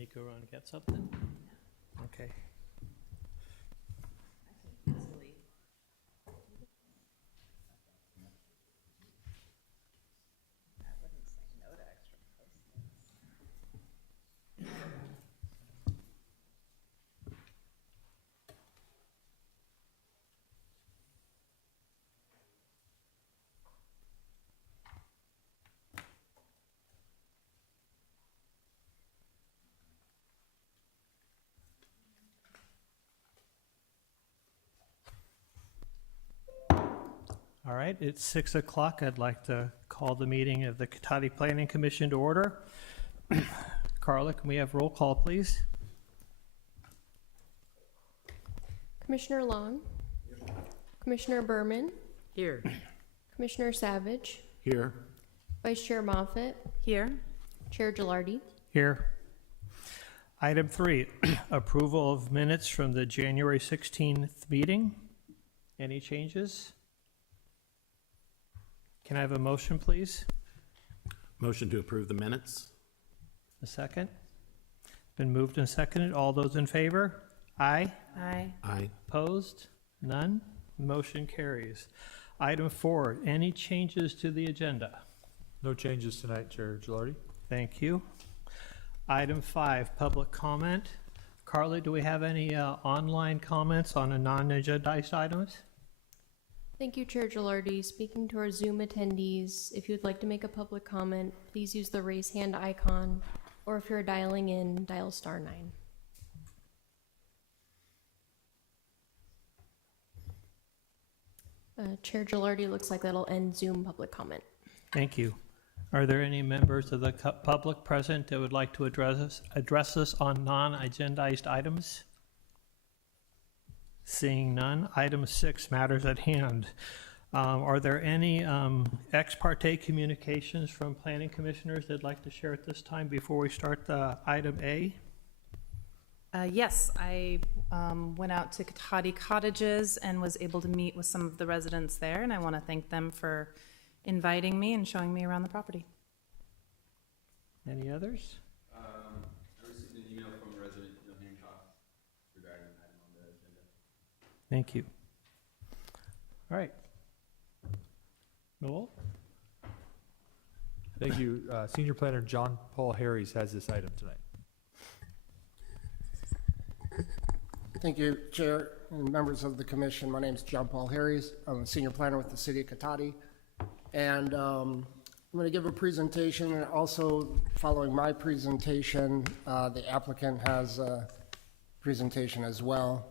You go around and get something? Okay. All right, it's 6 o'clock. I'd like to call the meeting of the Cotati Planning Commission to order. Carla, can we have roll call, please? Commissioner Long. Commissioner Berman. Here. Commissioner Savage. Here. Vice Chair Moffett. Here. Chair Gilardi. Here. Item 3, approval of minutes from the January 16th meeting. Any changes? Can I have a motion, please? Motion to approve the minutes. A second? Been moved and seconded. All those in favor? Aye. Aye. Aye. Opposed? None? Motion carries. Item 4, any changes to the agenda? No changes tonight, Chair Gilardi. Thank you. Item 5, public comment. Carly, do we have any online comments on a non-agendized items? Thank you, Chair Gilardi. Speaking to our Zoom attendees, if you'd like to make a public comment, please use the raise hand icon, or if you're dialing in, dial *9. Chair Gilardi, looks like that'll end Zoom public comment. Thank you. Are there any members of the public present that would like to address us on non-agendized items? Seeing none. Item 6, matters at hand. Are there any ex parte communications from planning commissioners that'd like to share at this time before we start the item A? Yes, I went out to Cotati Cottages and was able to meet with some of the residents there, and I want to thank them for inviting me and showing me around the property. Any others? I received an email from a resident of Hancock regarding an item on the agenda. Thank you. All right. Noel? Thank you. Senior Planner John Paul Harries has this item tonight. Thank you, Chair and members of the Commission. My name is John Paul Harries. I'm a Senior Planner with the City of Cotati. And I'm going to give a presentation, and also following my presentation, the applicant has a presentation as well.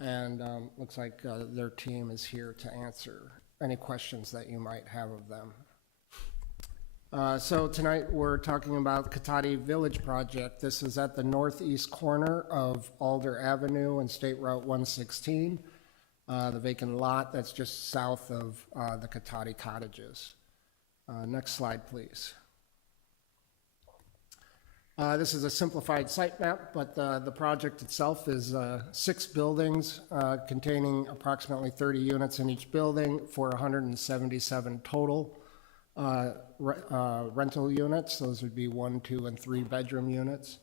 And looks like their team is here to answer any questions that you might have of them. So tonight we're talking about the Cotati Village Project. This is at the northeast corner of Alder Avenue and State Route 116, the vacant lot that's just south of the Cotati Cottages. Next slide, please. This is a simplified site map, but the project itself is 6 buildings containing approximately 30 units in each building for 177 total rental units. Those would be 1, 2, and 3 bedroom units.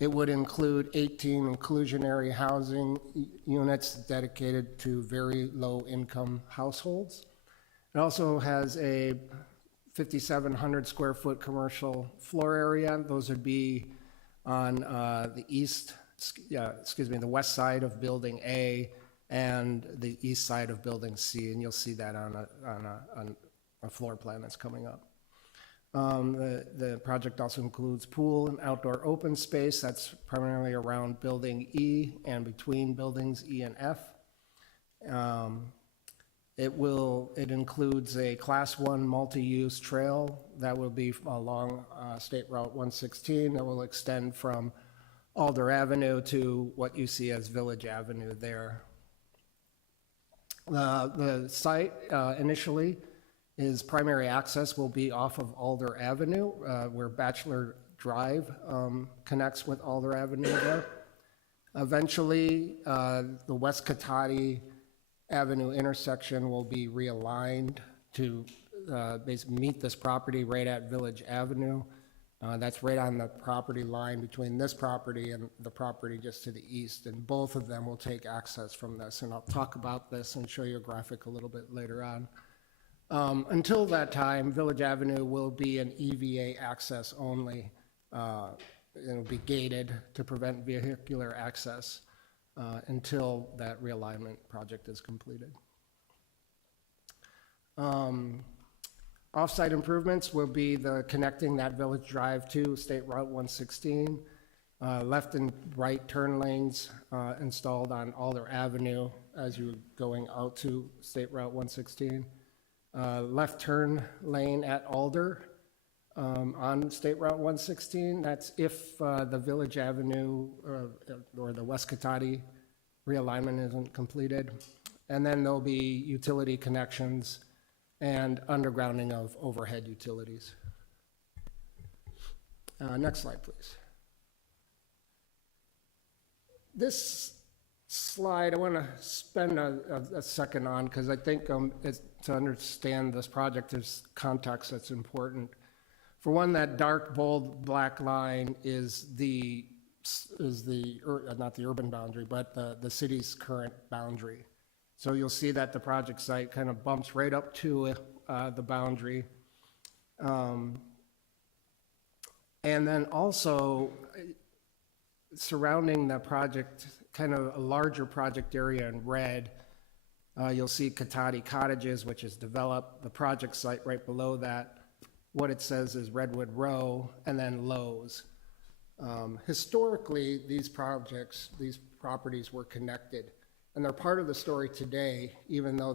It would include 18 inclusionary housing units dedicated to very low income households. It also has a 5,700 square foot commercial floor area. Those would be on the west side of building A and the east side of building C, and you'll see that on a floor plan that's coming up. The project also includes pool and outdoor open space. That's primarily around building E and between buildings E and F. It includes a Class 1 multi-use trail that will be along State Route 116 that will extend from Alder Avenue to what you see as Village Avenue there. The site initially, is primary access will be off of Alder Avenue, where Bachelor Drive connects with Alder Avenue there. Eventually, the West Cotati Avenue intersection will be realigned to basically meet this property right at Village Avenue. That's right on the property line between this property and the property just to the east, and both of them will take access from this, and I'll talk about this and show you a graphic a little bit later on. Until that time, Village Avenue will be an EVA access only. It'll be gated to prevent vehicular access until that realignment project is completed. Off-site improvements will be the connecting that Village Drive to State Route 116. Left and right turn lanes installed on Alder Avenue as you're going out to State Route 116. Left turn lane at Alder on State Route 116. That's if the Village Avenue or the West Cotati realignment isn't completed. And then there'll be utility connections and undergrounding of overhead utilities. Next slide, please. This slide I want to spend a second on because I think to understand this project, there's context that's important. For one, that dark, bold, black line is not the urban boundary, but the city's current boundary. So you'll see that the project site kind of bumps right up to the boundary. And then also surrounding the project, kind of a larger project area in red, you'll see Cotati Cottages, which is developed, the project site right below that. What it says is Redwood Row, and then Lowe's. Historically, these properties were connected, and they're part of the story today, even though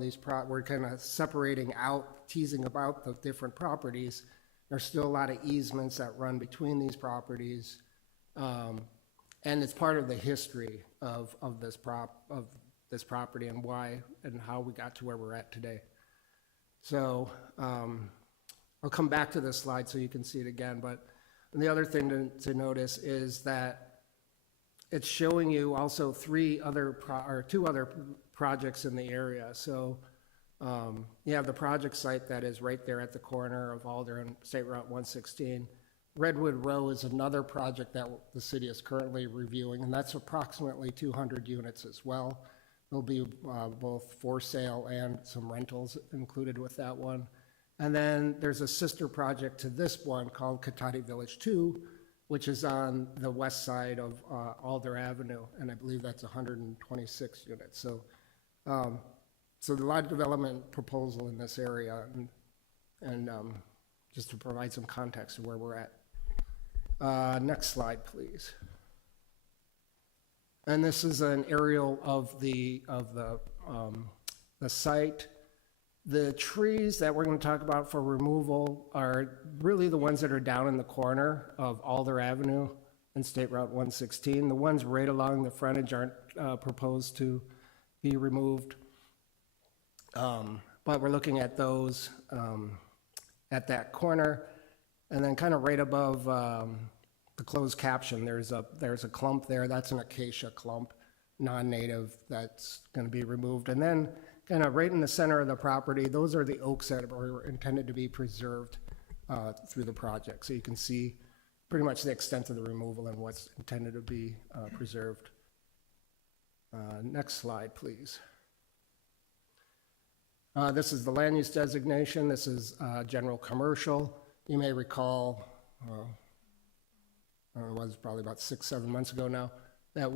we're kind of separating out, teasing about the different properties. There's still a lot of easements that run between these properties, and it's part of the history of this property and why and how we got to where we're at today. So I'll come back to this slide so you can see it again, but the other thing to notice is that it's showing you also two other projects in the area. So you have the project site that is right there at the corner of Alder and State Route 116. Redwood Row is another project that the city is currently reviewing, and that's approximately 200 units as well. There'll be both for sale and some rentals included with that one. And then there's a sister project to this one called Cotati Village 2, which is on the west side of Alder Avenue, and I believe that's 126 units. So, so a lot of development proposal in this area, and just to provide some context of where we're at. Next slide, please. And this is an aerial of the site. The trees that we're going to talk about for removal are really the ones that are down in the corner of Alder Avenue and State Route 116. The ones right along the frontage aren't proposed to be removed. But we're looking at those at that corner. And then kind of right above the closed caption, there's a clump there. That's an acacia clump, non-native, that's going to be removed. And then kind of right in the center of the property, those are the oaks that are intended to be preserved through the project. So you can see pretty much the extent of the removal and what's intended to be preserved. Next slide, please. This is the land use designation. This is general commercial. You may recall, it was probably about 6-7 months ago now, that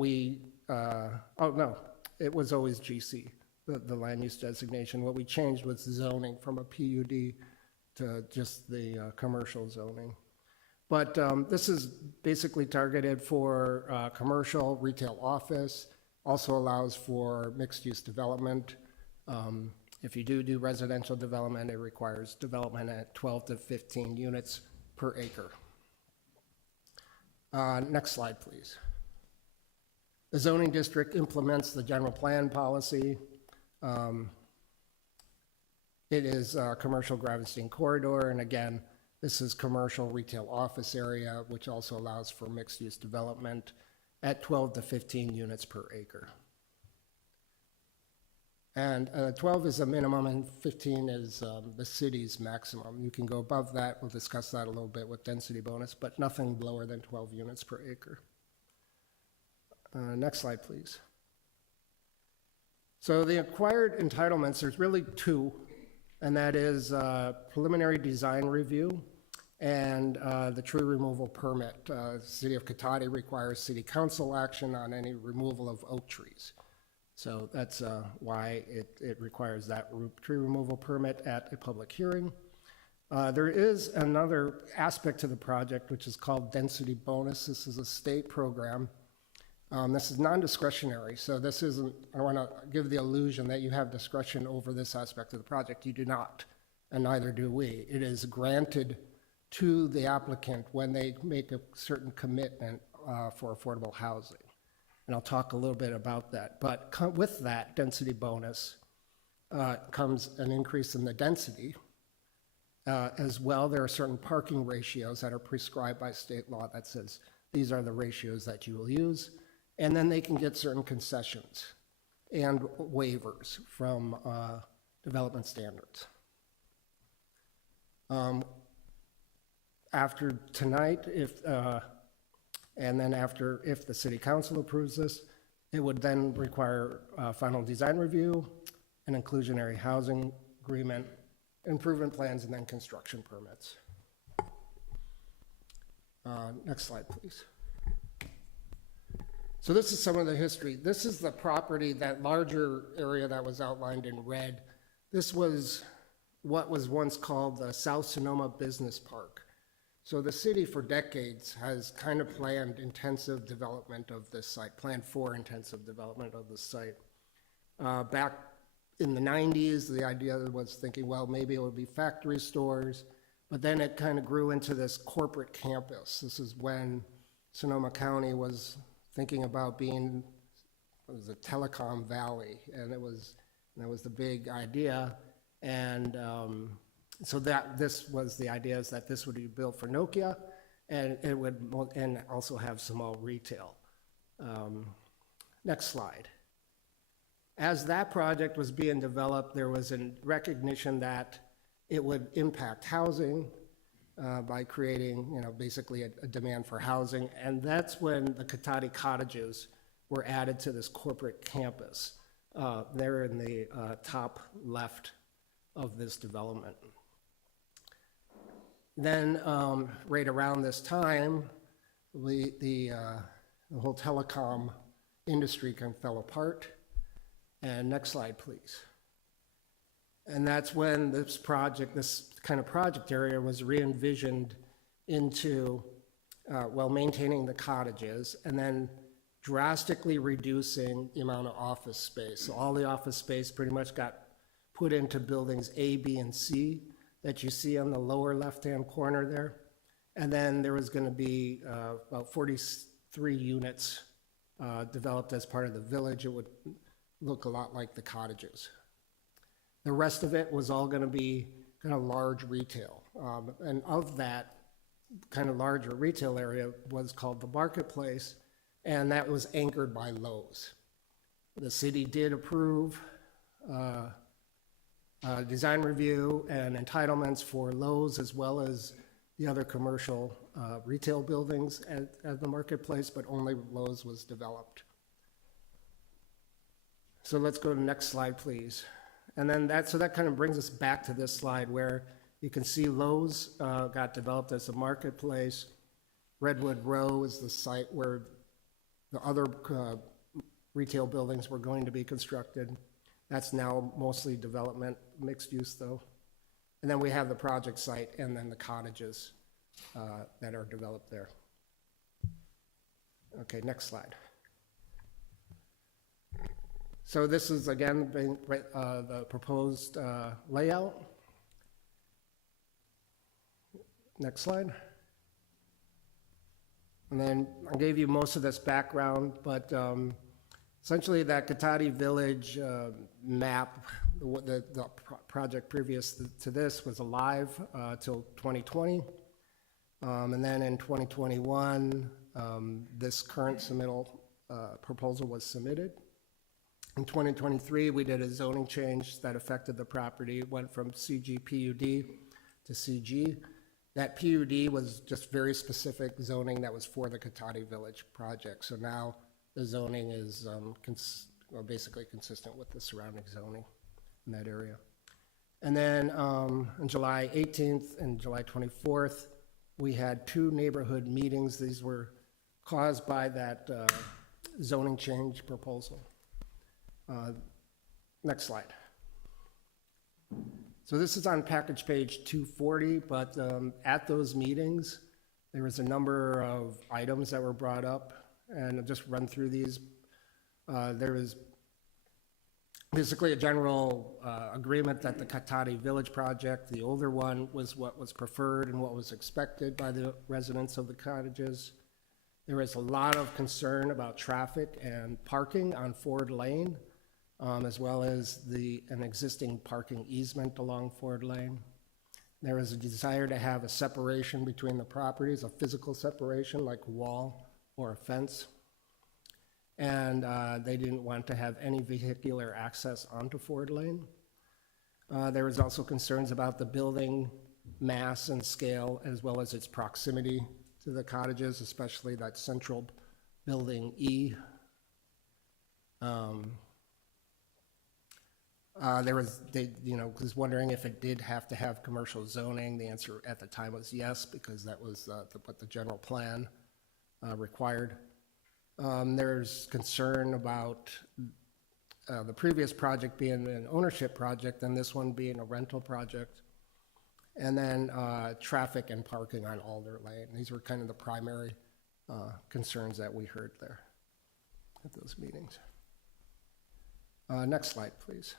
it was always GC. The land use designation. What we changed was zoning from a PUD to just the commercial zoning. But this is basically targeted for commercial, retail office, also allows for mixed-use development. If you do residential development, it requires development at 12 to 15 units per acre. Next slide, please. The zoning district implements the general plan policy. It is a commercial Gravenstein corridor, and again, this is commercial retail office area, which also allows for mixed-use development at 12 to 15 units per acre. And 12 is a minimum and 15 is the city's maximum. You can go above that. We'll discuss that a little bit with density bonus, but nothing lower than 12 units per acre. Next slide, please. So the acquired entitlements, there's really two, and that is preliminary design review and the tree removal permit. City of Cotati requires city council action on any removal of oak trees. So that's why it requires that tree removal permit at a public hearing. There is another aspect to the project which is called density bonus. This is a state program. This is non-discretionary, so this isn't, I want to give the illusion that you have discretion over this aspect of the project. You do not, and neither do we. It is granted to the applicant when they make a certain commitment for affordable housing. And I'll talk a little bit about that. But with that density bonus comes an increase in the density. As well, there are certain parking ratios that are prescribed by state law that says these are the ratios that you will use. And then they can get certain concessions and waivers from development standards. After tonight, if the city council approves this, it would then require final design review, an inclusionary housing agreement, improvement plans, and then construction permits. Next slide, please. So this is some of the history. This is the property, that larger area that was outlined in red. This was what was once called the South Sonoma Business Park. So the city for decades has kind of planned intensive development of this site, planned for intensive development of the site. Back in the 90s, the idea was thinking, well, maybe it would be factory stores, but then it kind of grew into this corporate campus. This is when Sonoma County was thinking about being, it was a telecom valley, and that was the big idea. And so this was the idea, is that this would be built for Nokia, and it would also have some all retail. Next slide. As that project was being developed, there was a recognition that it would impact housing by creating, basically a demand for housing, and that's when the Cotati cottages were added to this corporate campus. They're in the top left of this development. Then, right around this time, the whole telecom industry kind of fell apart. And next slide, please. And that's when this kind of project area was re-envisioned into, maintaining the cottages and then drastically reducing the amount of office space. So all the office space pretty much got put into buildings A, B, and C that you see on the lower left-hand corner there. And then there was going to be about 43 units developed as part of the village. It would look a lot like the cottages. The rest of it was all going to be kind of large retail. And of that kind of larger retail area was called the Marketplace, and that was anchored by Lowe's. The city did approve design review and entitlements for Lowe's as well as the other commercial retail buildings at the Marketplace, but only Lowe's was developed. So let's go to the next slide, please. And then that kind of brings us back to this slide where you can see Lowe's got developed as a Marketplace. Redwood Row is the site where the other retail buildings were going to be constructed. That's now mostly development, mixed use though. And then we have the project site and then the cottages that are developed there. Okay, next slide. So this is again the proposed layout. Next slide. And then I gave you most of this background, but essentially that Cotati Village map, the project previous to this was alive till 2020. And then in 2021, this current submittal proposal was submitted. In 2023, we did a zoning change that affected the property. It went from CG PUD to CG. That PUD was just very specific zoning that was for the Cotati Village project. So now the zoning is basically consistent with the surrounding zoning in that area. And then on July 18th and July 24th, we had 2 neighborhood meetings. These were caused by that zoning change proposal. Next slide. So this is on package page 240, but at those meetings, there was a number of items that were brought up, and I'll just run through these. There was basically a general agreement that the Cotati Village project, the older one, was what was preferred and what was expected by the residents of the cottages. There was a lot of concern about traffic and parking on Ford Lane, as well as an existing parking easement along Ford Lane. There was a desire to have a separation between the properties, a physical separation like a wall or a fence. And they didn't want to have any vehicular access onto Ford Lane. There was also concerns about the building mass and scale, as well as its proximity to the cottages, especially that central building E. Was wondering if it did have to have commercial zoning. The answer at the time was yes, because that was what the general plan required. There's concern about the previous project being an ownership project and this one being a rental project. And then traffic and parking on Alder Lane. These were kind of the primary concerns that we heard there at those meetings. Next slide, please.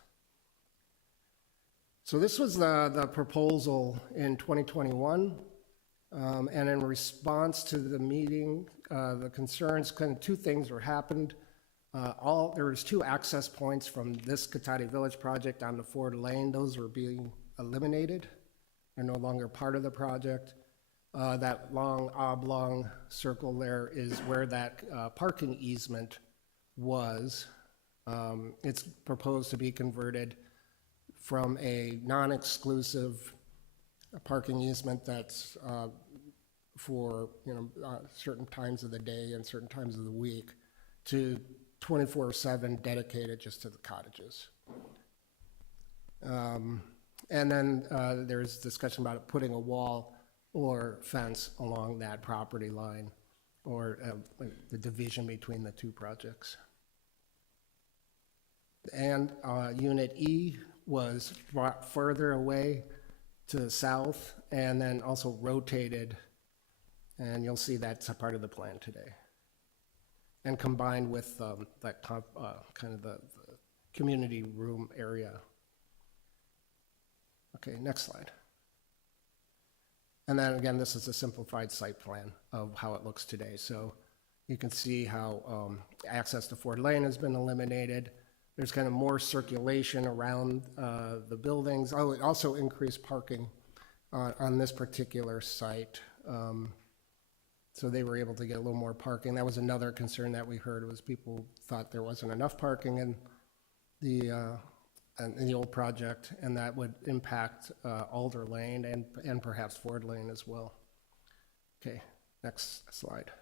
So this was the proposal in 2021. And in response to the meeting, the concerns, kind of 2 things were happened. There was 2 access points from this Cotati Village project onto Ford Lane. Those were being eliminated. They're no longer part of the project. That long oblong circle there is where that parking easement was. It's proposed to be converted from a non-exclusive parking easement that's for certain times of the day and certain times of the week to 24/7 dedicated just to the cottages. And then there's discussion about putting a wall or fence along that property line, or the division between the 2 projects. And Unit E was brought further away to the south and then also rotated, and you'll see that's a part of the plan today. And combined with that kind of the community room area. Okay, next slide. And then again, this is a simplified site plan of how it looks today. So you can see how access to Ford Lane has been eliminated. There's kind of more circulation around the buildings. Oh, it also increased parking on this particular site. So they were able to get a little more parking. That was another concern that we heard, was people thought there wasn't enough parking in the old project, and that would impact Alder Lane and perhaps Ford Lane as well. Okay, next slide.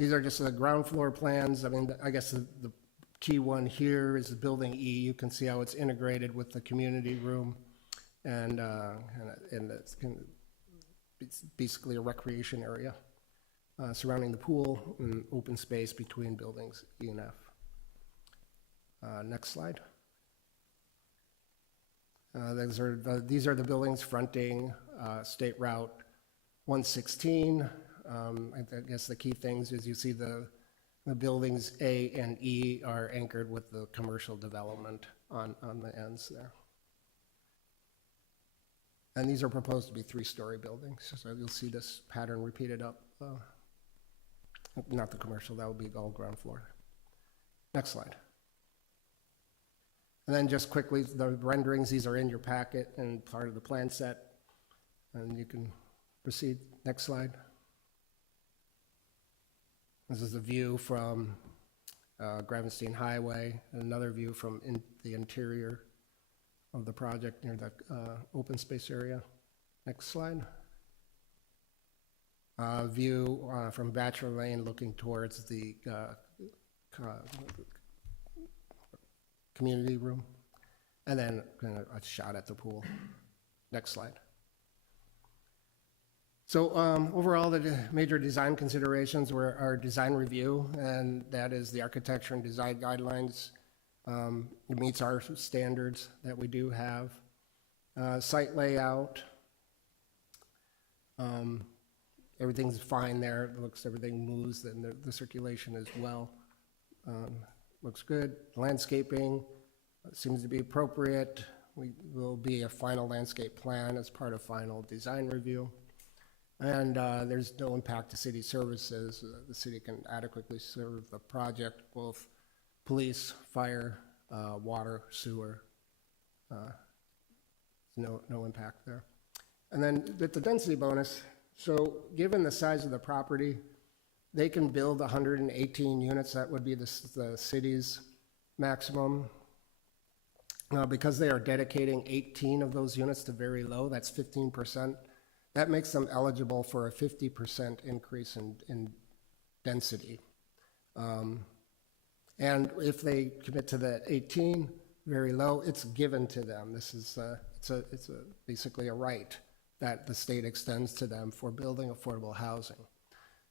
These are just the ground floor plans. I mean, I guess the key one here is the building E. You can see how it's integrated with the community room, and it's basically a recreation area surrounding the pool and open space between buildings E and F. Next slide. These are the buildings fronting State Route 116. I guess the key things is you see the buildings A and E are anchored with the commercial development on the ends there. And these are proposed to be 3-story buildings, so you'll see this pattern repeated up. Not the commercial, that would be all ground floor. Next slide. And then just quickly, the renderings, these are in your packet and part of the plan set. And you can proceed. Next slide. This is the view from Gravenstein Highway, and another view from the interior of the project near the open space area. Next slide. View from Bachelor Lane looking towards the community room, and then a shot at the pool. Next slide. So overall, the major design considerations were our design review, and that is the architecture and design guidelines. It meets our standards that we do have. Site layout. Everything's fine there. It looks, everything moves, and the circulation as well. Looks good. Landscaping seems to be appropriate. We will be a final landscape plan as part of final design review. And there's no impact to city services. The city can adequately serve the project, both police, fire, water, sewer. No impact there. And then with the density bonus, so given the size of the property, they can build 118 units. That would be the city's maximum. Because they are dedicating 18 of those units to very low, that's 15%. That makes them eligible for a 50% increase in density. And if they commit to that 18, very low, it's given to them. This is it's basically a right that the state extends to them for building affordable housing.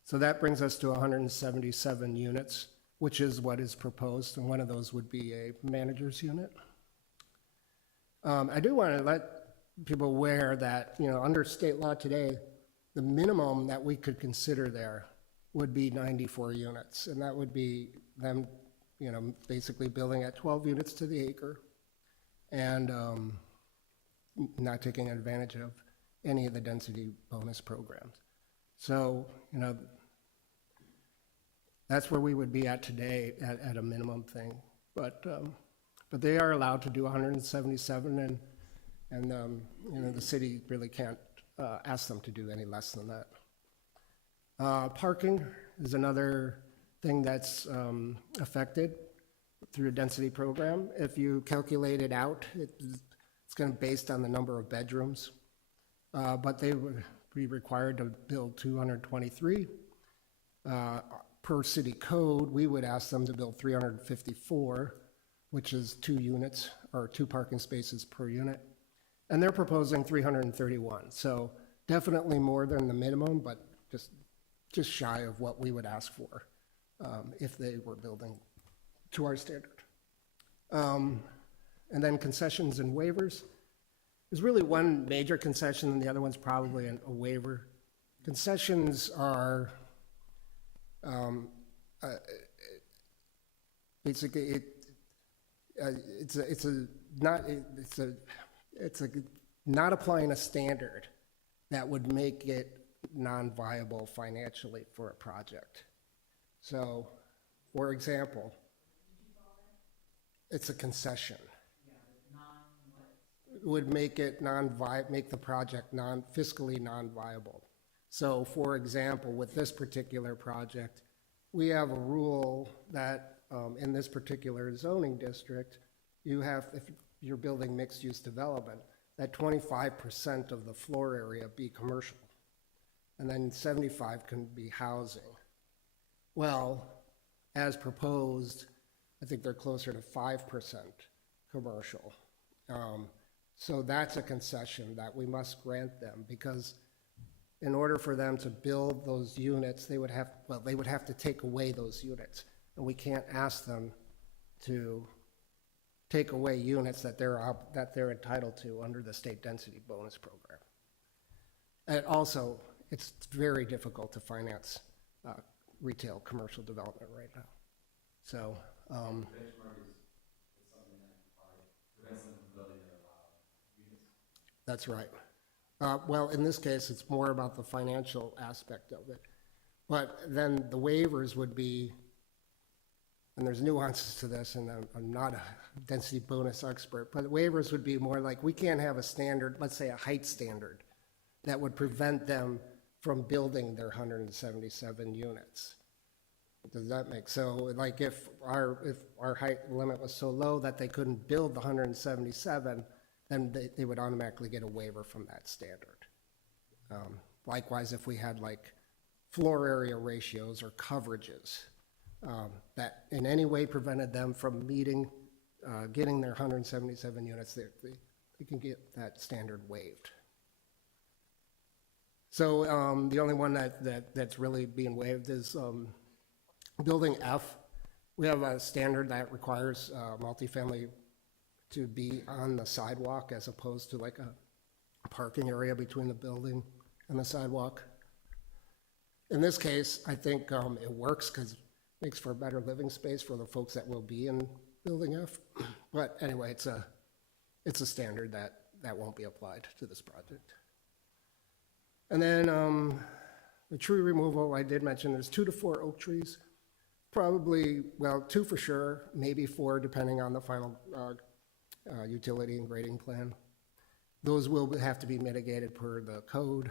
So that brings us to 177 units, which is what is proposed, and one of those would be a manager's unit. I do want to let people aware that, under state law today, the minimum that we could consider there would be 94 units, and that would be them, basically building at 12 units to the acre and not taking advantage of any of the density bonus programs. So, that's where we would be at today at a minimum thing. But they are allowed to do 177, and the city really can't ask them to do any less than that. Parking is another thing that's affected through a density program. If you calculate it out, it's going to be based on the number of bedrooms, but they would be required to build 223. Per city code, we would ask them to build 354, which is 2 units or 2 parking spaces per unit. And they're proposing 331. So definitely more than the minimum, but just shy of what we would ask for if they were building to our standard. And then concessions and waivers. There's really one major concession, and the other one's probably a waiver. Concessions are basically it's not applying a standard that would make it non-viable financially for a project. So, for example, it's a concession. It would make it make the project fiscally non-viable. So, for example, with this particular project, we have a rule that in this particular zoning district, if you're building mixed-use development, that 25% of the floor area be commercial, and then 75 can be housing. Well, as proposed, I think they're closer to 5% commercial. So that's a concession that we must grant them, because in order for them to build those units, they would have to take away those units, and we can't ask them to take away units that they're entitled to under the state density bonus program. And also, it's very difficult to finance retail commercial development right now. So Benchmark is something that probably prevents them from building their units. that's right. Well, in this case, it's more about the financial aspect of it. But then the waivers would be, and there's nuances to this, and I'm not a density bonus expert, but waivers would be more like, we can't have a standard, let's say a height standard, that would prevent them from building their 177 units. Does that make, so like if our height limit was so low that they couldn't build the 177, then they would automatically get a waiver from that standard. Likewise, if we had like floor area ratios or coverages that in any way prevented them from meeting, getting their 177 units, they can get that standard waived. So the only one that's really being waived is Building F. We have a standard that requires multifamily to be on the sidewalk as opposed to like a parking area between the building and the sidewalk. In this case, I think it works because it makes for a better living space for the folks that will be in Building F. But anyway, it's a standard that won't be applied to this project. And then the tree removal, I did mention there's 2 to 4 oak trees. Probably, well, 2 for sure, maybe 4 depending on the final utility and grading plan. Those will have to be mitigated per the code,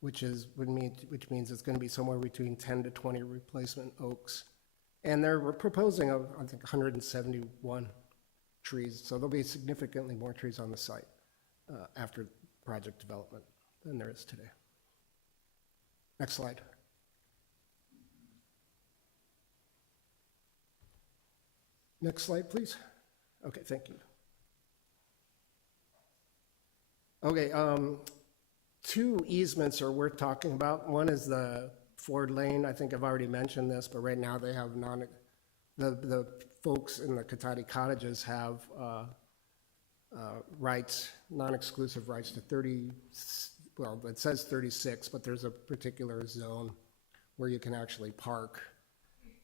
which means it's going to be somewhere between 10 to 20 replacement oaks. And they're proposing, I think, 171 trees. So there'll be significantly more trees on the site after project development than there is today. Next slide. Next slide, please. Okay, thank you. Okay, 2 easements are worth talking about. One is the Ford Lane. I think I've already mentioned this, but right now they have the folks in the Cotati Cottages have rights, non-exclusive rights to 30, well, it says 36, but there's a particular zone where you can actually park.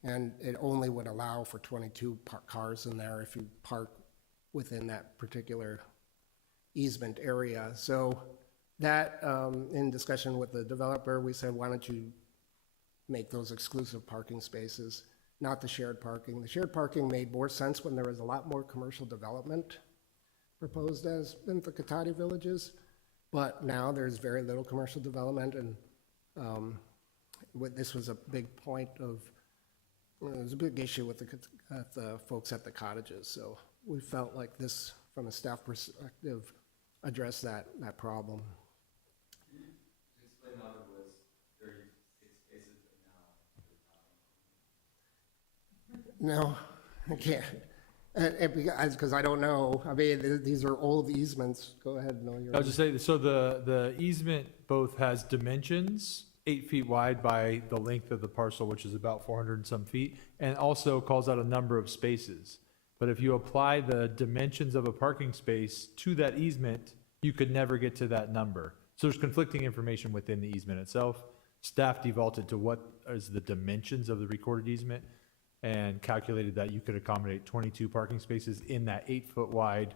And it only would allow for 22 cars in there if you park within that particular easement area. So that, in discussion with the developer, we said, why don't you make those exclusive parking spaces, not the shared parking. The shared parking made more sense when there was a lot more commercial development proposed as in the Cotati villages, but now there's very little commercial development, and this was a big point of, it was a big issue with the folks at the cottages. So we felt like this, from a staff perspective, addressed that problem. Can you explain how there was 36 spaces, but now No, I can't. Because I don't know. I mean, these are old easements. Go ahead, no, you're. I'll just say, so the easement both has dimensions, 8 feet wide by the length of the parcel, which is about 400 and some feet, and also calls out a number of spaces. But if you apply the dimensions of a parking space to that easement, you could never get to that number. So there's conflicting information within the easement itself. Staff defaulted to what is the dimensions of the recorded easement and calculated that you could accommodate 22 parking spaces in that 8 foot wide,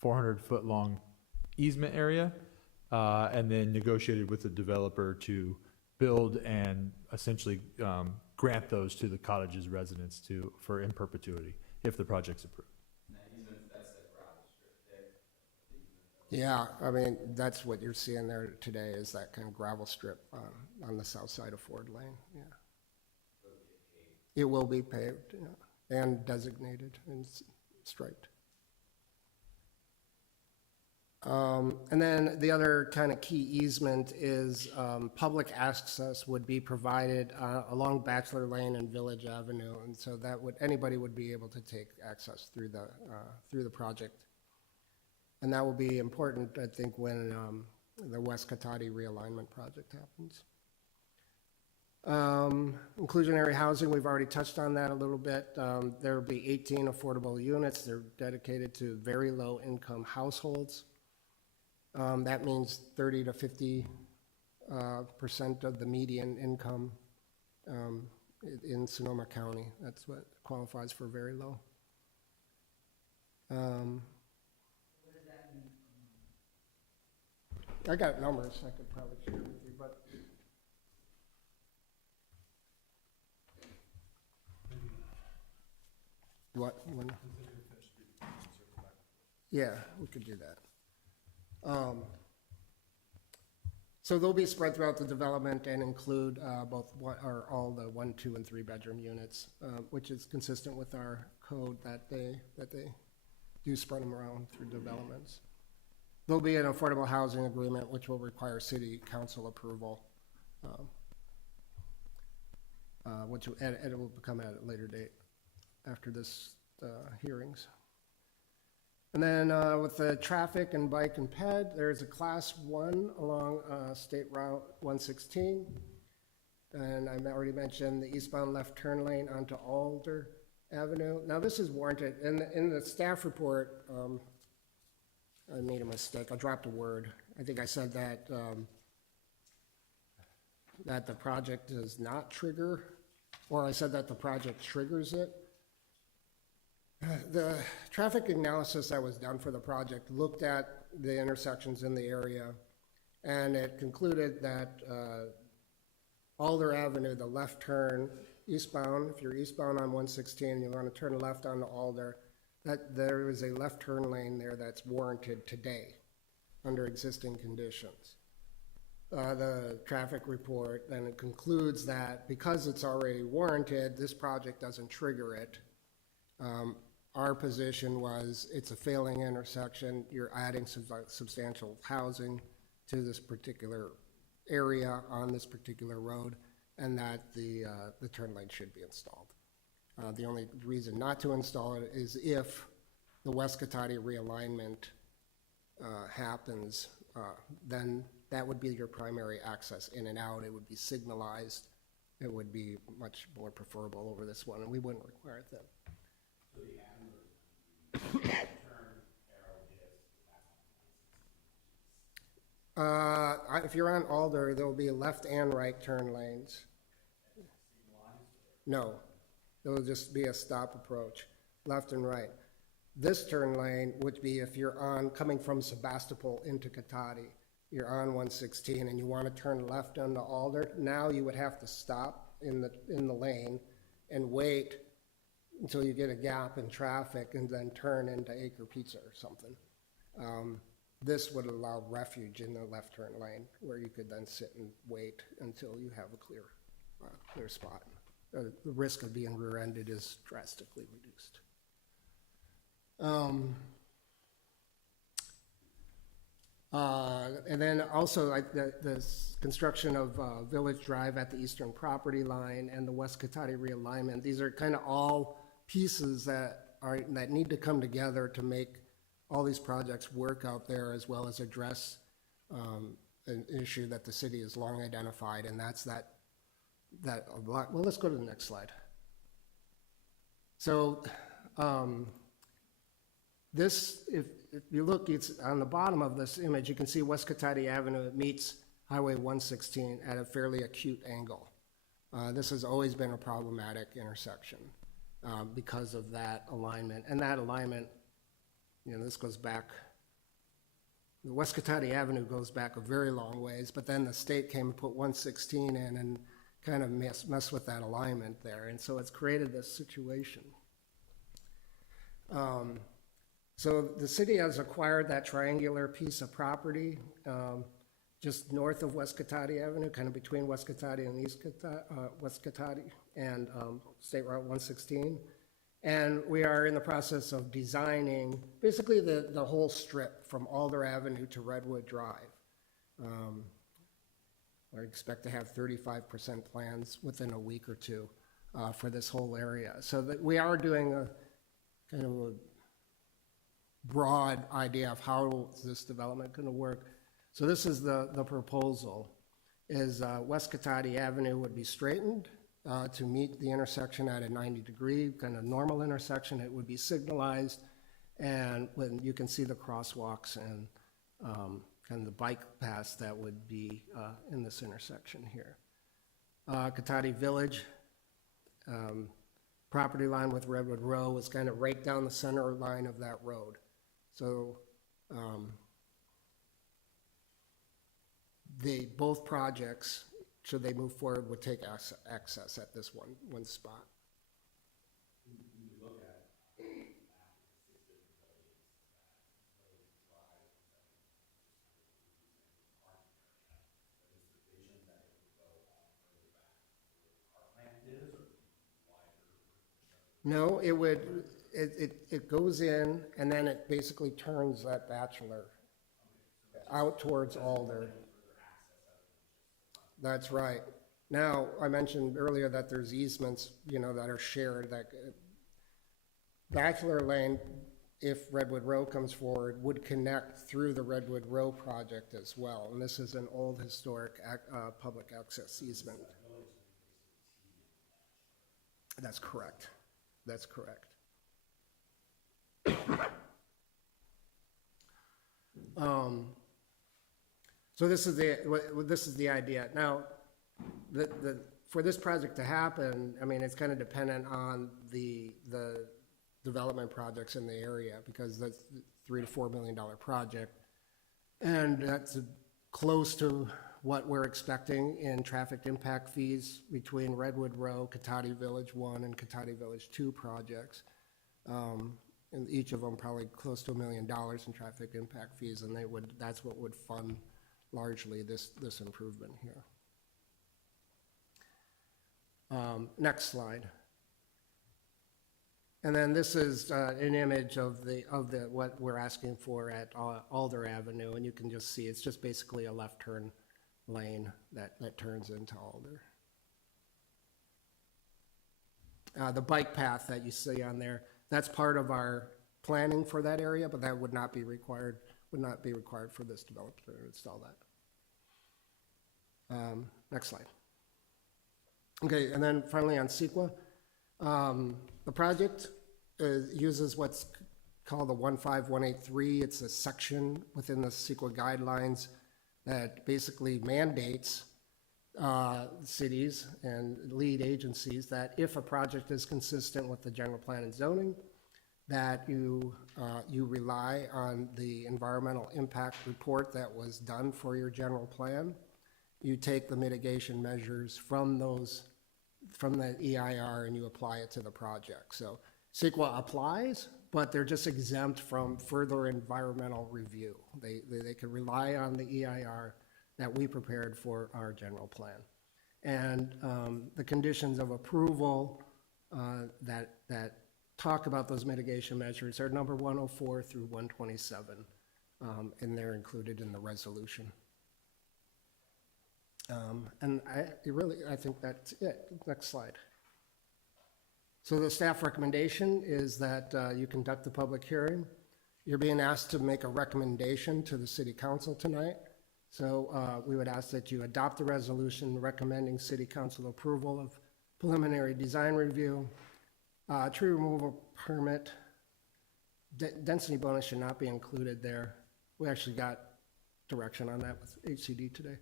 400 foot long easement area, and then negotiated with the developer to build and essentially grant those to the cottage's residents for in perpetuity if the project's approved. Yeah, I mean, that's what you're seeing there today is that kind of gravel strip on the south side of Ford Lane, yeah. It will be paved, yeah, and designated and striped. And then the other kind of key easement is public access would be provided along Bachelor Lane and Village Avenue, and so that anybody would be able to take access through the project. And that will be important, I think, when the West Cotati realignment project happens. Inclusionary housing, we've already touched on that a little bit. There will be 18 affordable units. They're dedicated to very low income households. That means 30 to 50% of the median income in Sonoma County. That's what qualifies for very low. I got numbers I could probably share with you, but what? Yeah, we could do that. So they'll be spread throughout the development and include both one, or all the 1, 2, and 3 bedroom units, which is consistent with our code that they do spread them around through developments. There'll be an affordable housing agreement which will require city council approval, and it will become at a later date after this hearings. And then with the traffic and bike and ped, there's a class 1 along State Route 116. And I already mentioned the eastbound left turn lane onto Alder Avenue. Now this is warranted. In the staff report, I made a mistake. I dropped a word. I think I said that that the project does not trigger, or I said that the project triggers it. The traffic analysis that was done for the project looked at the intersections in the area, and it concluded that Alder Avenue, the left turn eastbound, if you're eastbound on 116, you want to turn left onto Alder, that there is a left turn lane there that's warranted today under existing conditions. The traffic report then it concludes that because it's already warranted, this project doesn't trigger it. Our position was it's a failing intersection. You're adding substantial housing to this particular area on this particular road, and that the turn lane should be installed. The only reason not to install it is if the West Cotati realignment happens, then that would be your primary access in and out. It would be signalized. It would be much more preferable over this one, and we wouldn't require it then. If you're on Alder, there'll be left and right turn lanes. No, it'll just be a stop approach, left and right. This turn lane would be if you're on, coming from Sebastopol into Cotati, you're on 116 and you want to turn left onto Alder, now you would have to stop in the lane and wait until you get a gap in traffic and then turn into Acre Pizza or something. This would allow refuge in the left turn lane where you could then sit and wait until you have a clear spot. The risk of being rear-ended is drastically reduced. And then also the construction of Village Drive at the eastern property line and the West Cotati realignment. These are kind of all pieces that need to come together to make all these projects work out there, as well as address an issue that the city has long identified, and that's well, let's go to the next slide. So this, if you look, it's on the bottom of this image, you can see West Cotati Avenue. It meets Highway 116 at a fairly acute angle. This has always been a problematic intersection because of that alignment. And that alignment, you know, this goes back, the West Cotati Avenue goes back a very long ways, but then the state came and put 116 in and kind of mess with that alignment there. And so it's created this situation. So the city has acquired that triangular piece of property just north of West Cotati Avenue, kind of between West Cotati and West Cotati and State Route 116. And we are in the process of designing basically the whole strip from Alder Avenue to Redwood Drive. I expect to have 35% plans within a week or two for this whole area. So that we are doing a kind of a broad idea of how this development going to work. So this is the proposal, is West Cotati Avenue would be straightened to meet the intersection at a 90-degree, kind of normal intersection. It would be signalized, and when you can see the crosswalks and kind of the bike paths that would be in this intersection here. Cotati Village, property line with Redwood Row is kind of right down the center line of that road. So both projects, should they move forward, would take access at this one spot. No, it goes in, and then it basically turns that bachelor out towards Alder. That's right. Now, I mentioned earlier that there's easements, that are shared, that Bachelor Lane, if Redwood Row comes forward, would connect through the Redwood Row project as well. And this is an old historic public access easement. That's correct. That's correct. So this is the idea. Now, for this project to happen, I mean, it's kind of dependent on the development projects in the area, because that's a $3 to $4 million project, and that's close to what we're expecting in traffic impact fees between Redwood Row, Cotati Village 1 and Cotati Village 2 projects. And each of them probably close to $1 million in traffic impact fees, and that's what would fund largely this improvement here. Next slide. And then this is an image of what we're asking for at Alder Avenue, and you can just see it's just basically a left turn lane that turns into Alder. The bike path that you see on there, that's part of our planning for that area, but that would not be required for this developer to install that. Next slide. Okay, and then finally on CEQA, the project uses what's called the 15183. It's a section within the CEQA guidelines that basically mandates cities and lead agencies that if a project is consistent with the general plan and zoning, that you rely on the environmental impact report that was done for your general plan. You take the mitigation measures from the EIR and you apply it to the project. So CEQA applies, but they're just exempt from further environmental review. They can rely on the EIR that we prepared for our general plan. And the conditions of approval that talk about those mitigation measures are number 104 through 127, and they're included in the resolution. And I think that's it. Next slide. So the staff recommendation is that you conduct the public hearing. You're being asked to make a recommendation to the city council tonight. So we would ask that you adopt the resolution recommending city council approval of preliminary design review, tree removal permit. Density bonus should not be included there. We actually got direction on that with HCD today.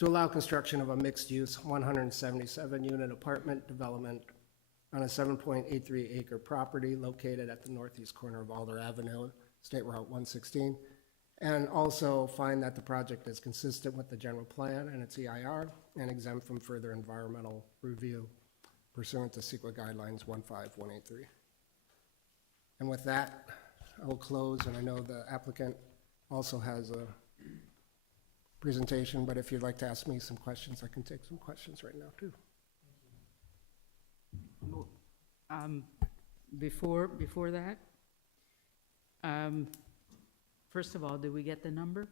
To allow construction of a mixed-use 177-unit apartment development on a 7.83 acre property located at the northeast corner of Alder Avenue, State Route 116, and also find that the project is consistent with the general plan and its EIR and exempt from further environmental review pursuant to CEQA guidelines 15183. And with that, I will close, and I know the applicant also has a presentation, but if you'd like to ask me some questions, I can take some questions right now too. Before that, first of all, did we get the number?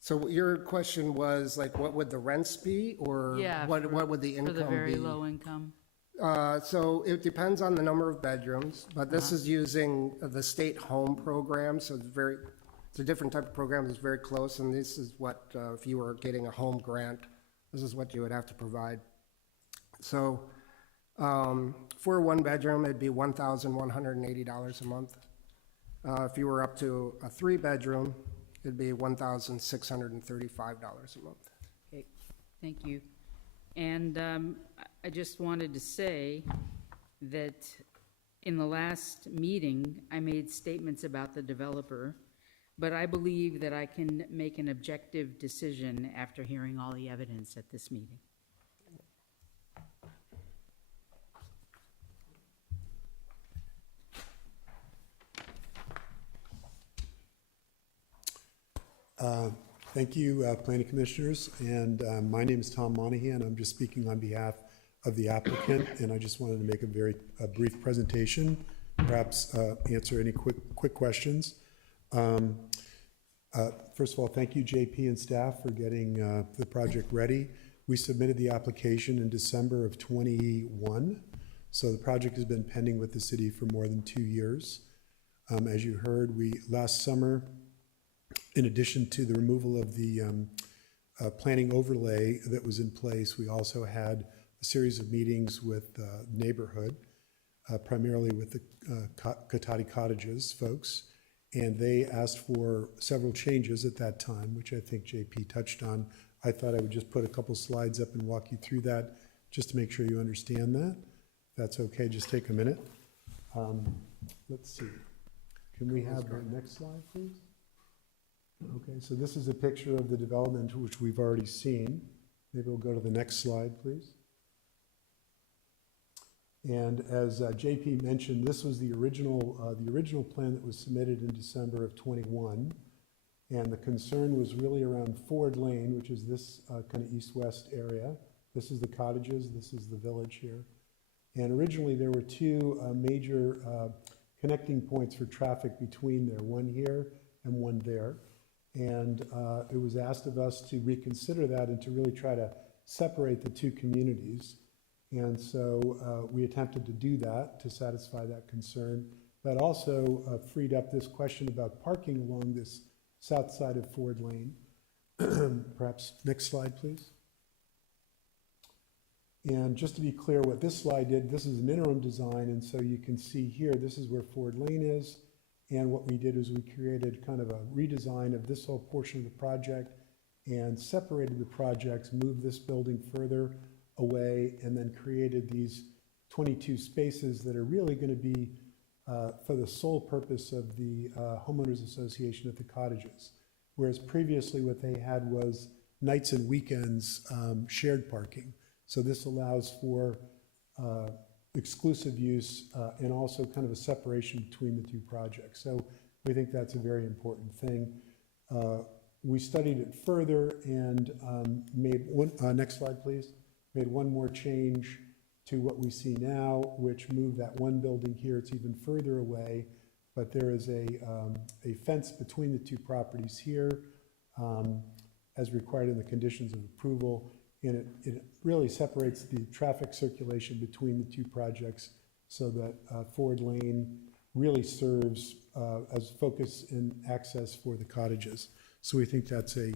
So your question was like, what would the rents be, or Yeah, what would the income For be? the very low income? So it depends on the number of bedrooms, but this is using the state home program, so it's a different type of program. It's very close, and this is what, if you were getting a home grant, this is what you would have to provide. So for a one bedroom, it'd be $1,180 a month. If you were up to a three bedroom, it'd be $1,635 a month. Okay, thank you. And I just wanted to say that in the last meeting, I made statements about the developer, but I believe that I can make an objective decision after hearing all the evidence at this meeting. Thank you, planning commissioners, and my name is Tom Monahan. I'm just speaking on behalf of the applicant, and I just wanted to make a brief presentation, perhaps answer any quick questions. First of all, thank you, JP and staff, for getting the project ready. We submitted the application in December of 21, so the project has been pending with the city for more than 2 years. As you heard, last summer, in addition to the removal of the planning overlay that was in place, we also had a series of meetings with neighborhood, primarily with the Katati Cottages folks, and they asked for several changes at that time, which I think JP touched on. I thought I would just put a couple slides up and walk you through that, just to make sure you understand that. If that's okay, just take a minute. Let's see. Can we have the next slide, please? Okay, so this is a picture of the development which we've already seen. Maybe we'll go to the next slide, please. And as JP mentioned, this was the original plan that was submitted in December of 21. And the concern was really around Ford Lane, which is this kind of east-west area. This is the cottages, this is the village here. And originally there were two major connecting points for traffic between there, one here and one there. And it was asked of us to reconsider that and to really try to separate the two communities. And so we attempted to do that to satisfy that concern. That also freed up this question about parking along this south side of Ford Lane. Perhaps next slide, please. And just to be clear what this slide did, this is an interim design, and so you can see here, this is where Ford Lane is. And what we did is we created kind of a redesign of this whole portion of the project and separated the projects, moved this building further away, and then created these 22 spaces that are really going to be for the sole purpose of the homeowners association at the cottages. Whereas previously what they had was nights and weekends shared parking. So this allows for exclusive use and also kind of a separation between the two projects. So we think that's a very important thing. We studied it further and made one, next slide please, made one more change to what we see now, which moved that one building here. It's even further away, but there is a fence between the two properties here as required in the conditions of approval. And it really separates the traffic circulation between the two projects so that Ford Lane really serves as focus and access for the cottages. So we think that's a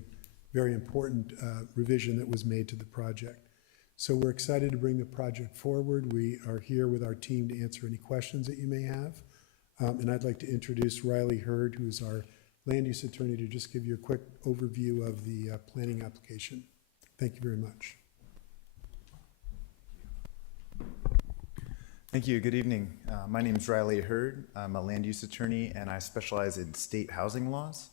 very important revision that was made to the project. So we're excited to bring the project forward. We are here with our team to answer any questions that you may have. And I'd like to introduce Riley Hurd, who is our land use attorney, to just give you a quick overview of the planning application. Thank you very much. Thank you. Good evening. My name is Riley Hurd. I'm a land use attorney and I specialize in state housing laws.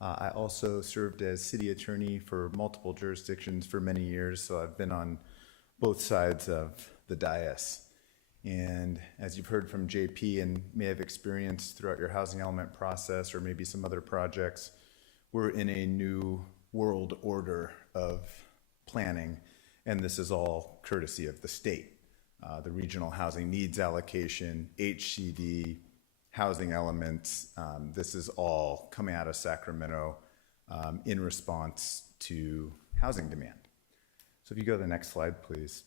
I also served as city attorney for multiple jurisdictions for many years, so I've been on both sides of the dais. And as you've heard from JP and may have experienced throughout your housing element process or maybe some other projects, we're in a new world order of planning, and this is all courtesy of the state. The regional housing needs allocation, HCD, housing elements, this is all coming out of Sacramento in response to housing demand. So if you go to the next slide, please.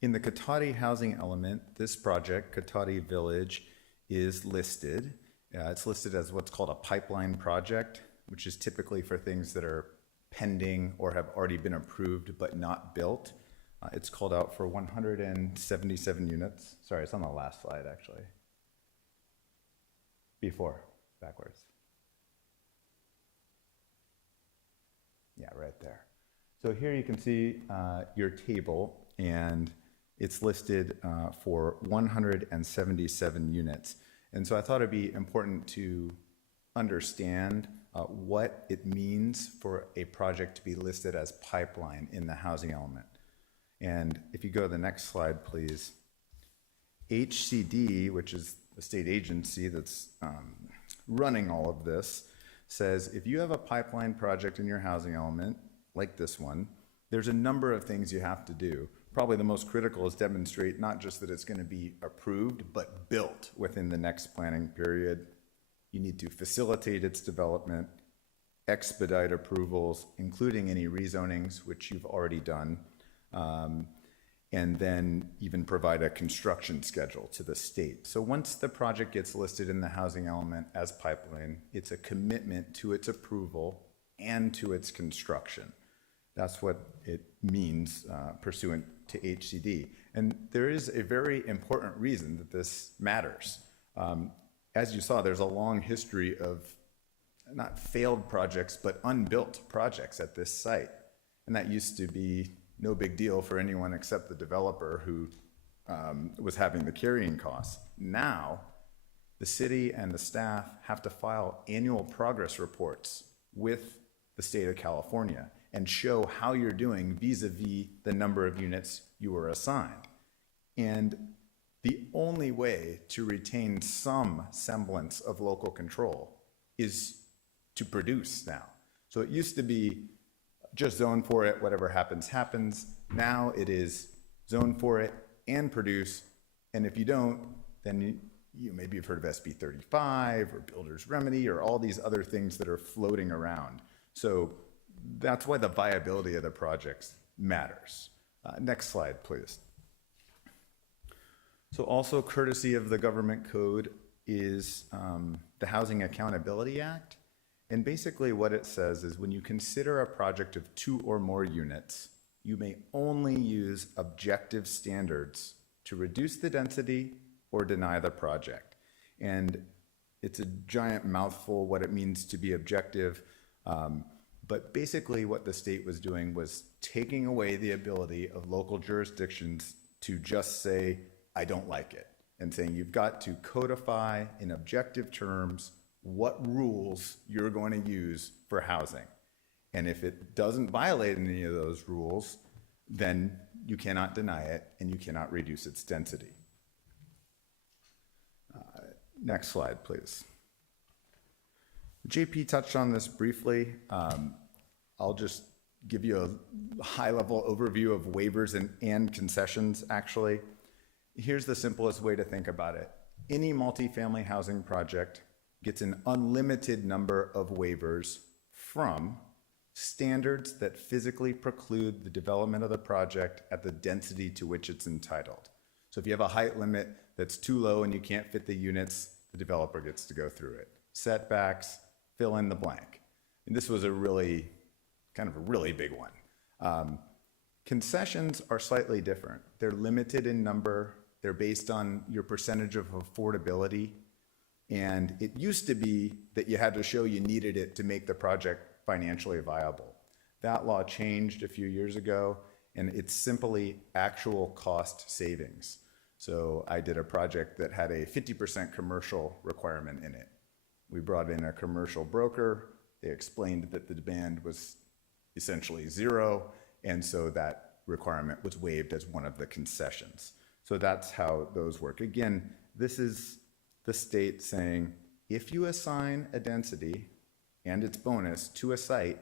In the Katati housing element, this project, Katati Village, is listed. It's listed as what's called a pipeline project, which is typically for things that are pending or have already been approved but not built. It's called out for 177 units. Sorry, it's on the last slide, actually. Before, backwards. Yeah, right there. So here you can see your table, and it's listed for 177 units. And so I thought it'd be important to understand what it means for a project to be listed as pipeline in the housing element. And if you go to the next slide, please. HCD, which is the state agency that's running all of this, says if you have a pipeline project in your housing element, like this one, there's a number of things you have to do. Probably the most critical is demonstrate not just that it's going to be approved, but built within the next planning period. You need to facilitate its development, expedite approvals, including any rezonings, which you've already done, and then even provide a construction schedule to the state. So once the project gets listed in the housing element as pipeline, it's a commitment to its approval and to its construction. That's what it means pursuant to HCD. And there is a very important reason that this matters. As you saw, there's a long history of not failed projects, but unbuilt projects at this site. And that used to be no big deal for anyone except the developer who was having the carrying costs. Now, the city and the staff have to file annual progress reports with the state of California and show how you're doing vis-a-vis the number of units you were assigned. And the only way to retain some semblance of local control is to produce now. So it used to be just zone for it, whatever happens, happens. Now it is zone for it and produce. And if you don't, then you maybe you've heard of SB 35 or Builder's Remedy or all these other things that are floating around. So that's why the viability of the projects matters. Next slide, please. So also courtesy of the government code is the Housing Accountability Act. And basically what it says is when you consider a project of 2 or more units, you may only use objective standards to reduce the density or deny the project. And it's a giant mouthful what it means to be objective. But basically what the state was doing was taking away the ability of local jurisdictions to just say, I don't like it, and saying you've got to codify in objective terms what rules you're going to use for housing. And if it doesn't violate any of those rules, then you cannot deny it and you cannot reduce its density. Next slide, please. JP touched on this briefly. I'll just give you a high-level overview of waivers and concessions, actually. Here's the simplest way to think about it. Any multifamily housing project gets an unlimited number of waivers from standards that physically preclude the development of the project at the density to which it's entitled. So if you have a height limit that's too low and you can't fit the units, the developer gets to go through it. Setbacks, fill in the blank. And this was a really big one. Concessions are slightly different. They're limited in number. They're based on your percentage of affordability. And it used to be that you had to show you needed it to make the project financially viable. That law changed a few years ago, and it's simply actual cost savings. So I did a project that had a 50% commercial requirement in it. We brought in a commercial broker. They explained that the demand was essentially zero, and so that requirement was waived as one of the concessions. So that's how those work. Again, this is the state saying, if you assign a density and its bonus to a site,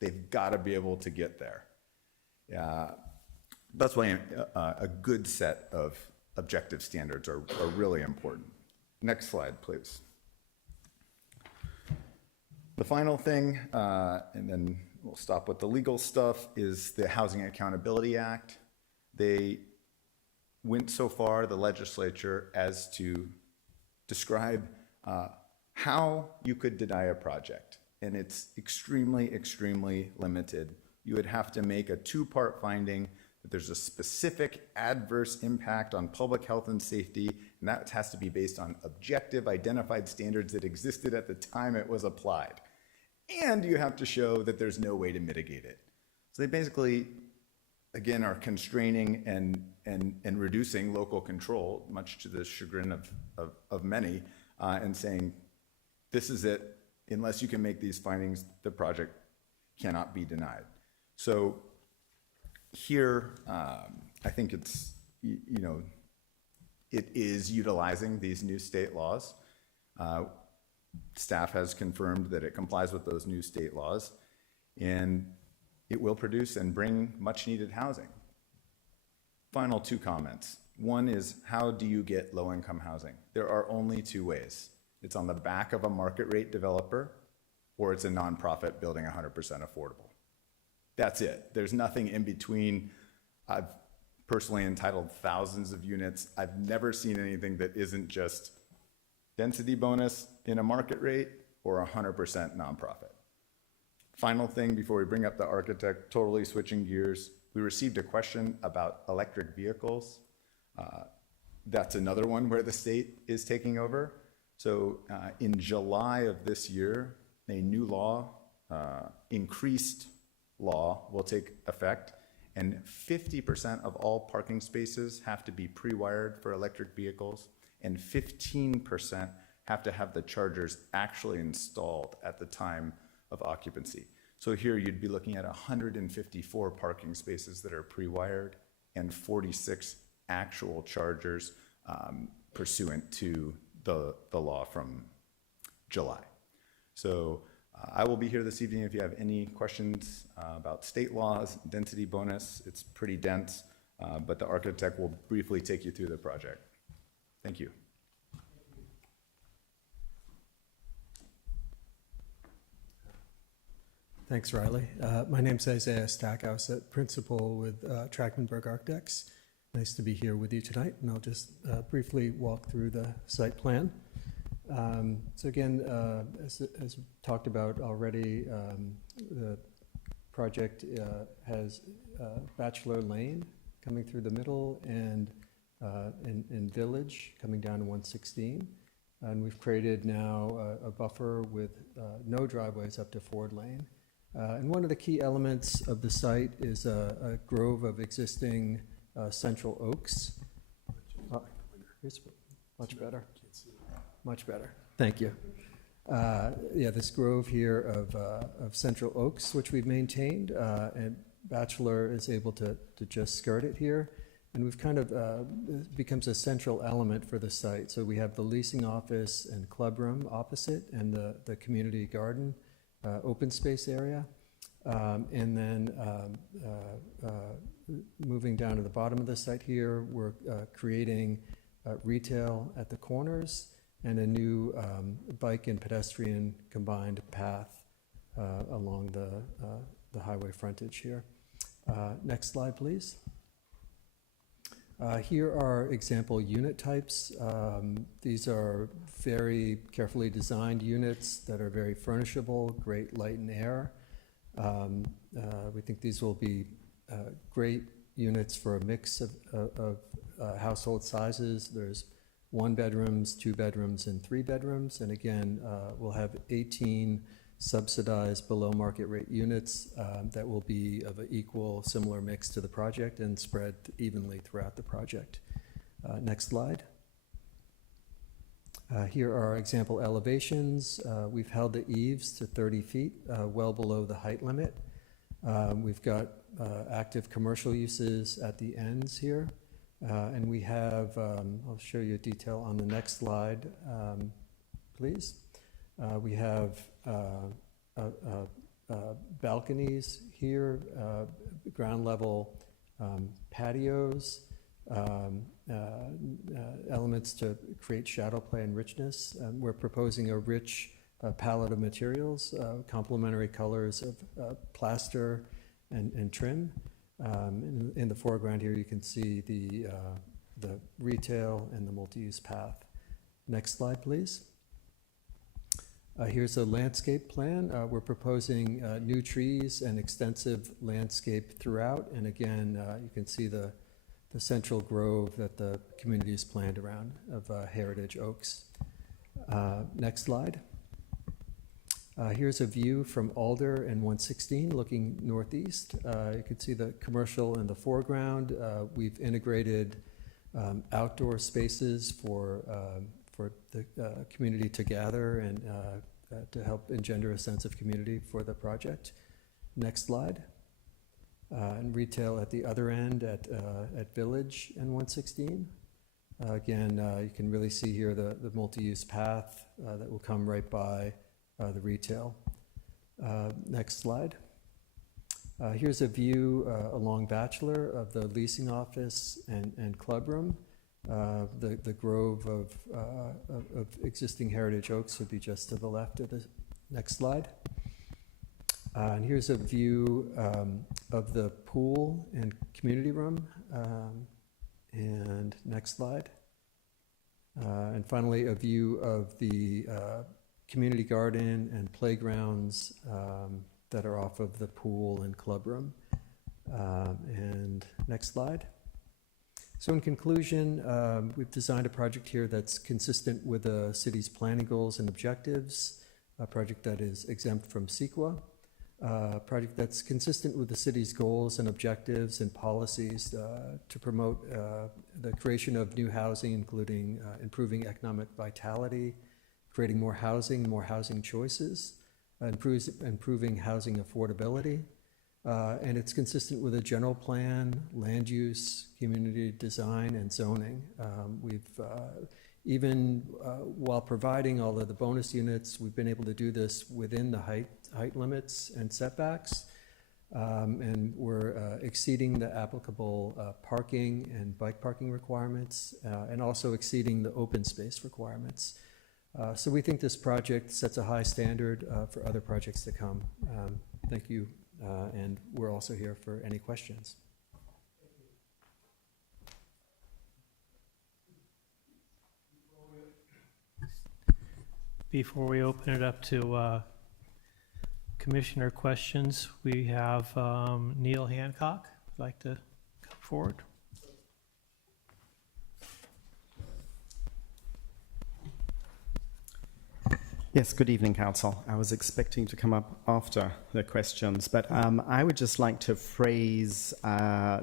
they've got to be able to get there. That's why a good set of objective standards are really important. Next slide, please. The final thing, and then we'll stop with the legal stuff, is the Housing Accountability Act. They went so far, the legislature, as to describe how you could deny a project. And it's extremely, extremely limited. You would have to make a 2-part finding that there's a specific adverse impact on public health and safety, and that has to be based on objective, identified standards that existed at the time it was applied. And you have to show that there's no way to mitigate it. So they basically, again, are constraining and reducing local control, much to the chagrin of many, and saying, this is it. Unless you can make these findings, the project cannot be denied. So here, I think it's, it is utilizing these new state laws. Staff has confirmed that it complies with those new state laws, and it will produce and bring much-needed housing. Final two comments. One is, how do you get low-income housing? There are only two ways. It's on the back of a market rate developer, or it's a nonprofit building 100% affordable. That's it. There's nothing in between. I've personally entitled thousands of units. I've never seen anything that isn't just density bonus in a market rate or 100% nonprofit. Final thing before we bring up the architect, totally switching gears, we received a question about electric vehicles. That's another one where the state is taking over. So in July of this year, a new law, increased law, will take effect, and 50% of all parking spaces have to be pre-wired for electric vehicles, and 15% have to have the chargers actually installed at the time of occupancy. So here you'd be looking at 154 parking spaces that are pre-wired and 46 actual chargers pursuant to the law from July. So I will be here this evening if you have any questions about state laws, density bonus. It's pretty dense, but the architect will briefly take you through the project. Thank you. Thanks, Riley. My name's Isaiah Stackhouse, a principal with Trachtenberg Architects. Nice to be here with you tonight, and I'll just briefly walk through the site plan. So again, as talked about already, the project has Bachelor Lane coming through the middle and Village coming down to 116. And we've created now a buffer with no driveways up to Ford Lane. And one of the key elements of the site is a grove of existing central oaks. Here's much better. Much better. Thank you. Yeah, this grove here of central oaks, which we've maintained, and Bachelor is able to just skirt it here. And we've kind of, it becomes a central element for the site. So we have the leasing office and club room opposite, and the community garden open space area. And then moving down to the bottom of the site here, we're creating retail at the corners and a new bike and pedestrian combined path along the highway frontage here. Next slide, please. Here are example unit types. These are very carefully designed units that are very furnishable, great light and air. We think these will be great units for a mix of household sizes. There's 1 bedrooms, 2 bedrooms, and 3 bedrooms. And again, we'll have 18 subsidized below market rate units that will be of an equal, similar mix to the project and spread evenly throughout the project. Next slide. Here are example elevations. We've held the eaves to 30 feet, well below the height limit. We've got active commercial uses at the ends here. And we have, I'll show you a detail on the next slide, please. We have balconies here, ground level patios, elements to create shadow play and richness. We're proposing a rich palette of materials, complementary colors of plaster and trim. In the foreground here, you can see the retail and the multi-use path. Next slide, please. Here's a landscape plan. We're proposing new trees and extensive landscape throughout. And again, you can see the central grove that the community has planned around of heritage oaks. Next slide. Here's a view from Alder and 116 looking northeast. You can see the commercial in the foreground. We've integrated outdoor spaces for the community to gather and to help engender a sense of community for the project. Next slide. And retail at the other end at Village and 116. Again, you can really see here the multi-use path that will come right by the retail. Next slide. Here's a view along Bachelor of the leasing office and clubroom. The grove of existing heritage oaks would be just to the left of the next slide. And here's a view of the pool and community room. And next slide. And finally, a view of the community garden and playgrounds that are off of the pool and clubroom. And next slide. So in conclusion, we've designed a project here that's consistent with the city's planning goals and objectives, a project that is exempt from CEQA, a project that's consistent with the city's goals and objectives and policies to promote the creation of new housing, including improving economic vitality, creating more housing choices, improving housing affordability, and it's consistent with a general plan, land use, community design, and zoning. We've even while providing all of the bonus units, we've been able to do this within the height limits and setbacks, and we're exceeding the applicable parking and bike parking requirements, and also exceeding the open space requirements. So we think this project sets a high standard for other projects to come. Thank you, and we're also here for any questions. Before we open it up to commissioner questions, we have Neil Hancock would like to come forward. Yes, good evening, Council. I was expecting to come up after the questions, but I would just like to phrase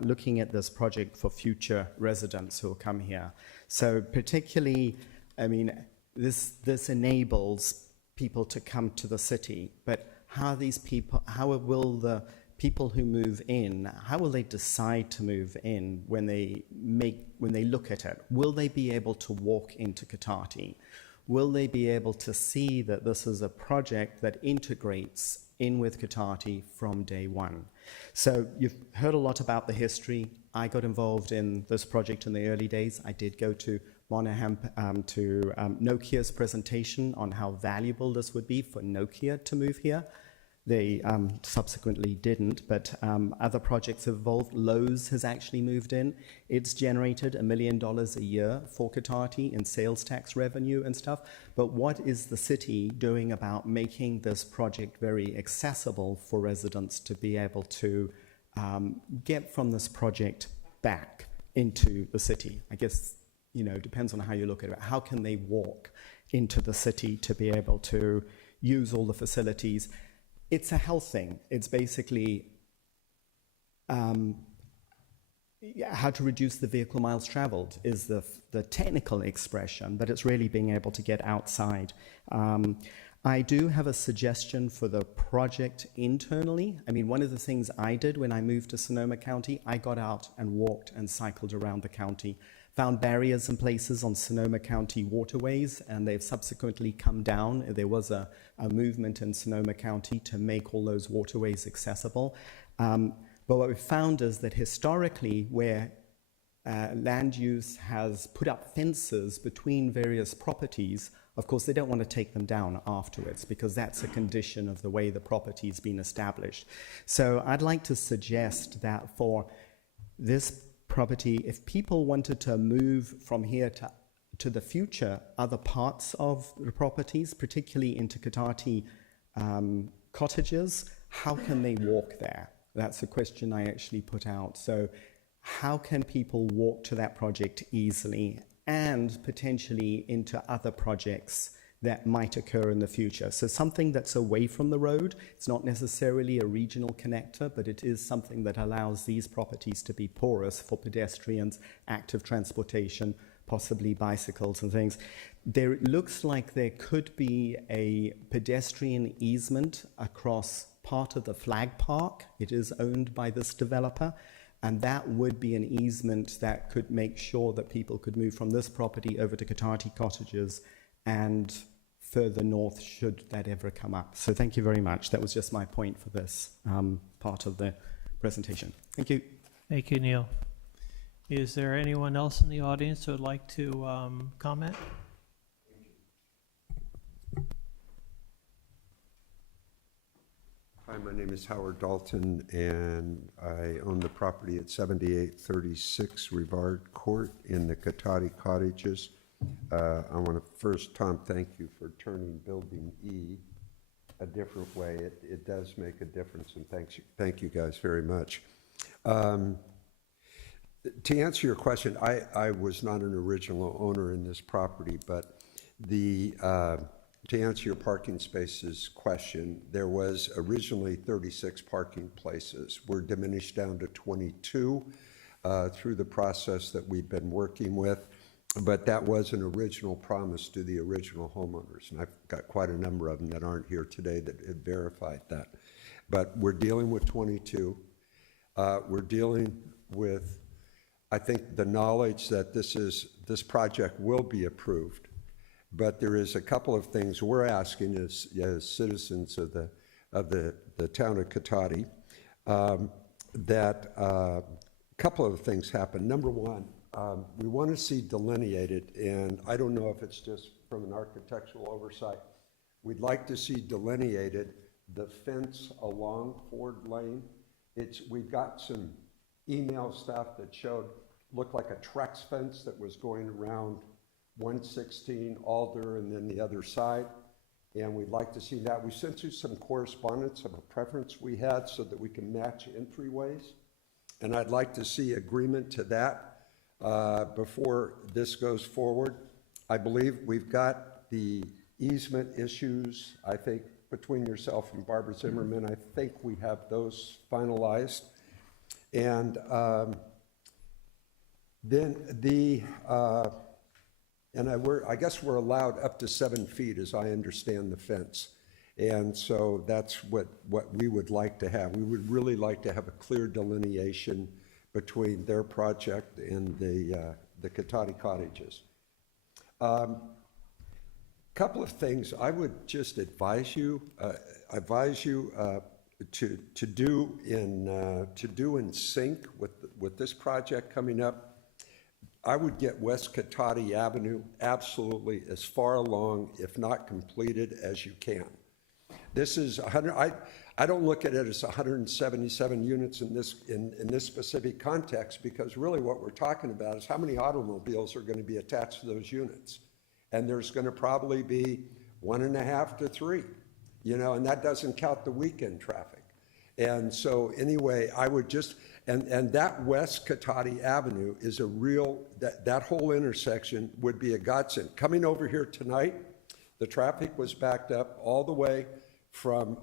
looking at this project for future residents who will come here. So particularly, I mean, this enables people to come to the city, but how will the people who move in, how will they decide to move in when they look at it? Will they be able to walk into Cotati? Will they be able to see that this is a project that integrates in with Cotati from day one? So you've heard a lot about the history. I got involved in this project in the early days. I did go to Monaghan to Nokia's presentation on how valuable this would be for Nokia to move here. They subsequently didn't, but other projects have evolved. Lowe's has actually moved in. It's generated $1 million a year for Cotati in sales tax revenue and stuff. But what is the city doing about making this project very accessible for residents to be able to get from this project back into the city? I guess, you know, depends on how you look at it. How can they walk into the city to be able to use all the facilities? It's a health thing. It's basically how to reduce the vehicle miles traveled is the technical expression, but it's really being able to get outside. I do have a suggestion for the project internally. I mean, one of the things I did when I moved to Sonoma County, I got out and walked and cycled around the county, found barriers in places on Sonoma County waterways, and they've subsequently come down. There was a movement in Sonoma County to make all those waterways accessible. But what we found is that historically, where land use has put up fences between various properties, of course, they don't want to take them down afterwards because that's a condition of the way the property's been established. So I'd like to suggest that for this property, if people wanted to move from here to the future, other parts of the properties, particularly into Cotati cottages, how can they walk there? That's a question I actually put out. So how can people walk to that project easily and potentially into other projects that might occur in the future? So something that's away from the road. It's not necessarily a regional connector, but it is something that allows these properties to be porous for pedestrians, active transportation, possibly bicycles and things. There looks like there could be a pedestrian easement across part of the Flag Park. It is owned by this developer. And that would be an easement that could make sure that people could move from this property over to Katati Cottages and further north should that ever come up. So thank you very much. That was just my point for this part of the presentation. Thank you. Thank you, Neil. Is there anyone else in the audience who would like to comment? Hi, my name is Howard Dalton, and I own the property at 7836 Rivard Court in the Katati Cottages. I want to first, Tom, thank you for turning Building E a different way. It does make a difference, and thank you guys very much. To answer your question, I was not an original owner in this property, but to answer your parking spaces question, there was originally 36 parking places. We're diminished down to 22 through the process that we've been working with, but that was an original promise to the original homeowners, and I've got quite a number of them that aren't here today that had verified that. But we're dealing with 22. We're dealing with, I think, the knowledge that this project will be approved. But there is a couple of things we're asking as citizens of the town of Katati, that a couple of things happen. Number one, we want to see delineated, and I don't know if it's just from an architectural oversight, we'd like to see delineated the fence along Ford Lane. We've got some email stuff that looked like a Trex fence that was going around 116 Alder and then the other side, and we'd like to see that. We sent you some correspondence of a preference we had so that we can match entryways, and I'd like to see agreement to that before this goes forward. I believe we've got the easement issues, I think, between yourself and Barbara Zimmerman. I think we have those finalized, and then I guess we're allowed up to 7 feet, as I understand the fence. And so that's what we would like to have. We would really like to have a clear delineation between their project and the Katati Cottages. Couple of things I would just advise you to do in sync with this project coming up. I would get West Katati Avenue absolutely as far along, if not completed, as you can. This is 100. I don't look at it as 177 units in this specific context, because really what we're talking about is how many automobiles are going to be attached to those units, and there's going to probably be 1.5 to 3, and that doesn't count the weekend traffic. And so anyway, I would just. And that West Katati Avenue is a real, that whole intersection would be a godsend. Coming over here tonight, the traffic was backed up all the way from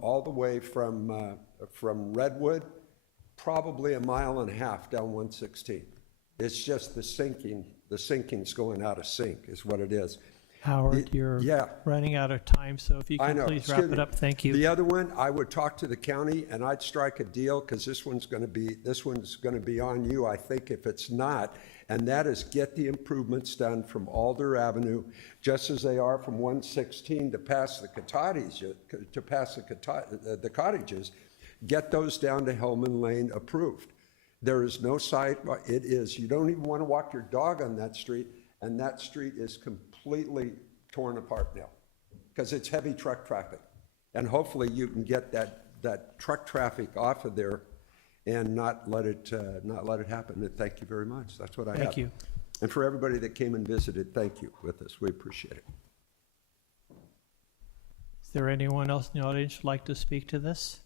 Redwood, probably 1.5 miles down 116. It's just the sinking's going out of sync is what it is. Howard, you're running out of time, so if you can please wrap it up. Thank you. The other one, I would talk to the county and I'd strike a deal, because this one's going to be on you, I think, if it's not, and that is get the improvements done from Alder Avenue, just as they are from 116 to pass the cottages, get those down to Hellman Lane approved. There is no site, you don't even want to walk your dog on that street, and that street is completely torn apart now because it's heavy truck traffic. And hopefully you can get that truck traffic off of there and not let it happen. And thank you very much. That's what I have. Thank you. And for everybody that came and visited, thank you with us. We appreciate it. Is there anyone else in the audience who'd like to speak to this?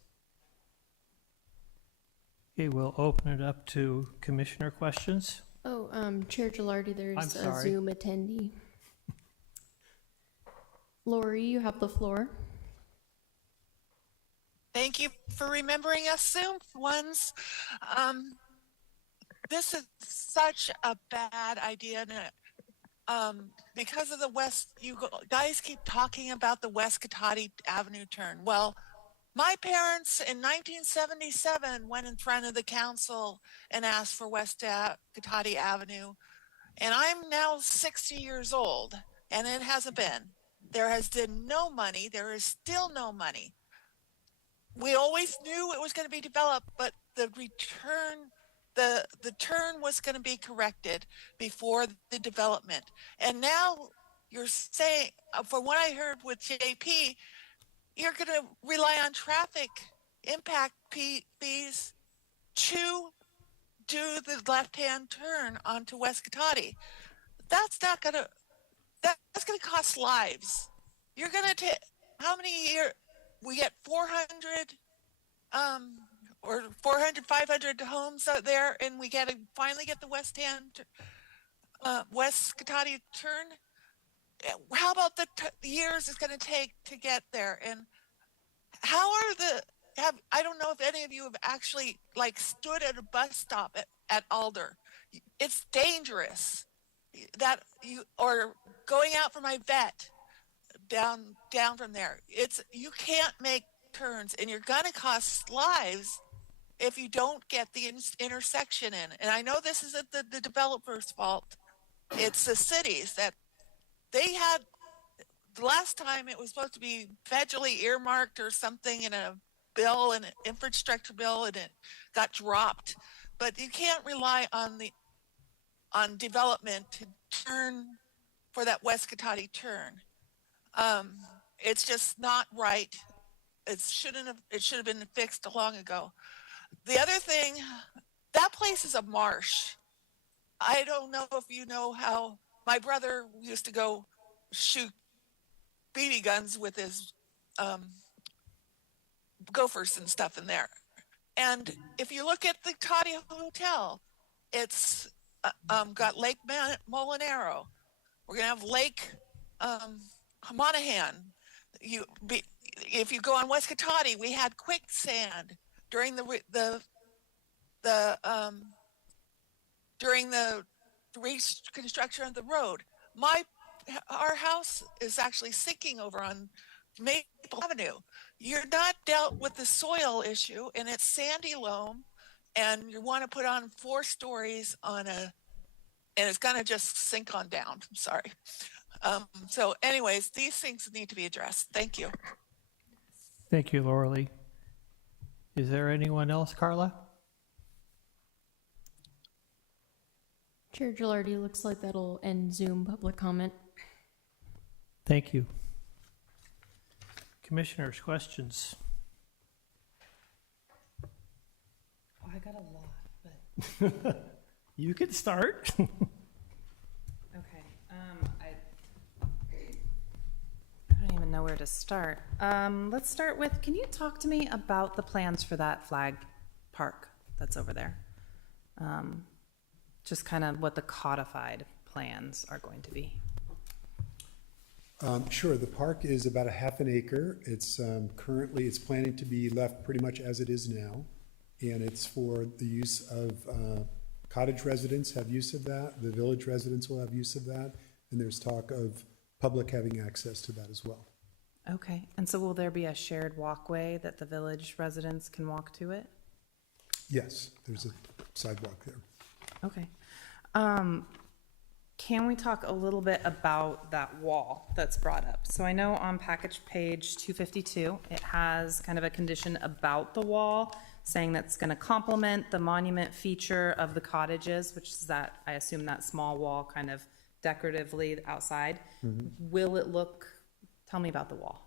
Okay, we'll open it up to commissioner questions. Oh, Chair Gilardi, there's a Zoom attendee. Lori, you have the floor. Thank you for remembering us Zoom ones. This is such a bad idea. Because of the West, you guys keep talking about the West Katati Avenue turn. Well, My parents in 1977 went in front of the council and asked for Cotati Avenue. And I'm now 60 years old, and it hasn't been. There has been no money. There is still no money. We always knew it was going to be developed, but the turn was going to be corrected before the development. And now you're saying, from what I heard with JP, you're going to rely on traffic impact fees to do the left-hand turn onto West Cotati. That's going to cost lives. You're going to take, how many years? We get 400, or 400, 500 homes out there, and we finally get the West Cotati turn. How about the years it's going to take to get there? And how are I don't know if any of you have actually stood at a bus stop at Alder. It's dangerous or going out for my vet down from there. You can't make turns, and you're going to cost lives if you don't get the intersection in. And I know this isn't the developer's fault. It's the cities that they had. The last time it was supposed to be federally earmarked or something in an infrastructure bill, and it got dropped. But you can't rely on development to turn for that West Cotati turn. It's just not right. It should have been fixed long ago. The other thing, that place is a marsh. I don't know if you know how my brother used to go shoot BB guns with his gophers and stuff in there. And if you look at the Cotati Hotel, it's got Lake Molinaro. We're gonna have Lake Monahan. If you go on West Cotati, we had quicksand during the reconstruction of the road. Our house is actually sinking over on Maple Avenue. You're not dealt with the soil issue, and it's sandy loam, and you want to put on 4 stories and it's gonna just sink on down. I'm sorry. So anyways, these things need to be addressed. Thank you. Thank you, Laura Lee. Is there anyone else, Carla? Chair Gilardi, looks like that'll end Zoom public comment. Thank you. Commissioners, questions? Oh, I got a lot, but You can start. okay. I don't even know where to start. Let's start with, can you talk to me about the plans for that flag park that's over there? Just kind of what the codified plans are going to be. Sure, the park is about a half an acre. It's currently, it's planning to be left pretty much as it is now. And it's for the use of, cottage residents have use of that. The village residents will have use of that. And there's talk of public having access to that as well. Okay, and so will there be a shared walkway that the village residents can walk to it? Yes, there's a sidewalk there. Okay. Can we talk a little bit about that wall that's brought up? So I know on package page 252, it has kind of a condition about the wall saying that's going to complement the monument feature of the cottages, which is that, I assume, that small wall kind of decoratively outside. Will it look, tell me about the wall.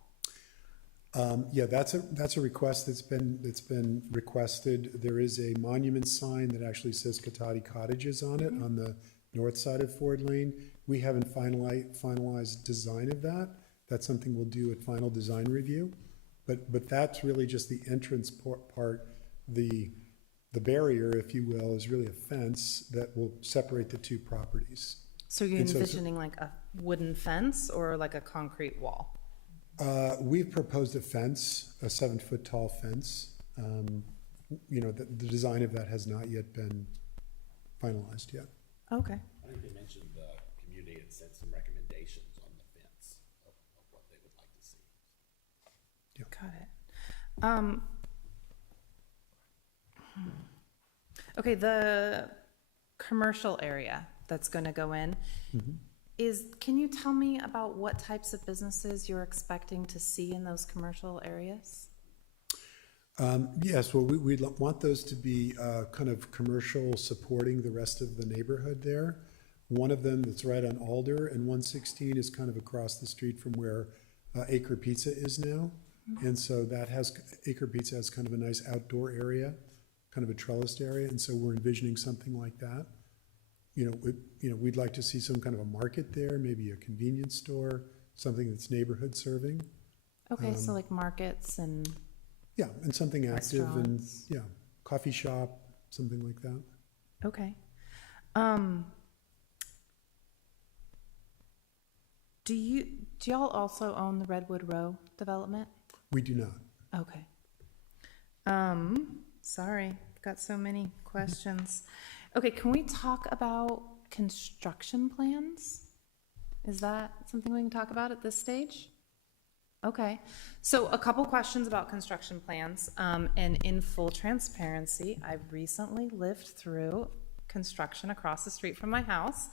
Yeah, that's a request that's been requested. There is a monument sign that actually says Cotati Cottages on it on the north side of Ford Lane. We haven't finalized design of that. That's something we'll do at final design review. But that's really just the entrance part. The barrier, if you will, is really a fence that will separate the two properties. So you're envisioning like a wooden fence or like a concrete wall? We've proposed a fence, a 7-foot tall fence. You know, the design of that has not yet been finalized yet. Okay. I think they mentioned the community had sent some recommendations on the fence of what they would like to see. Got it. Okay, the commercial area that's going to go in can you tell me about what types of businesses you're expecting to see in those commercial areas? Yes, well, we'd want those to be kind of commercial supporting the rest of the neighborhood there. One of them that's right on Alder and 116 is kind of across the street from where Acre Pizza is now. And so Acre Pizza has kind of a nice outdoor area, kind of a trellised area, and so we're envisioning something like that. We'd like to see some kind of a market there, maybe a convenience store, something that's neighborhood serving. Okay, so like markets and Yeah, and something active and, restaurants. yeah, coffee shop, something like that. Okay. Do y'all also own the Redwood Row development? We do not. Okay. Sorry, got so many questions. Okay, can we talk about construction plans? Is that something we can talk about at this stage? Okay, so a couple questions about construction plans, and in full transparency, I recently lived through construction across the street from my house.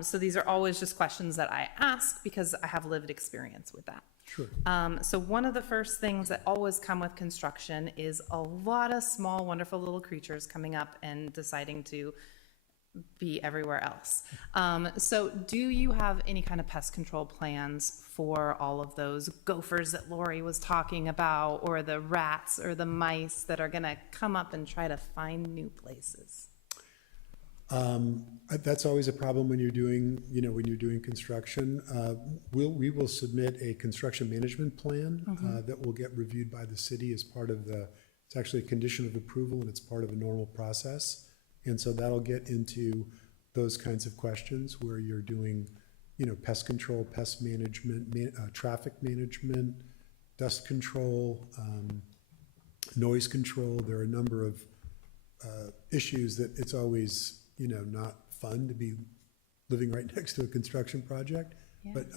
So these are always just questions that I ask because I have lived experience with that. Sure. So one of the first things that always come with construction is a lot of small, wonderful little creatures coming up and deciding to be everywhere else. So do you have any kind of pest control plans for all of those gophers that Lori was talking about, or the rats or the mice that are gonna come up and try to find new places? That's always a problem when you're doing, construction. We will submit a construction management plan that will get reviewed by the city as part of it's actually a condition of approval and it's part of a normal process. And so that'll get into those kinds of questions where you're doing, pest control, pest management, traffic management, dust control, noise control. There are a number of issues that it's always, not fun to be living right next to a construction project. Yeah. But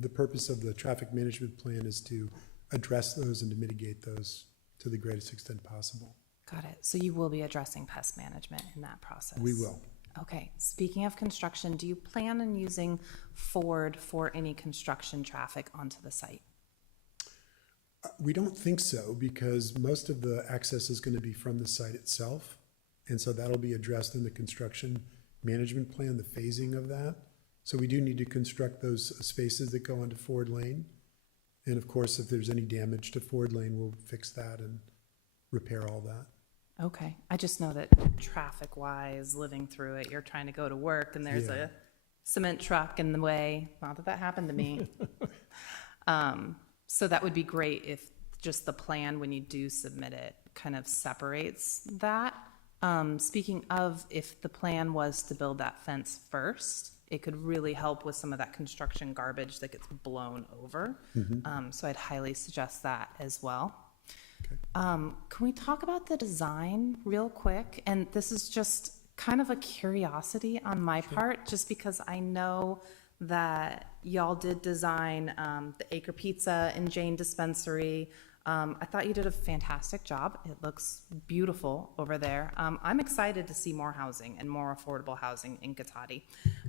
the purpose of the traffic management plan is to address those and to mitigate those to the greatest extent possible. Got it. So you will be addressing pest management in that process? We will. Okay. Speaking of construction, do you plan on using Ford for any construction traffic onto the site? We don't think so, because most of the access is going to be from the site itself. And so that'll be addressed in the construction management plan, the phasing of that. So we do need to construct those spaces that go onto Ford Lane. And of course, if there's any damage to Ford Lane, we'll fix that and repair all that. Okay. I just know that traffic-wise, living through it, you're trying to go to work and there's Yeah. a cement truck in the way. Not that that happened to me. So that would be great if just the plan, when you do submit it, kind of separates that. Speaking of, if the plan was to build that fence first, it could really help with some of that construction garbage that gets blown over. So I'd highly suggest that as well. Can we talk about the design real quick? And this is just kind of a curiosity on my part, just because I know that y'all did design the Acre Pizza and Jane Dispensary. I thought you did a fantastic job. It looks beautiful over there. I'm excited to see more housing and more affordable housing in Cotati.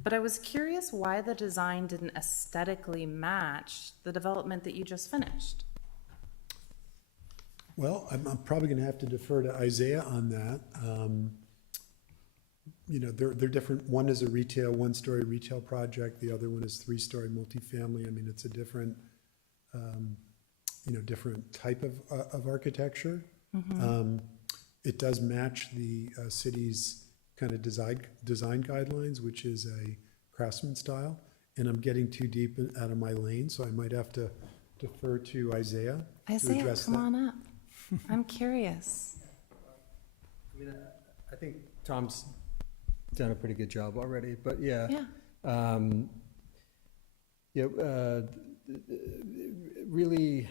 But I was curious why the design didn't aesthetically match the development that you just finished. Well, I'm probably going to have to defer to Isaiah on that. They're different. One is a one-story retail project. The other one is three-story multifamily. I mean, it's a different, different type of architecture. It does match the city's kind of design guidelines, which is a craftsman style. And I'm getting too deep out of my lane, so I might have to defer to Isaiah to Isaiah, address come that. on up. I'm curious. I mean, I think Tom's done a pretty good job already, but yeah. Really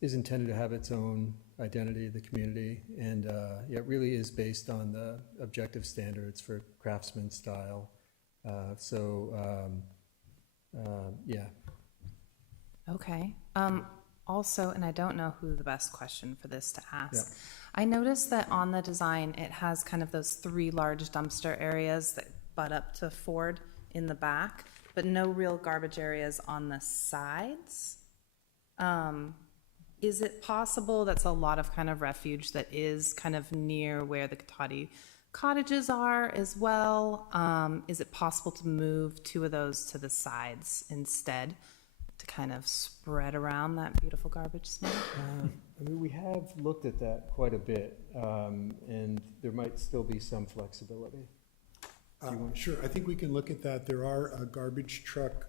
is intended to have its own identity, the community, and it really is based on the objective standards for craftsman style. Yeah. Okay. Also, and I don't know who the best question for this to ask. I noticed that on the design, it has kind of those 3 large dumpster areas that butt up to Ford in the back, but no real garbage areas on the sides. Is it possible that's a lot of kind of refuge that is kind of near where the Katati cottages are as well? Is it possible to move 2 of those to the sides instead to kind of spread around that beautiful garbage smell? I mean, we have looked at that quite a bit, and there might still be some flexibility. Sure, I think we can look at that. There are garbage truck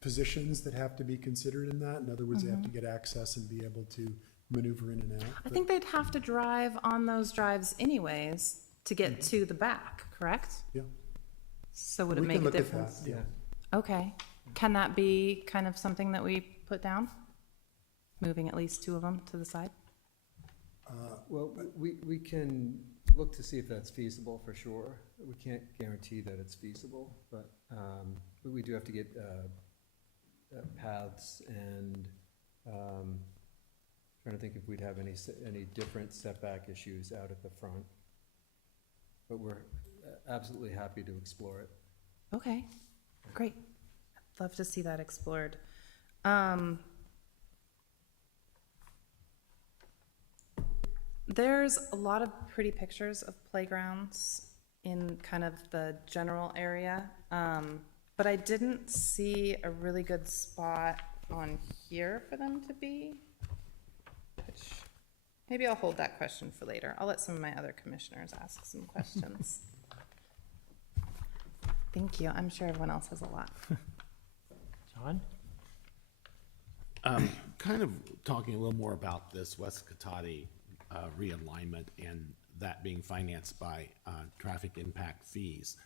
positions that have to be considered in that. In other words, they have to get access and be able to maneuver in and out. I think they'd have to drive on those drives anyways to get to the back, correct? Yeah. So would it We make can a look at difference? that, yeah. Okay. Can that be kind of something that we put down? Moving at least 2 of them to the side? Well, we can look to see if that's feasible for sure. We can't guarantee that it's feasible, but we do have to get paths and trying to think if we'd have any different setback issues out at the front. But we're absolutely happy to explore it. Okay, great. I'd love to see that explored. There's a lot of pretty pictures of playgrounds in kind of the general area, but I didn't see a really good spot on here for them to be. Which, maybe I'll hold that question for later. I'll let some of my other commissioners ask some questions. Thank you. I'm sure everyone else has a lot. John? Kind of talking a little more about this West Katati realignment and that being financed by traffic impact fees.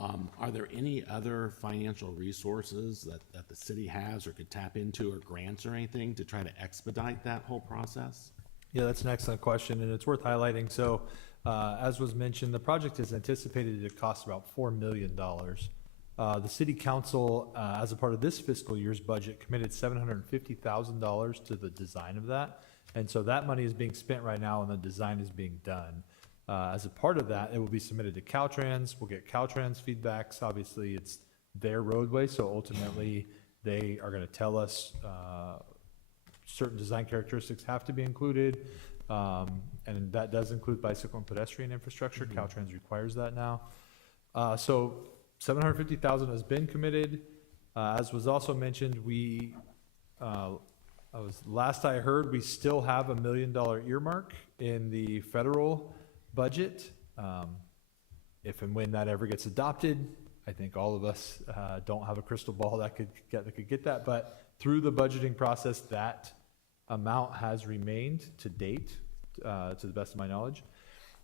Are there any other financial resources that the city has or could tap into, or grants or anything to try to expedite that whole process? Yeah, that's an excellent question, and it's worth highlighting. So, as was mentioned, the project is anticipated to cost about $4 million. The city council, as a part of this fiscal year's budget, committed $750,000 to the design of that. And so that money is being spent right now and the design is being done. As a part of that, it will be submitted to Caltrans. We'll get Caltrans feedbacks. Obviously, it's their roadway, so ultimately they are going to tell us certain design characteristics have to be included. And that does include bicycle and pedestrian infrastructure. Caltrans requires that now. So $750,000 has been committed. As was also mentioned, last I heard, we still have $1 million earmark in the federal budget. If and when that ever gets adopted, I think all of us don't have a crystal ball that could get that, but through the budgeting process, that amount has remained to date, to the best of my knowledge.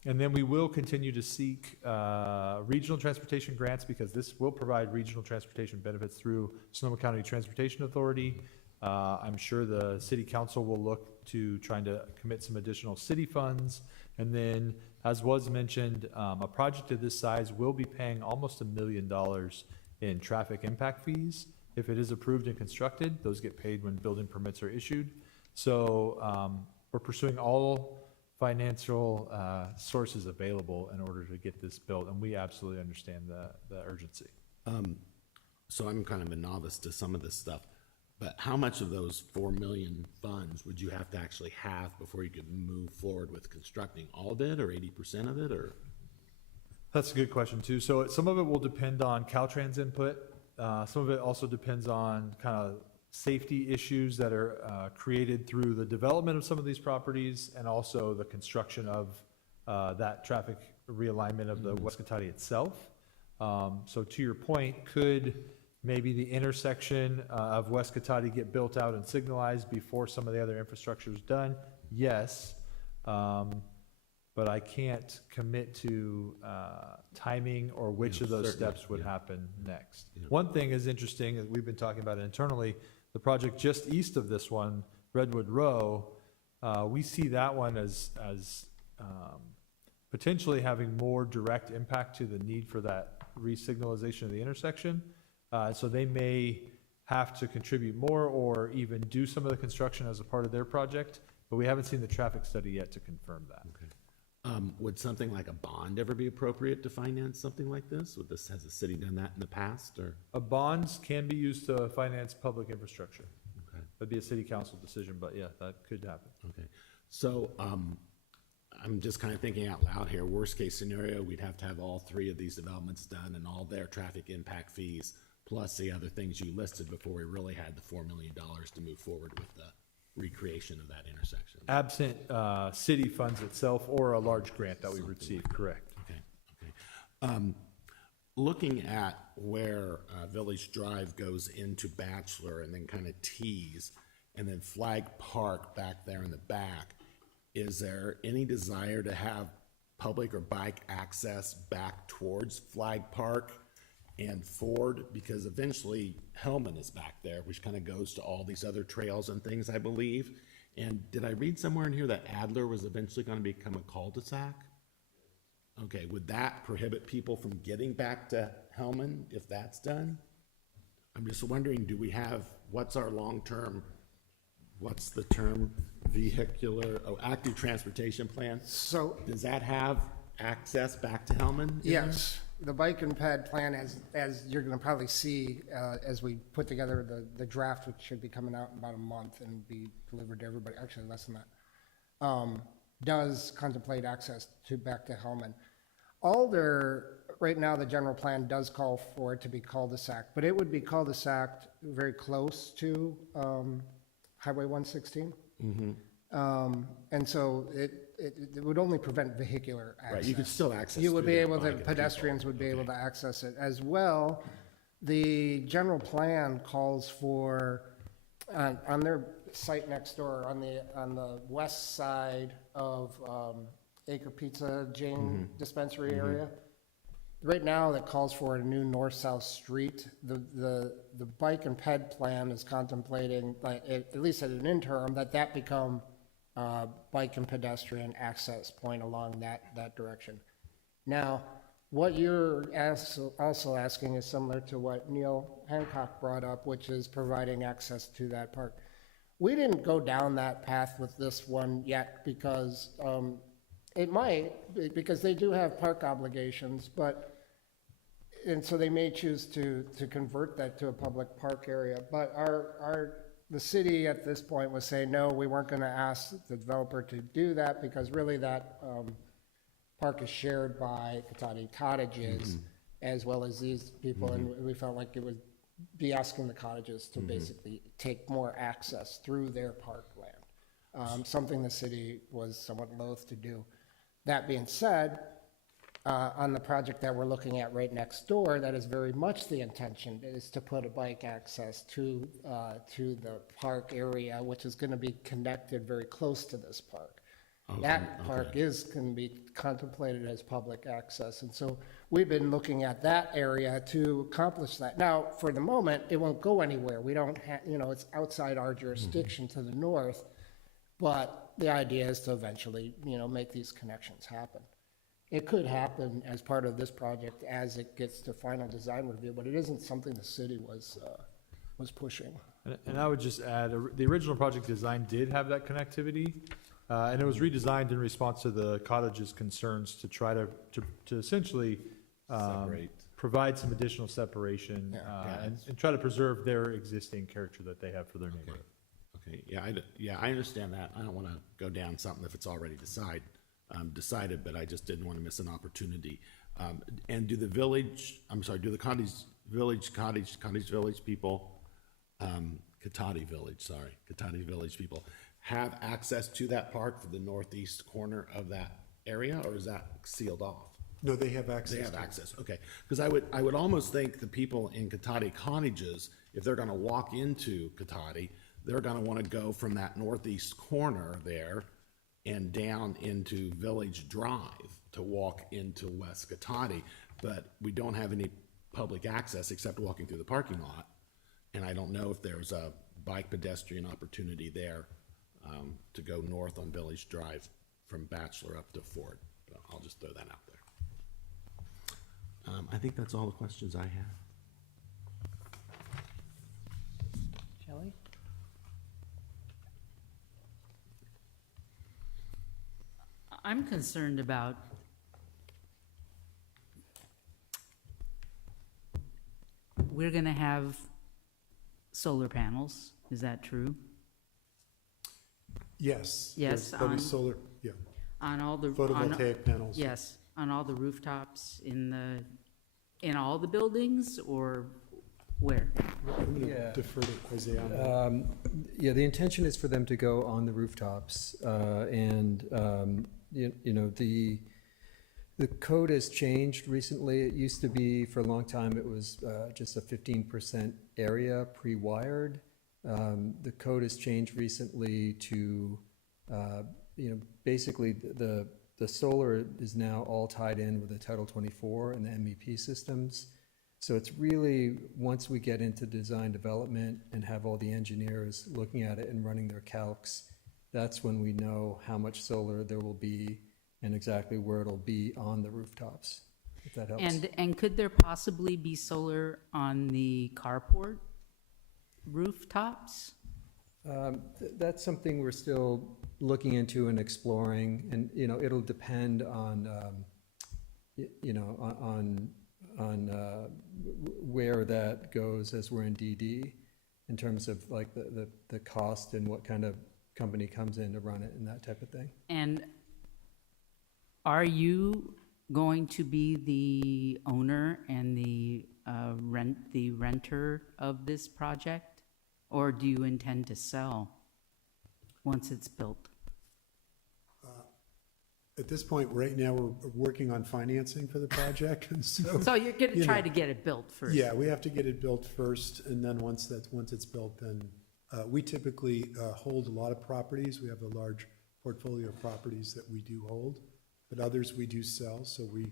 And then we will continue to seek regional transportation grants, because this will provide regional transportation benefits through Sonoma County Transportation Authority. I'm sure the city council will look to trying to commit some additional city funds. And then, as was mentioned, a project of this size will be paying almost $1 million in traffic impact fees. If it is approved and constructed, those get paid when building permits are issued. So we're pursuing all financial sources available in order to get this built, and we absolutely understand the urgency. So I'm kind of a novice to some of this stuff, but how much of those 4 million funds would you have to actually have before you could move forward with constructing all of it, or 80% of it, or? That's a good question too. So some of it will depend on Caltrans input. Some of it also depends on kind of safety issues that are created through the development of some of these properties, and also the construction of that traffic realignment of the West Katati itself. So to your point, could maybe the intersection of West Katati get built out and signalized before some of the other infrastructure is done? Yes. But I can't commit to timing or which of those steps would happen next. One thing is interesting, that we've been talking about internally, the project just east of this one, Redwood Row, we see that one as potentially having more direct impact to the need for that re-signalization of the intersection. So they may have to contribute more or even do some of the construction as a part of their project, but we haven't seen the traffic study yet to confirm that. Would something like a bond ever be appropriate to finance something like this? Has the city done that in the past, or? Bonds can be used to finance public infrastructure. Okay. That'd be a city council decision, but yeah, that could happen. Okay, so, I'm just kind of thinking out loud here. Worst case scenario, we'd have to have all three of these developments done and all their traffic impact fees, plus the other things you listed before we really had the $4 million to move forward with the recreation of that intersection. Absent, city funds itself or a large grant that we receive, correct. Okay. Looking at where Village Drive goes into Bachelor and then kind of tees, and then Flag Park back there in the back, is there any desire to have public or bike access back towards Flag Park and Ford? Because eventually Hellman is back there, which kind of goes to all these other trails and things, I believe. And did I read somewhere in here that Adler was eventually going to become a cul-de-sac? Okay, would that prohibit people from getting back to Hellman if that's done? I'm just wondering, do we have, what's our long-term, what's the term, active transportation plan? So, Does that have access back to Hellman? in there? yes, the bike and ped plan, as you're gonna probably see, as we put together the draft, which should be coming out in about a month and be delivered to everybody, actually less than that, does contemplate access back to Hellman. Right now, the general plan does call for it to be cul-de-sac, but it would be cul-de-sac very close to Highway 116. And so it would only prevent vehicular access. Right, you could still access. You would through be there able by to, the pedestrians people. would be able to access it as well. The general plan calls for, on their site next door, on the west side of Acre Pizza Jane Dispensary area. Right now, that calls for a new north-south street. The bike and ped plan is contemplating, like, at least at an interim, that become bike and pedestrian access point along that direction. Now, what you're also asking is similar to what Neil Hancock brought up, which is providing access to that park. We didn't go down that path with this one yet because it might, because they do have park obligations, and so they may choose to convert that to a public park area. But the city at this point was saying, no, we weren't gonna ask the developer to do that because really that park is shared by Katati Cottages as well as these people, and we felt like it would be asking the cottages to basically take more access through their parkland, something the city was somewhat loath to do. That being said, on the project that we're looking at right next door, that is very much the intention, is to put a bike access to the park area, which is gonna be connected very close to this park. That park is going to be contemplated as public access, and so we've been looking at that area to accomplish that. Now, for the moment, it won't go anywhere. We don't have, it's outside our jurisdiction to the north, but the idea is to eventually, make these connections happen. It could happen as part of this project as it gets to final design review, but it isn't something the city was pushing. And I would just add, the original project design did have that connectivity, and it was redesigned in response to the cottage's concerns to try to essentially Separate. provide some additional separation and try to preserve their existing character that they have for their neighborhood. Okay, I understand that. I don't want to go down something if it's already decided, but I just didn't want to miss an opportunity. And do the Cottage Village people, Katati Village people have access to that park for the northeast corner of that area, or is that sealed off? No, they have access. They have access, okay. Because I would almost think the people in Katati Cottages, if they're gonna walk into Katati, they're gonna wanna go from that northeast corner there and down into Village Drive to walk into West Katati, but we don't have any public access except walking through the parking lot. And I don't know if there's a bike pedestrian opportunity there to go north on Village Drive from Bachelor up to Ford. But I'll just throw that out there. I think that's all the questions I have. I'm concerned about we're gonna have solar panels, is that true? Yes. Yes, There'll be on- solar, yeah, On all the. on- photovoltaic panels. Yes, on all the rooftops in all the buildings, or where? I'm going Yeah. to defer to Isaiah on that. Yeah, the intention is for them to go on the rooftops, and, you know, the code has changed recently. It used to be, for a long time, it was just a 15% area pre-wired. The code has changed recently to, you know, basically, the solar is now all tied in with the Title 24 and the MEP systems. So it's really, once we get into design development and have all the engineers looking at it and running their calcs, that's when we know how much solar there will be and exactly where it'll be on the rooftops, if that helps. And could there possibly be solar on the carport rooftops? That's something we're still looking into and exploring, and, you know, it'll depend on, you know, on where that goes as we're in DD, in terms of like the cost and what kind of company comes in to run it and that type of thing. And are you going to be the owner and the renter of this project? Or do you intend to sell once it's built? At this point, right now, we're working on financing for the project, and so. So you're gonna you try know, to get it built first? Yeah, we have to get it built first, and then once it's built, then, we typically, hold a lot of properties. We have a large portfolio of properties that we do hold, but others we do sell, so we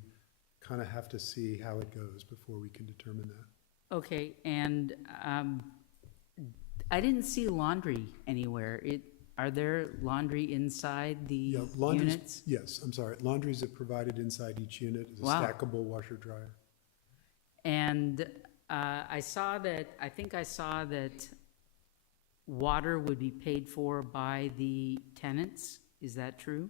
kind of have to see how it goes before we can determine that. Okay, and I didn't see laundry anywhere. Are there laundry inside the Yeah, laundry's- units? Yes, I'm sorry. Laundries are provided inside each unit, as a Wow. stackable washer dryer. And I think I saw that water would be paid for by the tenants. Is that true?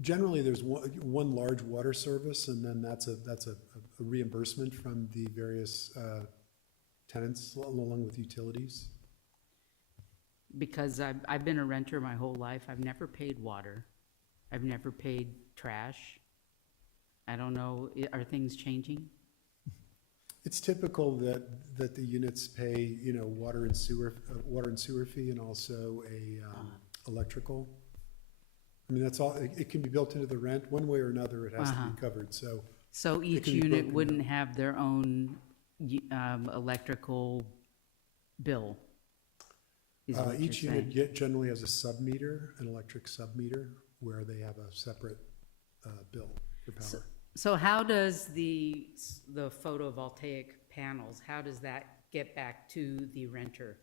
Generally, there's one large water service, and then that's a reimbursement from the various tenants, along with utilities. Because I've been a renter my whole life. I've never paid water. I've never paid trash. I don't know, are things changing? It's typical that the units pay, you know, water and sewer fee, and also a electrical. I mean, that's all, it can be built into the rent, one way or another, it has to Uh-huh. be covered, so. So it each can be unit broken wouldn't down. have their own electrical bill? Is what Each you're unit saying. generally has a sub-meter, an electric sub-meter, where they have a separate bill for power. So how does the photovoltaic panels, how does that get back to the renter?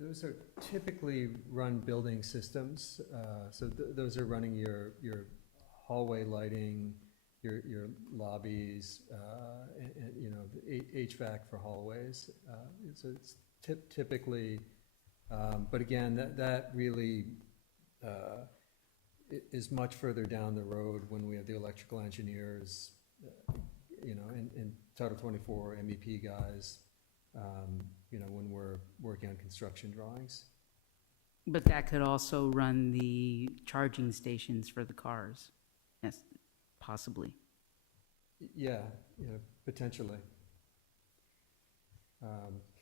Those are typically run building systems, so those are running your hallway lighting, your lobbies, and, you know, the HVAC for hallways. So it's typically, but again, that really is much further down the road when we have the electrical engineers, you know, and Title 24 MEP guys, you know, when we're working on construction drawings. But that could also run the charging stations for the cars, yes, possibly. Yeah, potentially.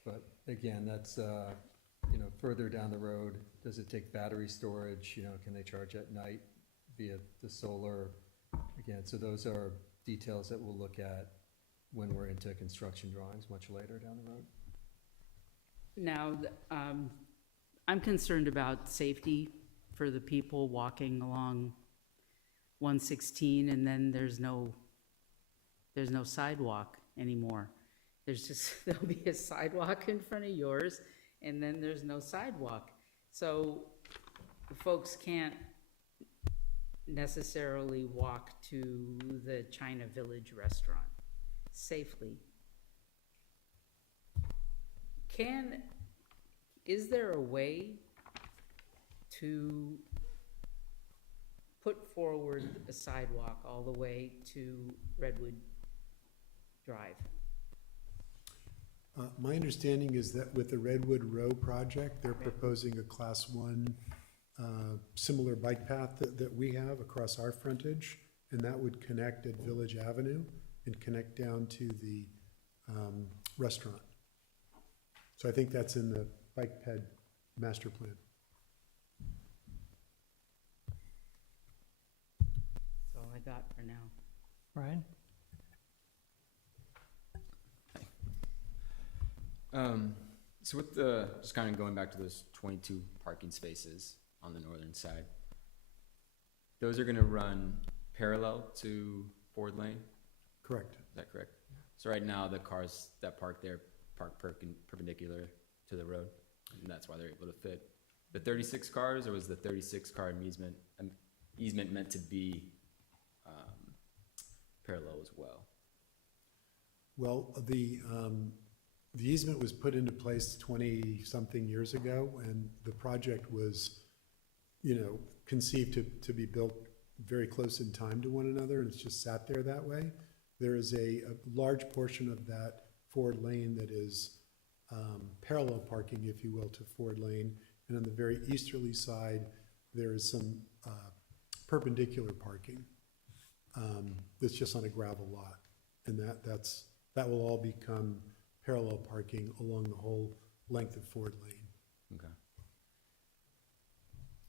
But again, that's, you know, further down the road. Does it take battery storage? You know, can they charge at night via the solar? Again, so those are details that we'll look at when we're into construction drawings much later down the road. Now, I'm concerned about safety for the people walking along 116, and then there's no sidewalk anymore. There's just, there'll be a sidewalk in front of yours, and then there's no sidewalk. So folks can't necessarily walk to the China Village restaurant safely. Is there a way to put forward a sidewalk all the way to Redwood Drive. My understanding is that with the Redwood Row project, they're proposing a Class 1 similar bike path that we have across our frontage, and that would connect at Village Avenue and connect down to the restaurant. So I think that's in the bike ped master plan. That's all I got for now. Ryan? So with the, just kind of going back to those 22 parking spaces on the northern side, those are gonna run parallel to Ford Lane? Correct. Is that correct? So right now, the cars that park there park perpendicular to the road, and that's why they're able to fit the 36 cars, or was the 36 car easement meant to be parallel as well? Well, the easement was put into place 20-something years ago, and the project was, conceived to be built very close in time to one another, and it's just sat there that way. There is a large portion of that Ford Lane that is parallel parking, if you will, to Ford Lane, and on the very easterly side, there is some perpendicular parking that's just on a gravel lot, and that will all become parallel parking along the whole length of Ford Lane. Okay.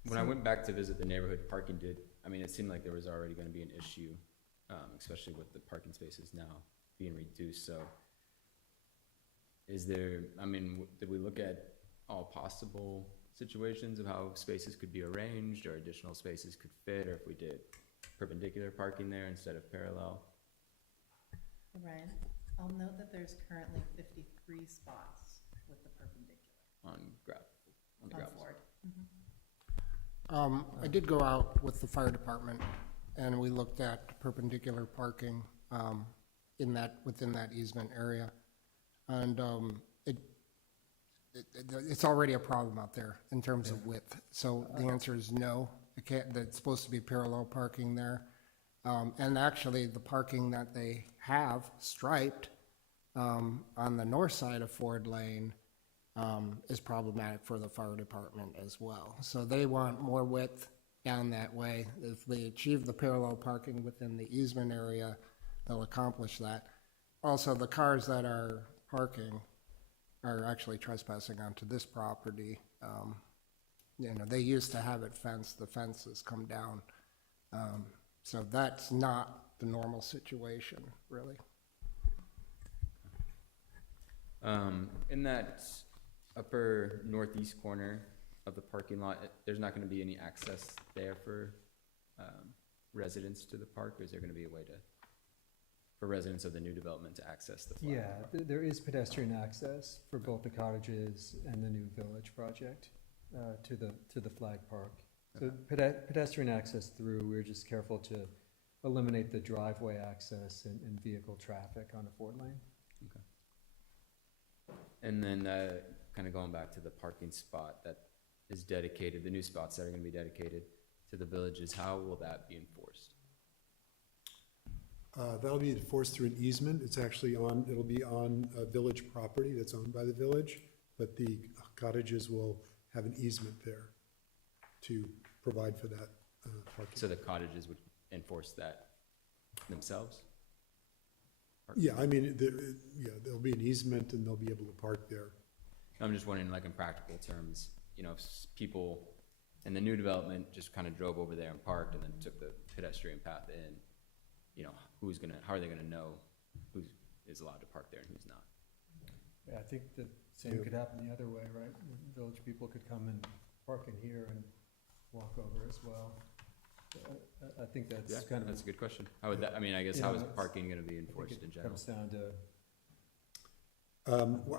When I went back to visit the neighborhood, parking it seemed like there was already gonna be an issue, especially with the parking spaces now being reduced, so is there, did we look at all possible situations of how spaces could be arranged or additional spaces could fit, or if we did perpendicular parking there instead of parallel? Ryan, I'll note that there's currently 53 spots with the perpendicular. On the gravel. Ford. I did go out with the fire department, and we looked at perpendicular parking within that easement area. And it's already a problem out there in terms of width. So the answer is no. That's supposed to be parallel parking there. And actually, the parking that they have striped on the north side of Ford Lane is problematic for the fire department as well. So they want more width down that way. If they achieve the parallel parking within the easement area, they'll accomplish that. Also, the cars that are parking are actually trespassing onto this property. They used to have it fenced. The fence has come down. So that's not the normal situation, really. In that upper northeast corner of the parking lot, there's not gonna be any access there for residents to the park, or is there gonna be a way for residents of the new development to access the flag park? There is pedestrian access for both the cottages and the new village project to the flag park. So pedestrian access through, we're just careful to eliminate the driveway access and vehicle traffic on the Ford Lane. Okay. And then, kind of going back to the parking spot that is dedicated, the new spots that are gonna be dedicated to the villages, how will that be enforced? That'll be enforced through an easement. It'll be on a village property that's owned by the village, but the cottages will have an easement there to provide for that parking. So the cottages would enforce that themselves? Yeah, there'll be an easement and they'll be able to park there. I'm just wondering, like in practical terms, if people in the new development just kind of drove over there and parked and then took the pedestrian path in, how are they gonna know who is allowed to park there and who's not? Yeah, I think the same could happen the other way, right? Village people could come and park in here and walk over as well. I think that's kind of. That's a good question. How would that, I guess, how is parking gonna be enforced in general? Comes down to.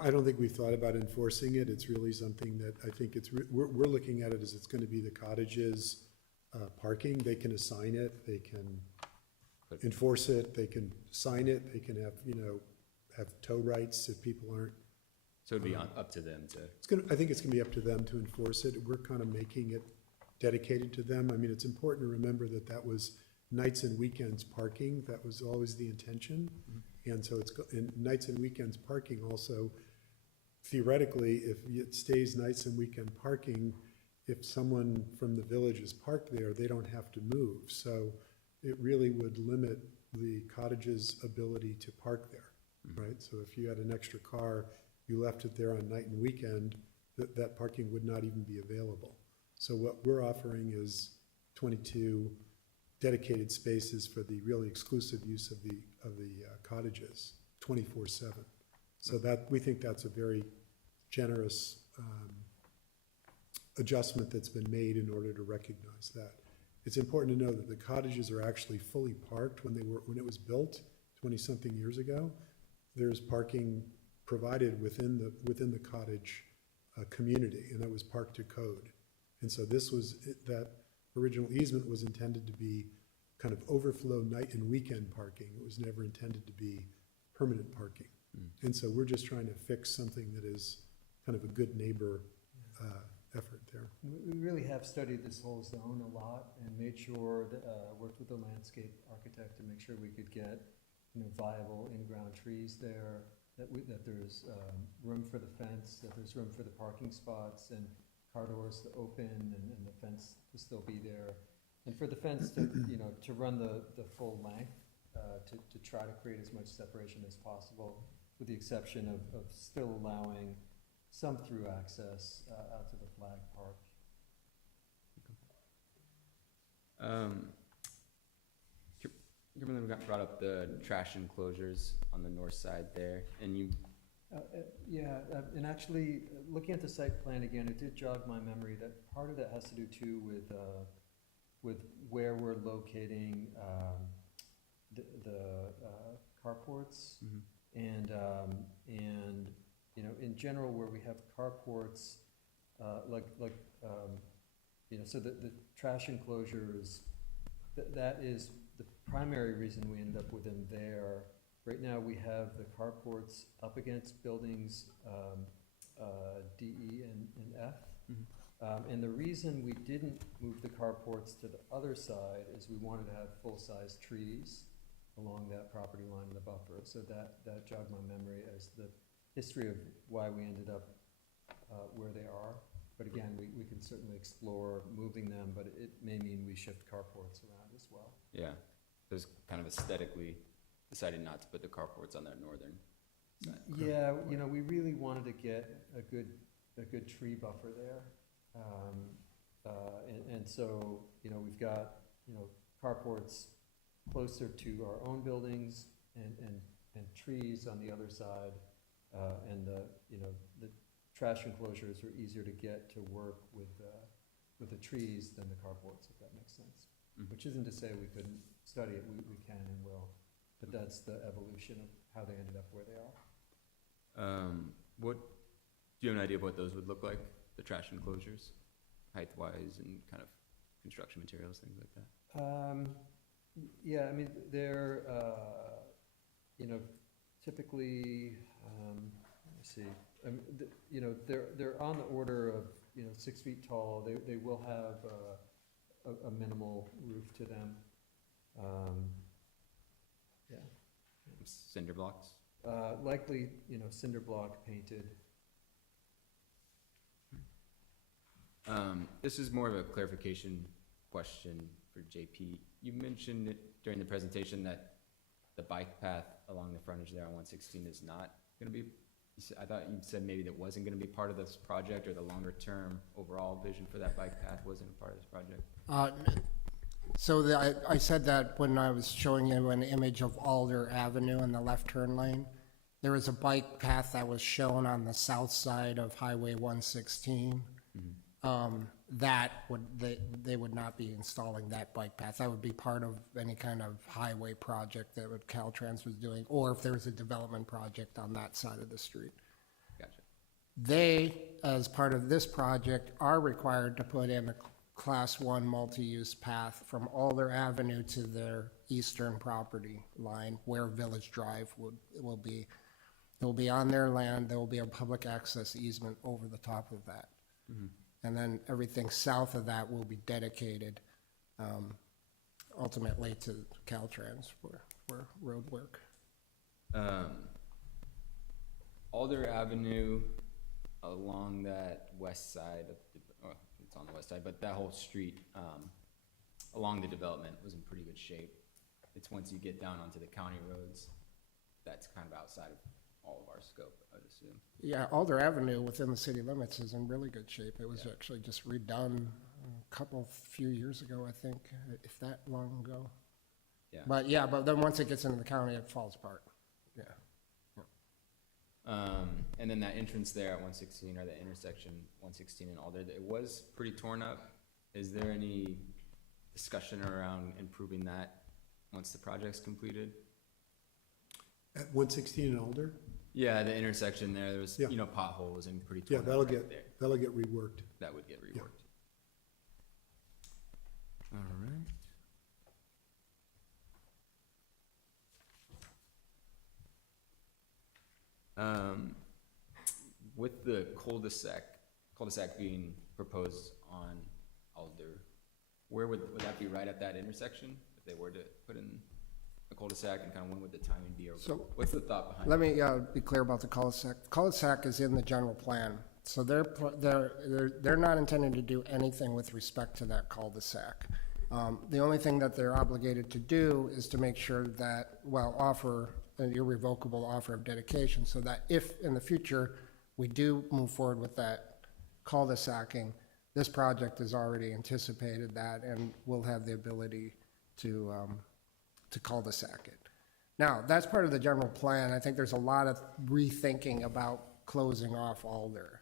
I don't think we've thought about enforcing it. It's really something that I think we're looking at it as it's gonna be the cottages parking. They can assign it, they can enforce it, they can sign it, they can have tow rights if people aren't. So it'd be up to them to. I think it's gonna be up to them to enforce it. We're kind of making it dedicated to them. I mean, it's important to remember that that was nights and weekends parking. That was always the intention. And so and nights and weekends parking also, theoretically, if it stays nights and weekend parking, if someone from the village is parked there, they don't have to move. So it really would limit the cottage's ability to park there, right? So if you had an extra car, you left it there on night and weekend, that parking would not even be available. So what we're offering is 22 dedicated spaces for the really exclusive use of the cottages, 24/7. So that, we think that's a very generous adjustment that's been made in order to recognize that. It's important to know that the cottages are actually fully parked when it was built 20-something years ago. There's parking provided within the cottage community, and that was parked to code. And so that original easement was intended to be kind of overflow night and weekend parking. It was never intended to be permanent parking. And so we're just trying to fix something that is kind of a good neighbor effort there. We really have studied this whole zone a lot and made sure that, worked with the landscape architect to make sure we could get, viable in-ground trees there, that there's room for the fence, that there's room for the parking spots and car doors to open and the fence to still be there. And for the fence to, to run the full length, to try to create as much separation as possible, with the exception of still allowing some through access out to the flag park. Kimberly brought up the trash enclosures on the north side there, and you. And actually, looking at the site plan again, it did jog my memory that part of that has to do too with where we're locating the carports, and in general, where we have carports, so the trash enclosures, that is the primary reason we end up with them there. Right now, we have the carports up against buildings D, E, and F. And the reason we didn't move the carports to the other side is we wanted to have full-size trees along that property line in the buffer. So that jogged my memory as the history of why we ended up where they are. But again, we can certainly explore moving them, but it may mean we shift carports around as well. Yeah, there's kind of aesthetically decided not to put the carports on that northern side. Yeah, we really wanted to get a good tree buffer there. And so, we've got, carports closer to our own buildings and trees on the other side. And the trash enclosures are easier to get to work with the trees than the carports, if that makes sense. Which isn't to say we couldn't study it, we can and will, but that's the evolution of how they ended up where they are. Do you have an idea of what those would look like, the trash enclosures, height-wise and kind of construction materials, things like that? Yeah, I mean, they're, typically, let me see, they're on the order of, 6 feet tall. They will have a minimal roof to them. Yeah. Cinder blocks? Likely, cinder block painted. This is more of a clarification question for JP. You mentioned it during the presentation that the bike path along the frontage there on 116 is not going to be, I thought you said maybe that wasn't going to be part of this project, or the longer term overall vision for that bike path wasn't a part of this project? I said that when I was showing you an image of Alder Avenue in the left turn lane. There was a bike path that was shown on the south side of Highway 116. They would not be installing that bike path. That would be part of any kind of highway project that Caltrans was doing, or if there was a development project on that side of the street. Gotcha. They, as part of this project, are required to put in a Class 1 multi-use path from Alder Avenue to their eastern property line, where Village Drive will be. It will be on their land. There will be a public access easement over the top of that. And then everything south of that will be dedicated ultimately to Caltrans for road work. Alder Avenue along that west side of it's on the west side, but that whole street along the development was in pretty good shape. It's once you get down onto the county roads, that's kind of outside of all of our scope, I'd assume. Yeah, Alder Avenue within the city limits is in really good shape. It was actually just redone few years ago, I think, if that long ago. Yeah. But then once it gets into the county, it falls apart. Yeah. And then that entrance there at 116, or the intersection 116 and Alder, it was pretty torn up. Is there any discussion around improving that once the project's completed? At 116 and Alder? Yeah, the intersection there was, Yeah. potholes and pretty Yeah, torn up right there. that'll get reworked. That would get reworked. All right. With the cul-de-sac being proposed on Alder, where would that be, right at that intersection? If they were to put in a cul-de-sac, and kind of when would the timing be? Or So, what's the thought behind Let it? me be clear about the cul-de-sac. Cul-de-sac is in the general plan, so they're not intending to do anything with respect to that cul-de-sac. The only thing that they're obligated to do is to make sure that, offer an irrevocable offer of dedication, so that if in the future we do move forward with that cul-de-sacing, this project has already anticipated that and will have the ability to cul-de-sac it. Now, that's part of the general plan. I think there's a lot of rethinking about closing off Alder,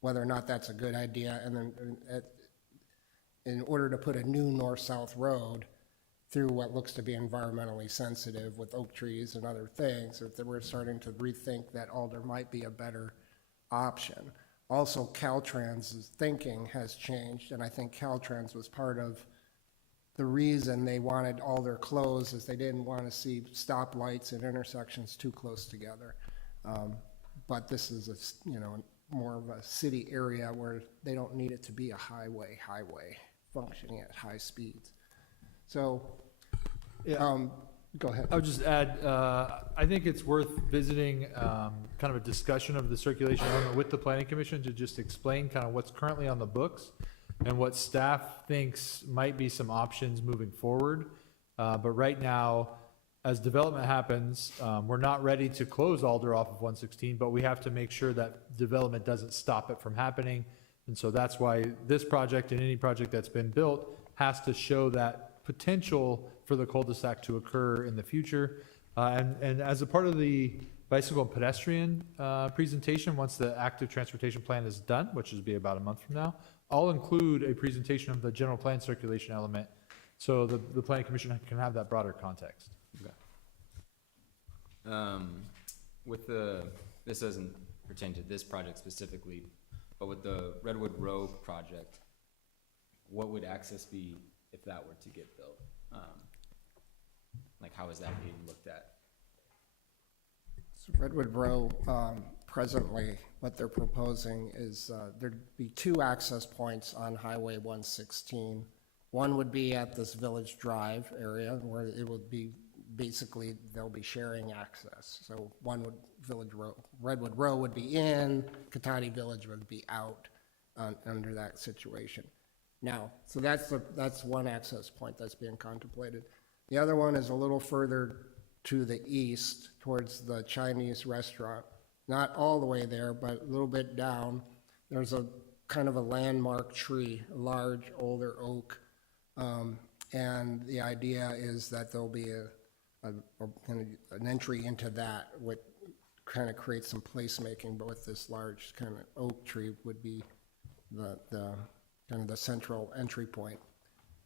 whether or not that's a good idea. And then in order to put a new north-south road through what looks to be environmentally sensitive with oak trees and other things, that we're starting to rethink that Alder might be a better option. Also, Caltrans's thinking has changed, and I think Caltrans was part of the reason they wanted Alder closed, is they didn't want to see stoplights and intersections too close together. But this is more of a city area where they don't need it to be a highway functioning at high speeds. So, go ahead. I would just add, I think it's worth visiting kind of a discussion of the circulation element with the planning commission to just explain kind of what's currently on the books and what staff thinks might be some options moving forward. But right now, as development happens, we're not ready to close Alder off of 116, but we have to make sure that development doesn't stop it from happening. And so that's why this project and any project that's been built has to show that potential for the cul-de-sac to occur in the future. And as a part of the bicycle and pedestrian presentation, once the active transportation plan is done, which will be about a month from now, I'll include a presentation of the general plan circulation element, so the planning commission can have that broader context. Okay. This doesn't pertain to this project specifically, but with the Redwood Row project, what would access be if that were to get built? Like, how is that being looked at? So Redwood Row, presently, what they're proposing is there'd be two access points on Highway 116. One would be at this Village Drive area where it would be, basically, they'll be sharing access. So Redwood Row would be in, Cotati Village would be out under that situation. Now, so that's one access point that's being contemplated. The other one is a little further to the east towards the Chinese restaurant. Not all the way there, but a little bit down. There's a kind of a landmark tree, a large older oak. And the idea is that there'll be an entry into that, which kind of creates some placemaking, but with this large kind of oak tree would be the kind of the central entry point.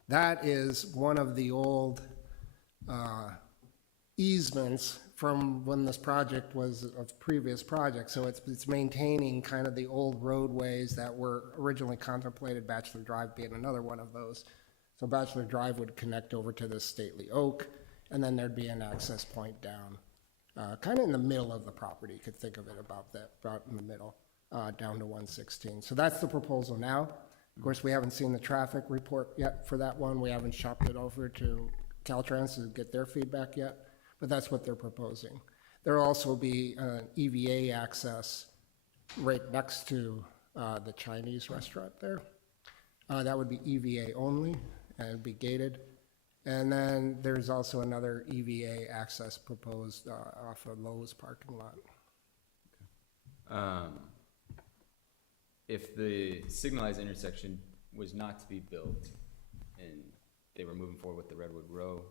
That is one of the old easements from when this project was a previous project. So it's maintaining kind of the old roadways that were originally contemplated, Bachelor Drive being another one of those. So Bachelor Drive would connect over to this stately oak, and then there'd be an access point down, kind of in the middle of the property. You could think of it about in the middle. down to 116. So that's the proposal now. Of course, we haven't seen the traffic report yet for that one. We haven't shopped it over to Caltrans to get their feedback yet, but that's what they're proposing. There'll also be an EVA access right next to the Chinese restaurant there. That would be EVA only, and it'd be gated. And then there's also another EVA access proposed off of Lowe's parking lot. If the signalized intersection was not to be built and they were moving forward with the Redwood Row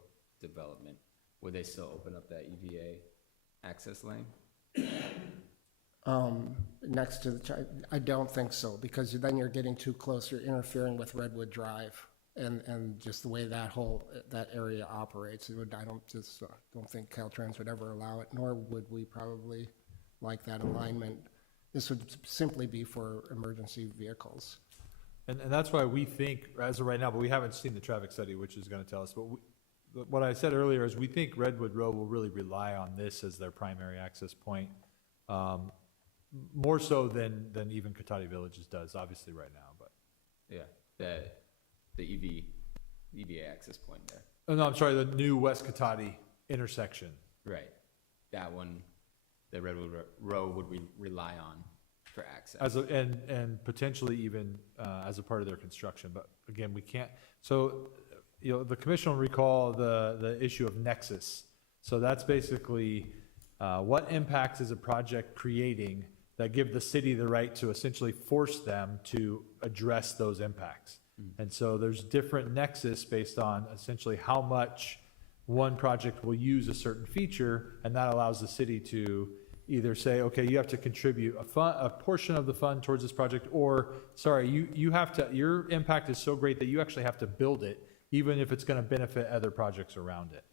development, would they still open up that EVA access lane? Next to the, I don't think so, because then you're getting too close, you're interfering with Redwood Drive and just the way that area operates. I don't think Caltrans would ever allow it, nor would we probably like that alignment. This would simply be for emergency vehicles. And that's why we think, as of right now, but we haven't seen the traffic study, which is gonna tell us, but what I said earlier is we think Redwood Row will really rely on this as their primary access point. More so than even Cotati Villages does, obviously right now, but. Yeah, the EVA access point there. Oh, no, I'm sorry, the new West Cotati intersection. Right. That one, the Redwood Row would rely on for access. And potentially even as a part of their construction, but again, we can't, so, the commission will recall the issue of nexus. So that's basically what impacts is a project creating that give the city the right to essentially force them to address those impacts. And so there's different nexus based on essentially how much one project will use a certain feature, and that allows the city to either say, okay, you have to contribute a portion of the fund towards this project, or sorry, you have to, your impact is so great that you actually have to build it, even if it's going to benefit other projects around it.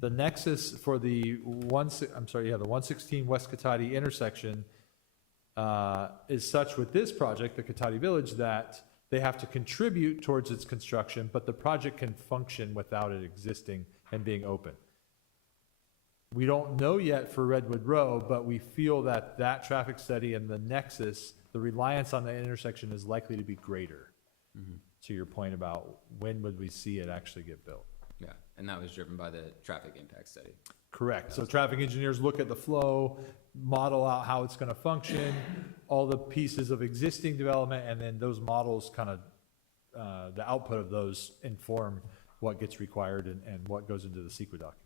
The nexus for the 116 West Cotati intersection is such with this project, the Cotati Village, that they have to contribute towards its construction, but the project can function without it existing and being open. We don't know yet for Redwood Row, but we feel that that traffic study and the nexus, the reliance on the intersection is likely to be greater. To your point about when would we see it actually get built? Yeah, and that was driven by the traffic impact study. Correct. So traffic engineers look at the flow, model out how it's going to function, all the pieces of existing development, and then those models kind of, the output of those inform what gets required and what goes into the CEQA document.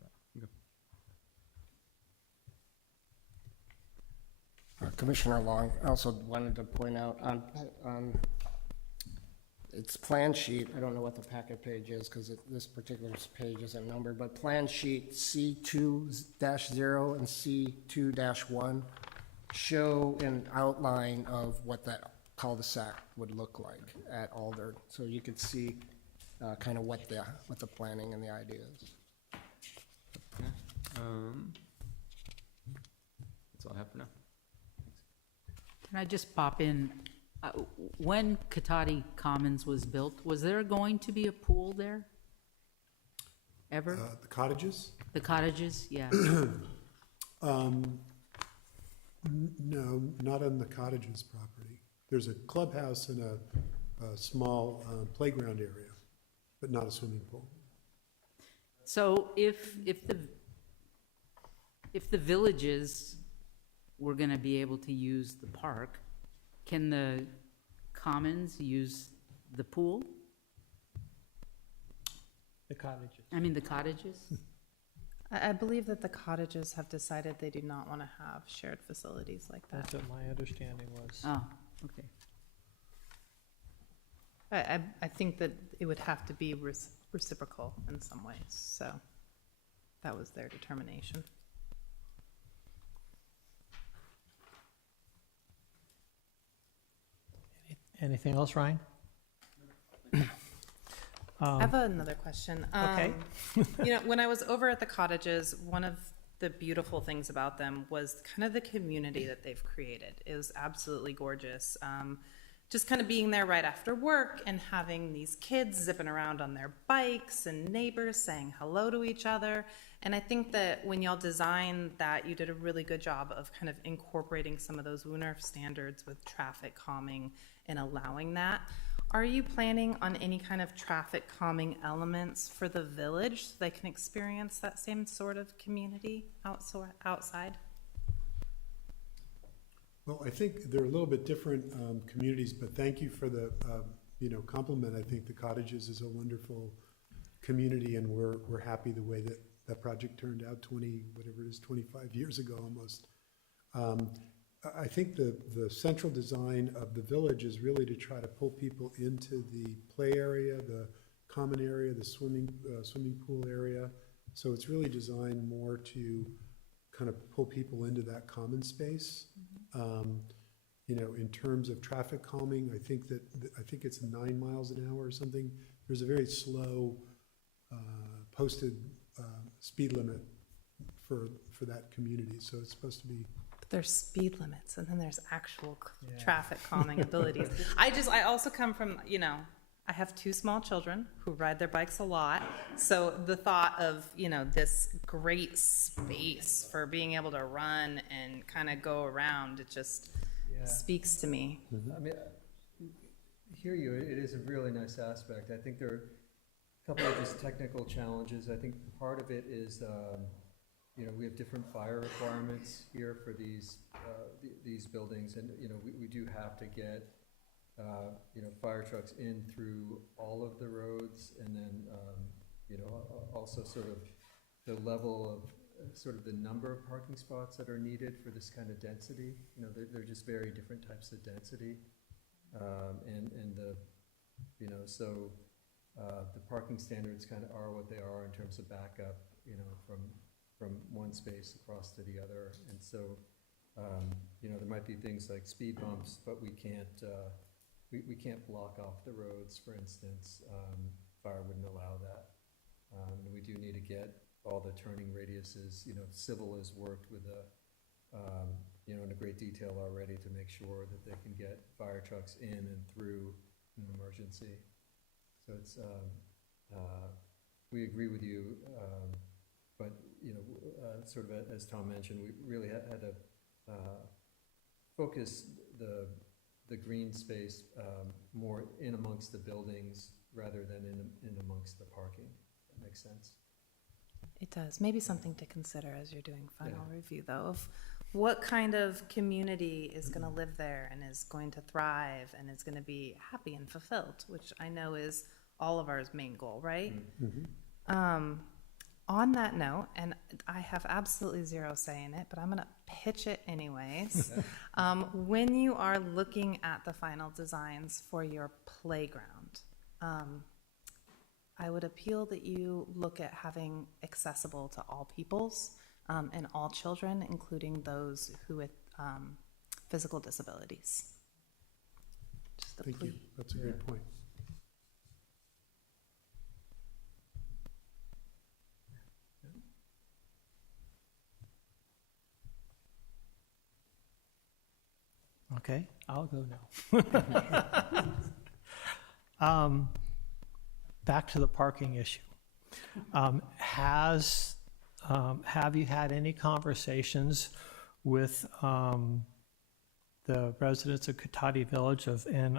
Commissioner Long, I also wanted to point out on its plan sheet, I don't know what the packet page is because this particular page isn't numbered, but plan sheet C2-0 and C2-1 show an outline of what that cul-de-sac would look like at Alder. So you could see kind of what the planning and the idea is. That's all I have for now. Can I just pop in? When Cotati Commons was built, was there going to be a pool there? Ever? The cottages? The cottages, yeah. No, not on the cottages property. There's a clubhouse and a small playground area, but not a swimming pool. So if the villages were going to be able to use the park, can the Commons use the pool? The cottages. I mean, the cottages? I believe that the cottages have decided they do not want to have shared facilities like that. That's what my understanding was. Oh, okay. I think that it would have to be reciprocal in some ways, so that was their determination. Anything else, Ryan? I have another question. Okay. When I was over at the cottages, one of the beautiful things about them was kind of the community that they've created. It was absolutely gorgeous. just kind of being there right after work and having these kids zipping around on their bikes and neighbors saying hello to each other. And I think that when y'all designed that, you did a really good job of kind of incorporating some of those WUNRF standards with traffic calming and allowing that. Are you planning on any kind of traffic calming elements for the village so they can experience that same sort of community outside? Well, I think they're a little bit different communities, but thank you for the, compliment. I think the Cottages is a wonderful community, and we're happy the way that that project turned out 25 years ago almost. I think the central design of the village is really to try to pull people into the play area, the common area, the swimming pool area. So it's really designed more to kind of pull people into that common space. In terms of traffic calming, I think it's 9 miles an hour or something. There's a very slow posted speed limit for that community. So it's supposed to be. There's speed limits, and then there's actual traffic calming abilities. I also come from, I have 2 small children who ride their bikes a lot. So the thought of, this great space for being able to run and kind of go around, it just speaks to me. I mean, hear you, it is a really nice aspect. I think there are a couple of just technical challenges. I think part of it is, we have different fire requirements here for these buildings, and we do have to get fire trucks in through all of the roads, and then also sort of the level of sort of the number of parking spots that are needed for this kind of density. They're just very different types of density, the parking standards kind of are what they are in terms of backup, from one space across to the other. And so, there might be things like speed bumps, but we can't block off the roads, for instance. Fire wouldn't allow that. And we do need to get all the turning radiuses. Civil has worked with in a great detail already to make sure that they can get fire trucks in and through an emergency. So it's, we agree with you, but, sort of as Tom mentioned, we really had to focus the green space more in amongst the buildings rather than in amongst the parking. That makes sense. It does. Maybe something to consider as you're doing final review, though, of what kind of community is going to live there and is going to thrive and is going to be happy and fulfilled, which I know is all of our main goal, right? Mm-hmm. On that note, and I have absolutely zero say in it, but I'm going to pitch it anyways. When you are looking at the final designs for your playground, I would appeal that you look at having accessible to all peoples and all children, including those who with physical disabilities. Just a Thank plea. you. That's a great point. Okay, I'll go now. Back to the parking issue. Have you had any conversations with the residents of Cotati Village and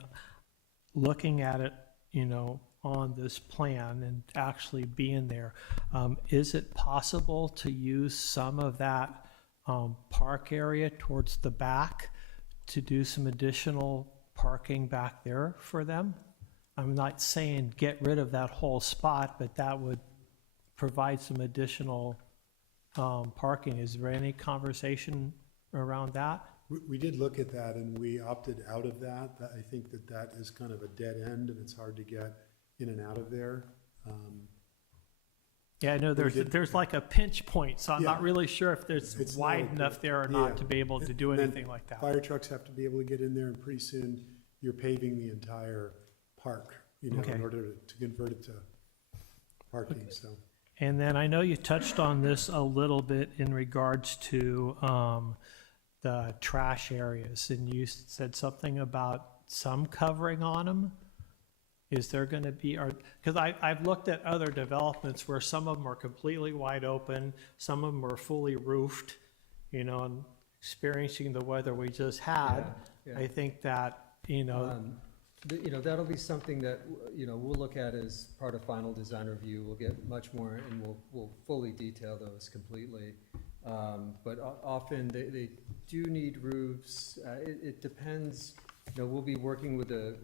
looking at it, on this plan and actually being there? Is it possible to use some of that park area towards the back to do some additional parking back there for them? I'm not saying get rid of that whole spot, but that would provide some additional parking. Is there any conversation around that? We did look at that, and we opted out of that. I think that is kind of a dead end, and it's hard to get in and out of there. Yeah, I know there's like a pinch point, so I'm not really sure if it's wide enough there or not to be able to do anything like that. Fire trucks have to be able to get in there, and pretty soon you're paving the entire park, in order to convert it to parking, so. And then I know you touched on this a little bit in regards to the trash areas, and you said something about some covering on them? Is there going to be, because I've looked at other developments where some of them are completely wide open, some of them are fully roofed, you know, and experiencing the weather we just had, Yeah. I think that, you know, You know, that'll be something that, you know, we'll look at as part of final design review. We'll get much more, and we'll fully detail those completely. But often they do need roofs. It depends, you know, we'll be working with the,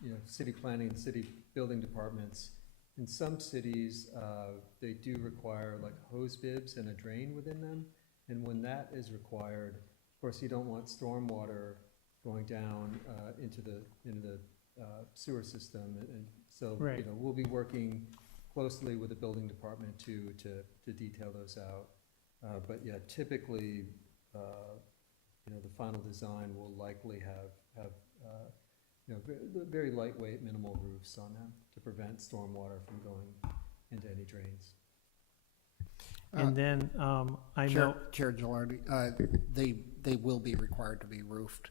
you know, city planning and city building departments. In some cities, they do require like hose bibs and a drain within them. And when that is required, of course, you don't want stormwater going down into the sewer system. And so, Right. you know, we'll be working closely with the building department to detail those out. But yeah, typically, you know, the final design will likely have you know, very lightweight, minimal roofs on them to prevent stormwater from going into any drains. and then I know, Chair Gilardi, they will be required to be roofed.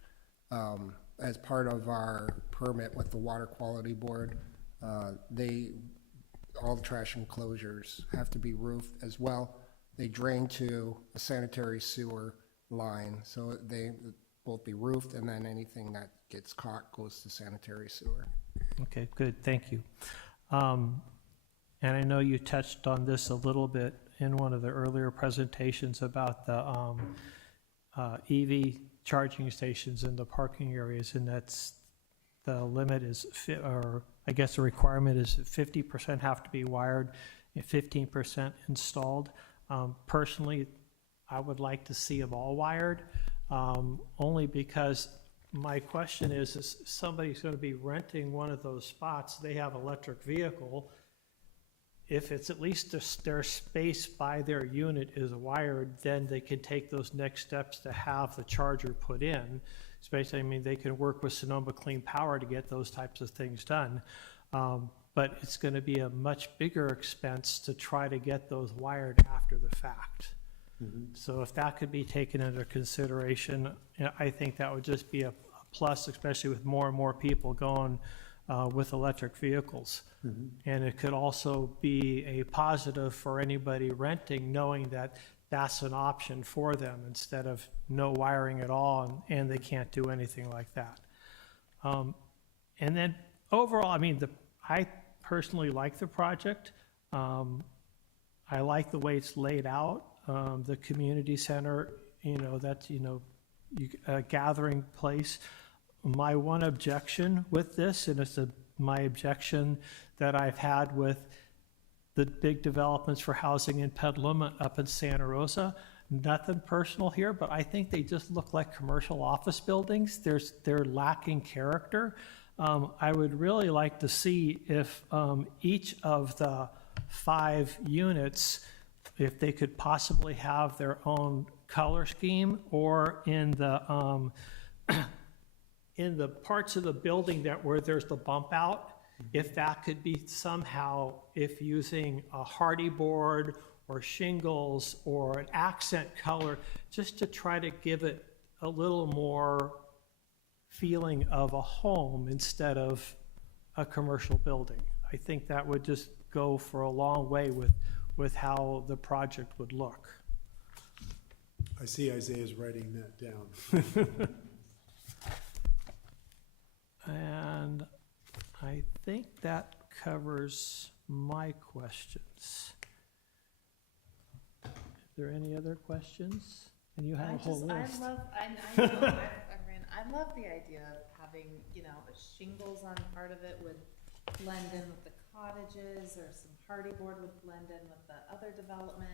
As part of our permit with the Water Quality Board, all trash enclosures have to be roofed as well. They drain to a sanitary sewer line, so they both be roofed, and then anything that gets caught goes to sanitary sewer. okay, good, thank you. And I know you touched on this a little bit in one of the earlier presentations about the EV charging stations in the parking areas, and that's, the limit is, or I guess the requirement is 50% have to be wired and 15% installed. Personally, I would like to see them all wired, only because my question is somebody's going to be renting one of those spots, they have electric vehicle. If it's at least their space by their unit is wired, then they can take those next steps to have the charger put in. Especially, I mean, they can work with Sonoma Clean Power to get those types of things done. But it's going to be a much bigger expense to try to get those wired after the fact. So if that could be taken into consideration, you know, I think that would just be a plus, especially with more and more people going with electric vehicles. And it could also be a positive for anybody renting, knowing that that's an option for them instead of no wiring at all, and they can't do anything like that. And then overall, I mean, I personally like the project. I like the way it's laid out. The community center, you know, that's, you know, a gathering place. My one objection with this, and it's my objection that I've had with the big developments for housing in Petaluma up in Santa Rosa, nothing personal here, but I think they just look like commercial office buildings. They're lacking character. I would really like to see if each of the 5 units, if they could possibly have their own color scheme, or in the parts of the building where there's the bump out, if that could be somehow, if using a hardy board or shingles or an accent color, just to try to give it a little more feeling of a home instead of a commercial building. I think that would just go for a long way with how the project would look. I see Isaiah's writing that down. And I think that covers my questions. Is there any other questions? And you have a whole list. I mean, I love the idea of having, you know, shingles on part of it would blend in with the cottages, or some hardy board would blend in with the other development.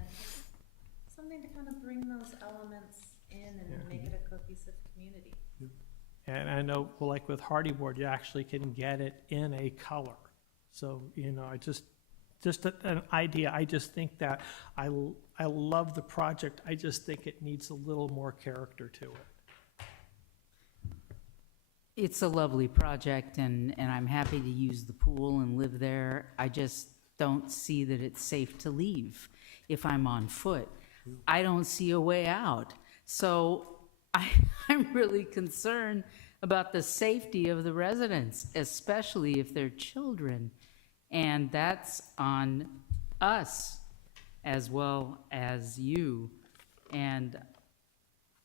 Something to kind of bring those elements in and make it a cohesive community. And I know, well, like with hardy board, you actually can get it in a color. So, you know, just an idea. I just think that I love the project. I just think it needs a little more character to it. It's a lovely project, and I'm happy to use the pool and live there. I just don't see that it's safe to leave if I'm on foot. I don't see a way out. So I'm really concerned about the safety of the residents, especially if they're children. And that's on us as well as you. And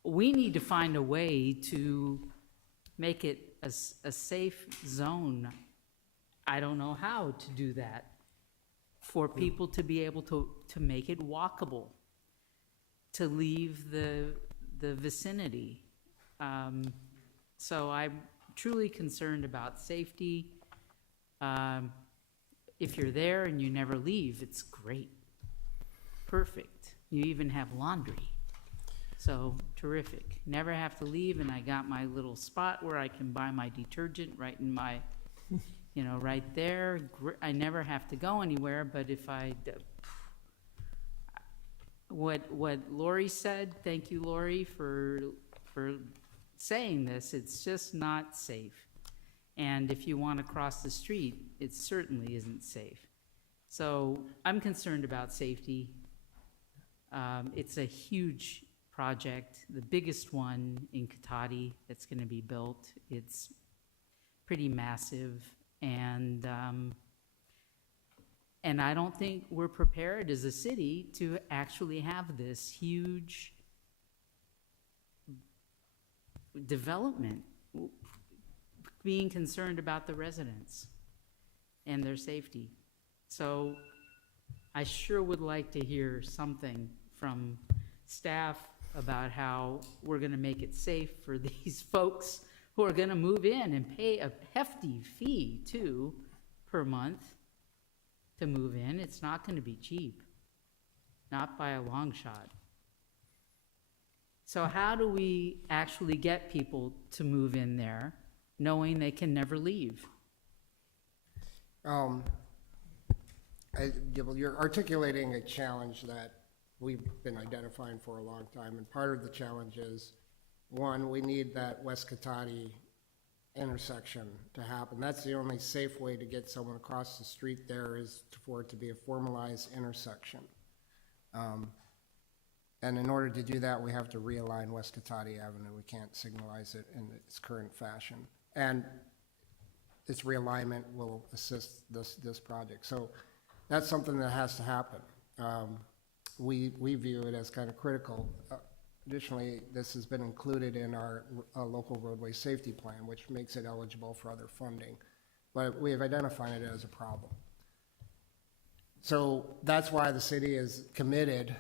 we need to find a way to make it a safe zone. I don't know how to do that, for people to be able to make it walkable, to leave the vicinity. So I'm truly concerned about safety. If you're there and you never leave, it's great. Perfect. You even have laundry. So terrific. Never have to leave, and I got my little spot where I can buy my detergent right in my, right there. I never have to go anywhere, but if what Lori said, thank you, Lori, for saying this, it's just not safe. And if you want to cross the street, it certainly isn't safe. So I'm concerned about safety. It's a huge project, the biggest one in Cotati that's going to be built. It's pretty massive, and I don't think we're prepared as a city to actually have this huge development, being concerned about the residents and their safety. So I sure would like to hear something from staff about how we're gonna make it safe for these folks who are gonna move in and pay a hefty fee too per month to move in. It's not gonna be cheap, not by a long shot. So how do we actually get people to move in there knowing they can never leave? You're articulating a challenge that we've been identifying for a long time, and part of the challenge is, one, we need that West Cotati intersection to happen. That's the only safe way to get someone across the street there, is for it to be a formalized intersection. And in order to do that, we have to realign West Cotati Avenue. We can't signalize it in its current fashion. And its realignment will assist this project. So that's something that has to happen. We view it as kind of critical. Additionally, this has been included in our local roadway safety plan, which makes it eligible for other funding. But we have identified it as a problem. So that's why the city is committed,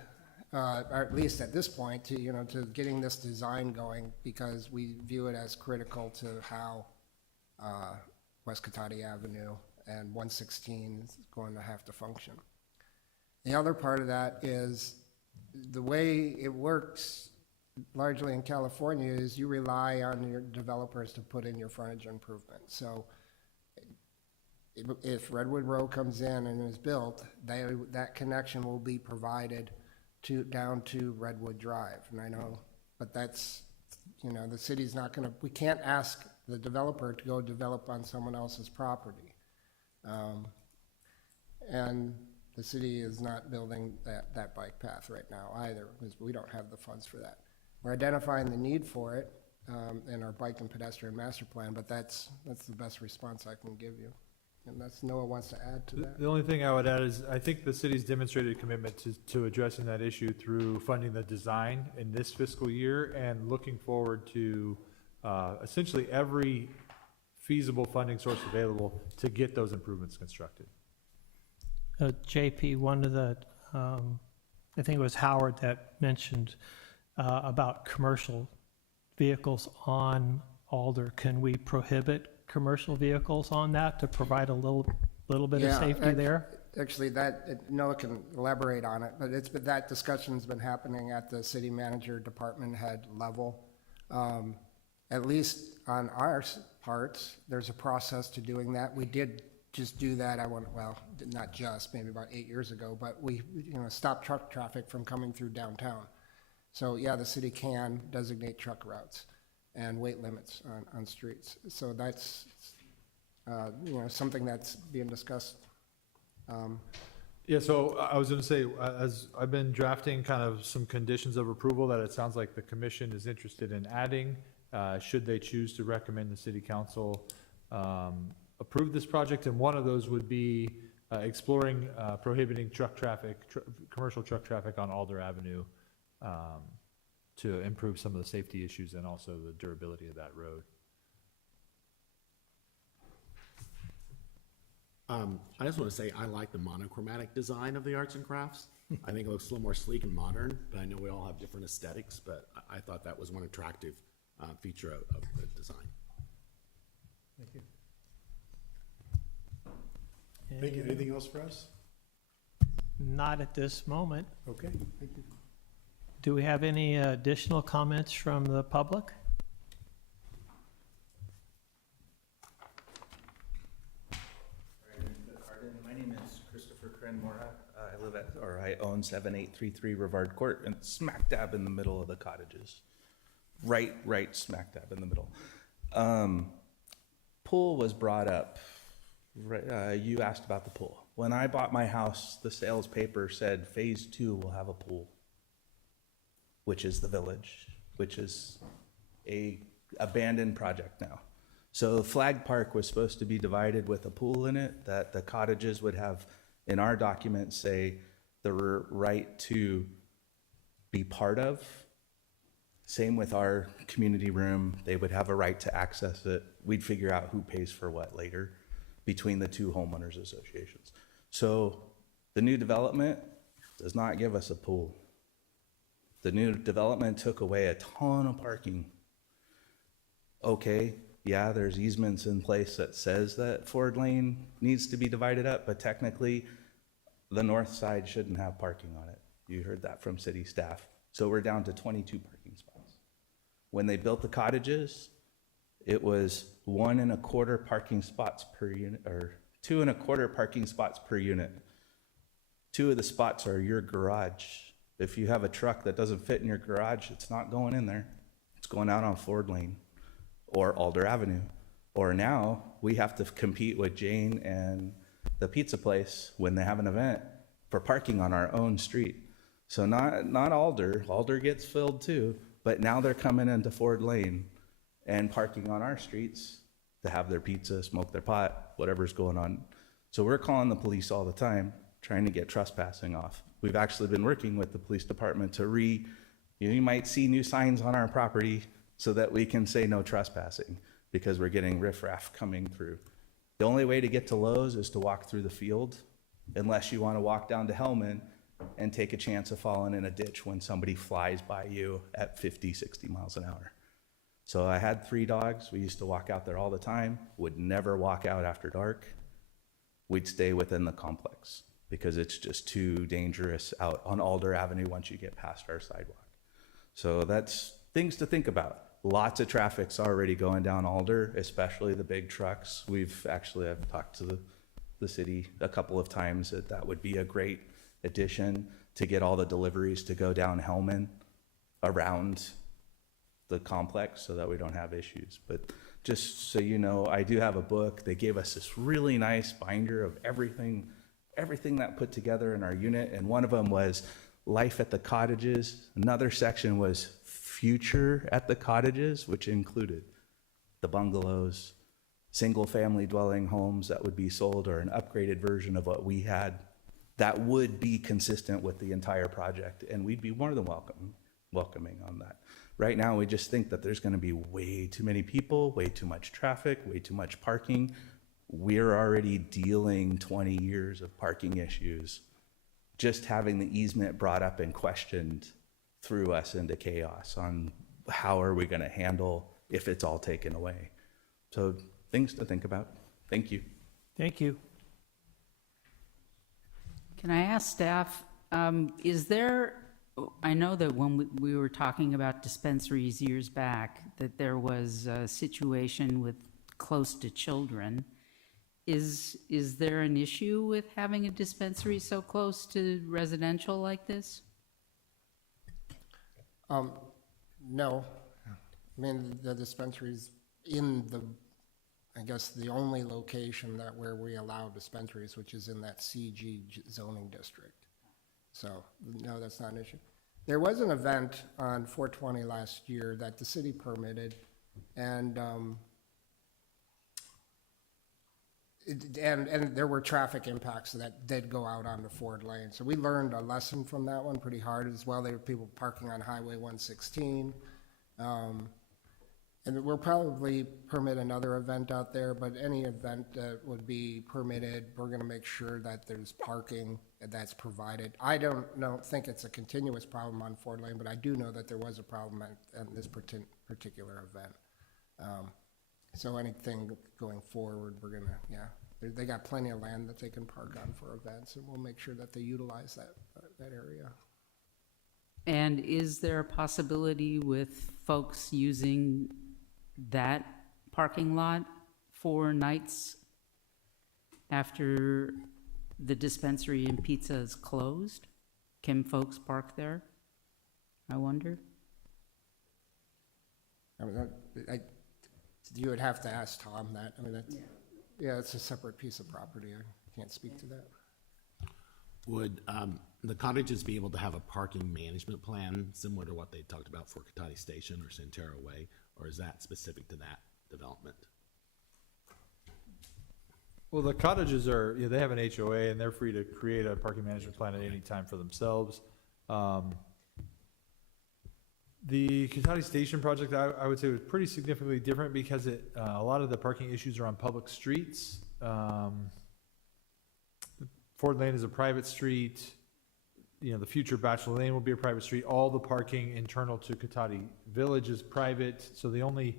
or at least at this point, to getting this design going, because we view it as critical to how West Cotati Avenue and 116 is going to have to function. The other part of that is the way it works largely in California is you rely on your developers to put in your frontage improvements. So if Redwood Road comes in and is built, that connection will be provided down to Redwood Drive. And I know, but that's, the city's not gonna, we can't ask the developer to go develop on someone else's property. And the city is not building that bike path right now either, because we don't have the funds for that. We're identifying the need for it in our bike and pedestrian master plan, but that's the best response I can give you. Unless Noah wants to add to that. The only thing I would add is, I think the city's demonstrated a commitment to addressing that issue through funding the design in this fiscal year, and looking forward to essentially every feasible funding source available to get those improvements constructed. JP, one of the, I think it was Howard that mentioned about commercial vehicles on Alder. Can we prohibit commercial vehicles on that to provide a little bit of safety there? Actually, Noah can elaborate on it, but that discussion's been happening at the city manager, department head level. At least on our parts, there's a process to doing that. We did just do that, not just, maybe about 8 years ago, but we stopped truck traffic from coming through downtown. So yeah, the city can designate truck routes and weight limits on streets. So that's, something that's being discussed. Yeah, so I was going to say, as I've been drafting kind of some conditions of approval that it sounds like the commission is interested in adding, should they choose to recommend the city council approve this project. And one of those would be exploring prohibiting commercial truck traffic on Alder Avenue to improve some of the safety issues and also the durability of that road. I just want to say, I like the monochromatic design of the arts and crafts. I think it looks a little more sleek and modern, but I know we all have different aesthetics, but I thought that was one attractive feature of the design. Thank you. Thank you. Anything else for us? Not at this moment. Okay, thank you. Do we have any additional comments from the public? My name is Christopher Crenmora. I own 7833 Rivard Court, and it's smack dab in the middle of the cottages. Right smack dab in the middle. Pool was brought up. You asked about the pool. When I bought my house, the sales paper said phase 2 will have a pool, which is the village, which is a abandoned project now. So Flag Park was supposed to be divided with a pool in it that the cottages would have, in our document, say the right to be part of. Same with our community room. They would have a right to access it. We'd figure out who pays for what later between the two homeowners associations. So the new development does not give us a pool. The new development took away a ton of parking. Okay, yeah, there's easements in place that says that Ford Lane needs to be divided up, but technically the north side shouldn't have parking on it. You heard that from city staff. So we're down to 22 parking spots. When they built the cottages, it was 1.25 parking spots per unit, or 2.25 parking spots per unit. 2 of the spots are your garage. If you have a truck that doesn't fit in your garage, it's not going in there. It's going out on Ford Lane or Alder Avenue. Or now we have to compete with Jane and the pizza place when they have an event for parking on our own street. So not Alder. Alder gets filled too, but now they're coming into Ford Lane and parking on our streets to have their pizza, smoke their pot, whatever's going on. So we're calling the police all the time, trying to get trespassing off. We've actually been working with the police department to you might see new signs on our property so that we can say no trespassing because we're getting riffraff coming through. The only way to get to Lowe's is to walk through the field, unless you want to walk down to Hellman and take a chance of falling in a ditch when somebody flies by you at 50, 60 miles an hour. So I had 3 dogs. We used to walk out there all the time, would never walk out after dark. We'd stay within the complex because it's just too dangerous out on Alder Avenue once you get past our sidewalk. So that's things to think about. Lots of traffic's already going down Alder, especially the big trucks. I've talked to the city a couple of times that would be a great addition to get all the deliveries to go down Hellman around the complex so that we don't have issues. But just so you know, I do have a book. They gave us this really nice binder of everything that put together in our unit. And one of them was life at the cottages. Another section was future at the cottages, which included the bungalows, single family dwelling homes that would be sold or an upgraded version of what we had that would be consistent with the entire project. And we'd be more than welcoming on that. Right now, we just think that there's gonna be way too many people, way too much traffic, way too much parking. We're already dealing 20 years of parking issues. Just having the easement brought up and questioned threw us into chaos on how are we gonna handle if it's all taken away. So things to think about. Thank you. Thank you. Can I ask staff, I know that when we were talking about dispensaries years back, that there was a situation with close to children. Is there an issue with having a dispensary so close to residential like this? No. I mean, the dispensary's in I guess the only location where we allow dispensaries, which is in that CG zoning district. So, no, that's not an issue. There was an event on 420 last year that the city permitted And, and there were traffic impacts that did go out onto Ford Lane. So we learned a lesson from that one pretty hard as well. There were people parking on Highway 116. And we'll probably permit another event out there, but any event that would be permitted, we're gonna make sure that there's parking that's provided. I don't think it's a continuous problem on Ford Lane, but I do know that there was a problem at this particular event. So anything going forward, we're gonna, they got plenty of land that they can park on for events, and we'll make sure that they utilize that area. And is there a possibility with folks using that parking lot for nights after the dispensary and pizza is closed? Can folks park there, I wonder? I mean, you would have to ask Tom that. I mean, it's a separate piece of property. I can't speak to that. Would the cottages be able to have a parking management plan similar to what they talked about for Cotati Station or Santero Way, or is that specific to that development? Well, the cottages are, they have an HOA and they're free to create a parking management plan at any time for themselves. The Cotati Station project, I would say, was pretty significantly different because a lot of the parking issues are on public streets. Ford Lane is a private street. The future Bachelor Lane will be a private street. All the parking internal to Cotati Village is private. So the only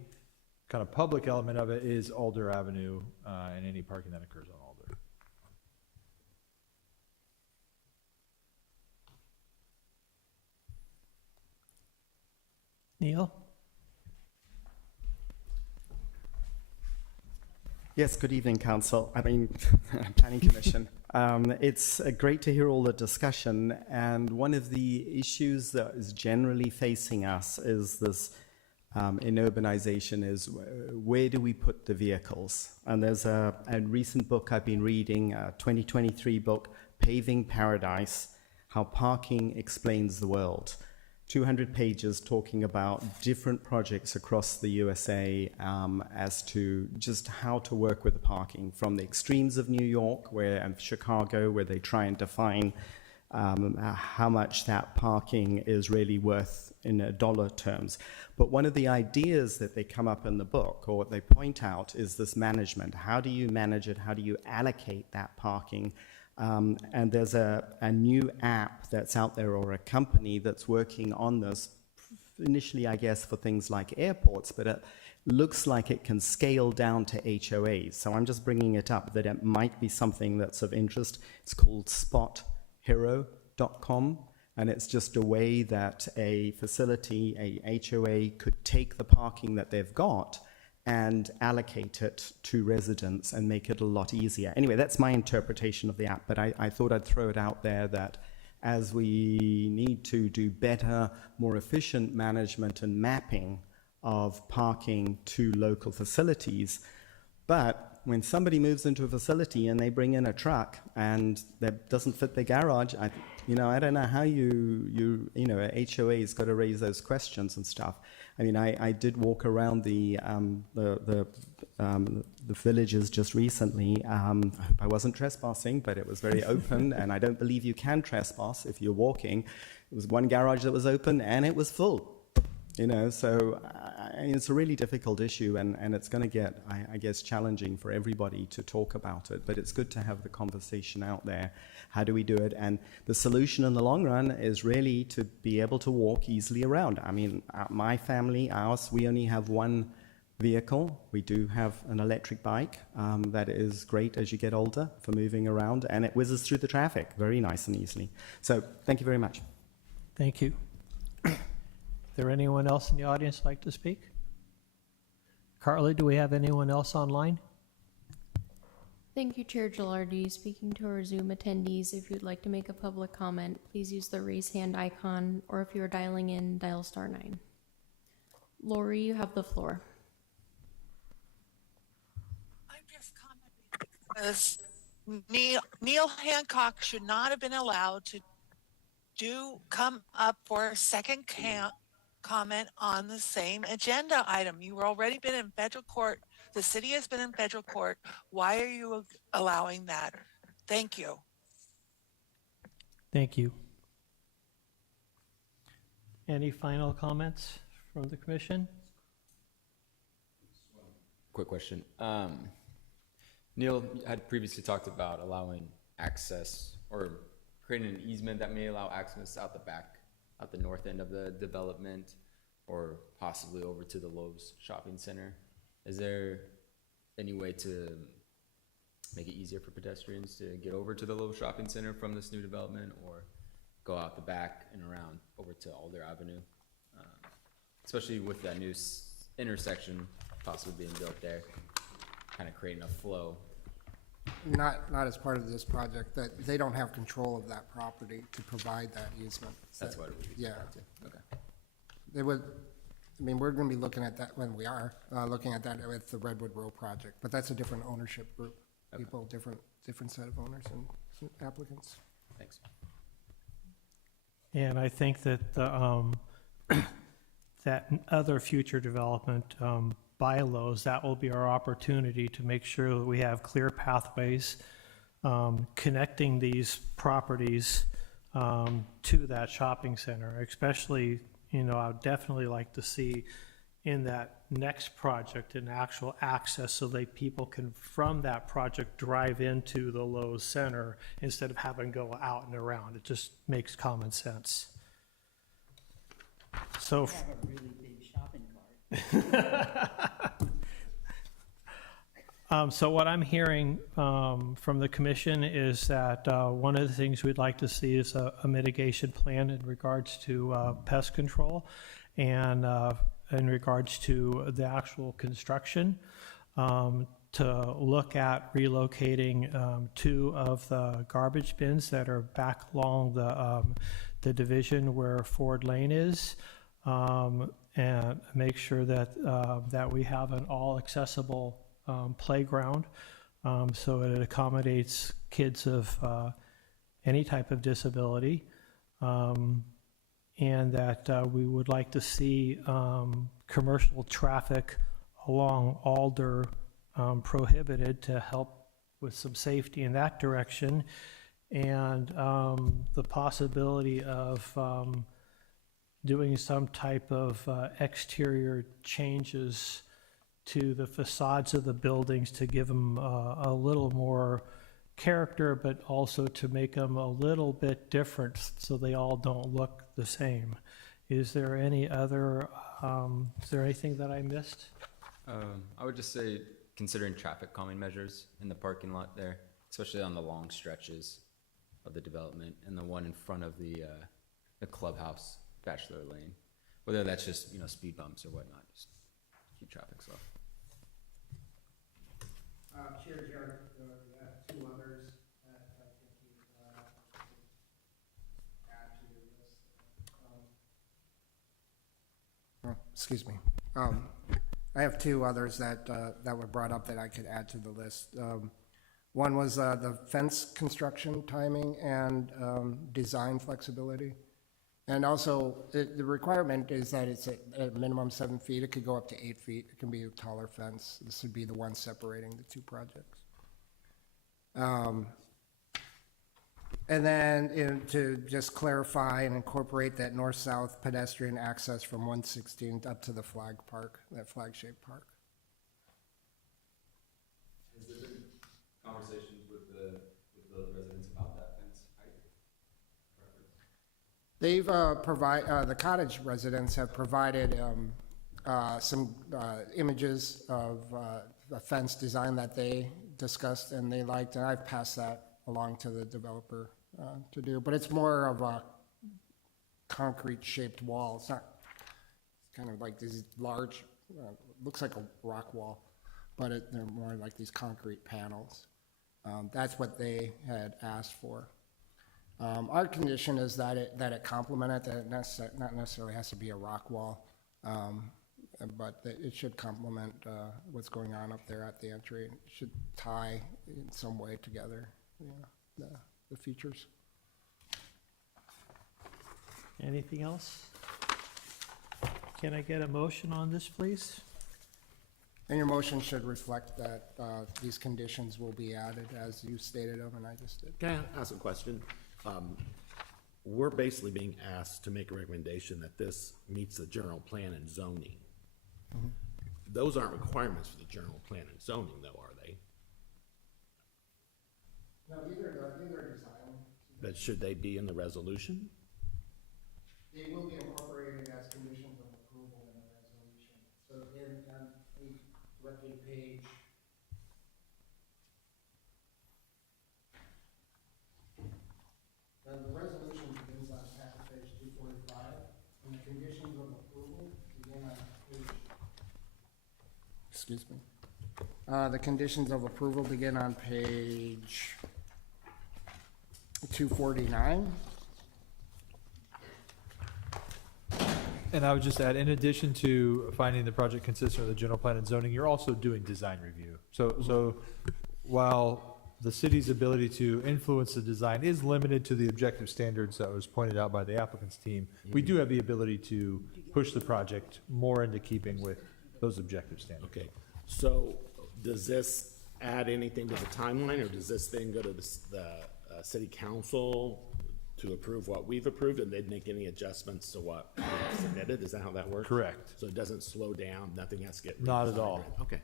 kind of public element of it is Alder Avenue and any parking that occurs on Alder. Neil? Yes, good evening, Council. Planning Commission. It's great to hear all the discussion, and one of the issues that is generally facing us is this in urbanization is where do we put the vehicles? And there's a recent book I've been reading, a 2023 book, Paving Paradise, How Parking Explains the World. 200 pages talking about different projects across the USA as to just how to work with the parking, from the extremes of New York and Chicago, where they try and define how much that parking is really worth in dollar terms. But one of the ideas that they come up in the book, or what they point out, is this management. How do you manage it? How do you allocate that parking? And there's a new app that's out there, or a company that's working on this, initially, I guess, for things like airports, but it looks like it can scale down to HOAs. So I'm just bringing it up that it might be something that's of interest. It's called spothero.com, and it's just a way that a facility, a HOA, could take the parking that they've got and allocate it to residents and make it a lot easier. Anyway, that's my interpretation of the app, but I thought I'd throw it out there that as we need to do better, more efficient management and mapping of parking to local facilities, but when somebody moves into a facility and they bring in a truck and that doesn't fit their garage, I don't know how a HOA's got to raise those questions and stuff. I mean, I did walk around the villages just recently. I hope I wasn't trespassing, but it was very open, and I don't believe you can trespass if you're walking. There was one garage that was open, and it was full. So it's a really difficult issue, and it's going to get, I guess, challenging for everybody to talk about it. But it's good to have the conversation out there. How do we do it? And the solution in the long run is really to be able to walk easily around. I mean, my family, we only have one vehicle. We do have an electric bike that is great as you get older for moving around, and it whizzes through the traffic very nice and easily. So thank you very much. Thank you. Is there anyone else in the audience like to speak? Carly, do we have anyone else online? Thank you, Chair Gilardi. Speaking to our Zoom attendees, if you'd like to make a public comment, please use the raise hand icon, or if you're dialing in, dial *9. Lori, you have the floor. I'm just commenting because Neil Hancock should not have been allowed to come up for a second comment on the same agenda item. You were already been in federal court. The city has been in federal court. Why are you allowing that? Thank you. Thank you. Any final comments from the commission? Quick question. Neil had previously talked about allowing access or creating an easement that may allow access out the back, out the north end of the development, or possibly over to the Lowe's shopping center. Is there any way to make it easier for pedestrians to get over to the Lowe's shopping center from this new development, or go out the back and around over to Alder Avenue? Especially with that new intersection possibly being built there, kind of creating a flow. Not as part of this project, that they don't have control of that property to provide that easement. That's what it would be. Yeah. Okay. They would, I mean, we're gonna be looking at that when we are, looking at that with the Redwood Row project, but that's a different ownership group. Okay. People, different set of owners and applicants. Thanks. And I think that the, that other future development by Lowe's, that will be our opportunity to make sure that we have clear pathways connecting these properties to that shopping center. Especially, you know, I would definitely like to see in that next project an actual access so that people can, from that project, drive into the Lowe's Center instead of having to go out and around. It just makes common sense. So. Have a really big shopping cart. So what I'm hearing from the commission is that one of the things we'd like to see is a mitigation plan in regards to pest control and in regards to the actual construction, to look at relocating 2 of the garbage bins that are back along the division where Ford Lane is, and make sure that that we have an all accessible playground, so it accommodates kids of any type of disability, and that we would like to see commercial traffic along Alder prohibited to help with some safety in that direction, and the possibility of doing some type of exterior changes to the facades of the buildings to give them a little more character, but also to make them a little bit different so they all don't look the same. Is there any other, is there anything that I missed? I would just say considering traffic calming measures in the parking lot there, especially on the long stretches of the development and the one in front of the clubhouse, Bachelor Lane. Whether that's just, you know, speed bumps or whatnot, just keep traffic slow. Chair Jarrett, 2 others that I think you add to your list. Excuse me. I have 2 others that were brought up that I could add to the list. One was the fence construction timing and design flexibility. And also, the requirement is that it's at a minimum 7 feet. It could go up to 8 feet. It can be a taller fence. This would be the one separating the 2 projects. And then to just clarify and incorporate that north-south pedestrian access from 116 up to the flag park, that flag-shaped park. Has there been conversations with the residents about that fence height preference? They've the cottage residents have provided some images of a fence design that they discussed and they liked, and I've passed that along to the developer to do. But it's more of a concrete-shaped wall. It's not, it's kind of like these large, looks like a rock wall, but they're more like these concrete panels. That's what they had asked for. Our condition is that it complement it, that it not necessarily has to be a rock wall, but that it should complement what's going on up there at the entry. It should tie in some way together, the features. Anything else? Can I get a motion on this, please? And your motion should reflect that these conditions will be added as you stated them, and I just did. Can I ask a question? We're basically being asked to make a recommendation that this meets the general plan and zoning. Those aren't requirements for the general plan and zoning, though, are they? No, either design. But should they be in the resolution? They will be incorporated as conditions of approval in the resolution. So again, directly page. The resolution begins on page 245, and the conditions of approval begin on page. Excuse me. The conditions of approval begin on page 249. And I would just add, in addition to finding the project consistent with the general plan and zoning, you're also doing design review. So while the city's ability to influence the design is limited to the objective standards that was pointed out by the applicant's team, we do have the ability to push the project more into keeping with those objective standards. Okay, so does this add anything to the timeline, or does this then go to the city council to approve what we've approved, and they'd make any adjustments to what we submitted? Is that how that works? Correct. So it doesn't slow down, nothing has to get. Not at all. Okay.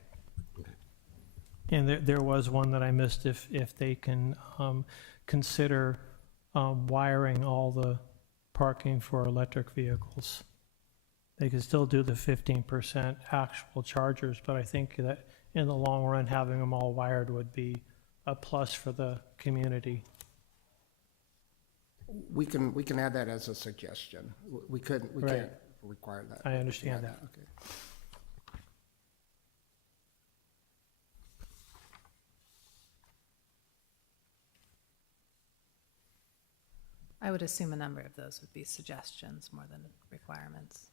And there was one that I missed, if they can consider wiring all the parking for electric vehicles. They could still do the 15% actual chargers, but I think that in the long run, having them all wired would be a plus for the community. We can add that as a suggestion. We can't require that. I understand that. Okay. I would assume a number of those would be suggestions more than requirements.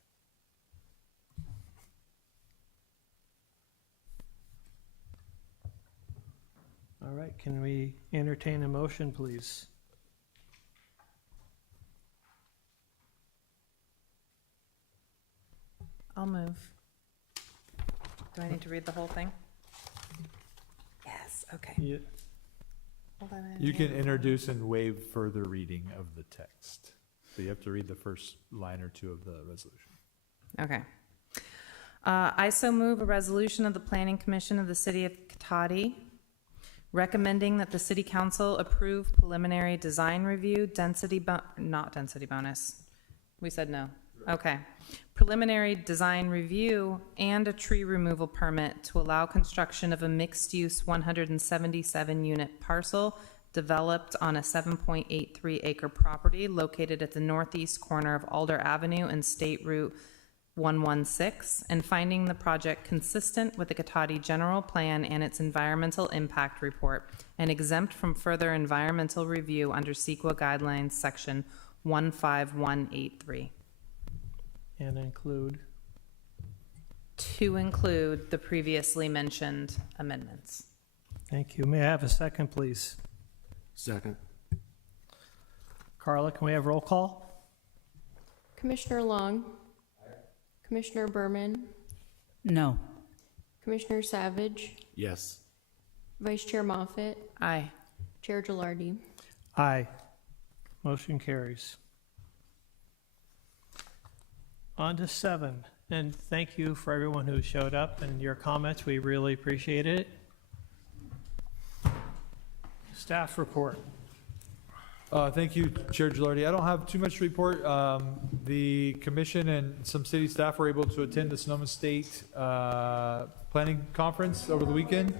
All right, can we entertain a motion, please? I'll move. Do I need to read the whole thing? Yes, okay. Yeah. Hold on, You can introduce and waive further reading of the text. So you have to read the first line or two of the resolution. Okay. I so move a resolution of the Planning Commission of the City of Cotati recommending that the City Council approve preliminary design review, not density bonus. We said no. Okay. Preliminary design review and a tree removal permit to allow construction of a mixed-use 177-unit parcel developed on a 7.83 acre property located at the northeast corner of Alder Avenue and State Route 116, and finding the project consistent with the Cotati General Plan and its environmental impact report, and exempt from further environmental review under CEQA Guidelines Section 15183. And include? To include the previously mentioned amendments. Thank you. May I have a second, please? Second. Carla, can we have roll call? Commissioner Long? Commissioner Berman? No. Commissioner Savage? Yes. Vice Chair Moffett? Aye. Chair Gilardi? Aye. Motion carries. On to 7, and thank you for everyone who showed up and your comments. We really appreciate it. Staff report. Thank you, Chair Gilardi. I don't have too much to report. The commission and some city staff were able to attend the Sonoma State Planning Conference over the weekend.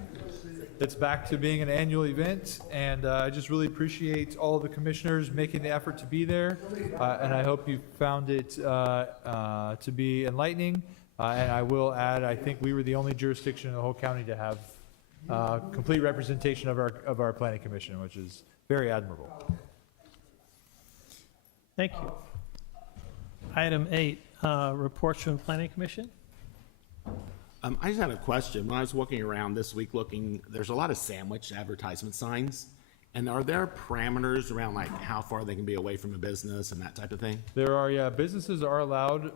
It's back to being an annual event, and I just really appreciate all of the commissioners making the effort to be there, and I hope you found it to be enlightening. And I will add, I think we were the only jurisdiction in the whole county to have complete representation of our planning commission, which is very admirable. Thank you. Item 8, reports from the Planning Commission. I just had a question. When I was walking around this week there's a lot of sandwich advertisement signs, And are there parameters around like how far they can be away from a business and that type of thing? There are, yeah, businesses are allowed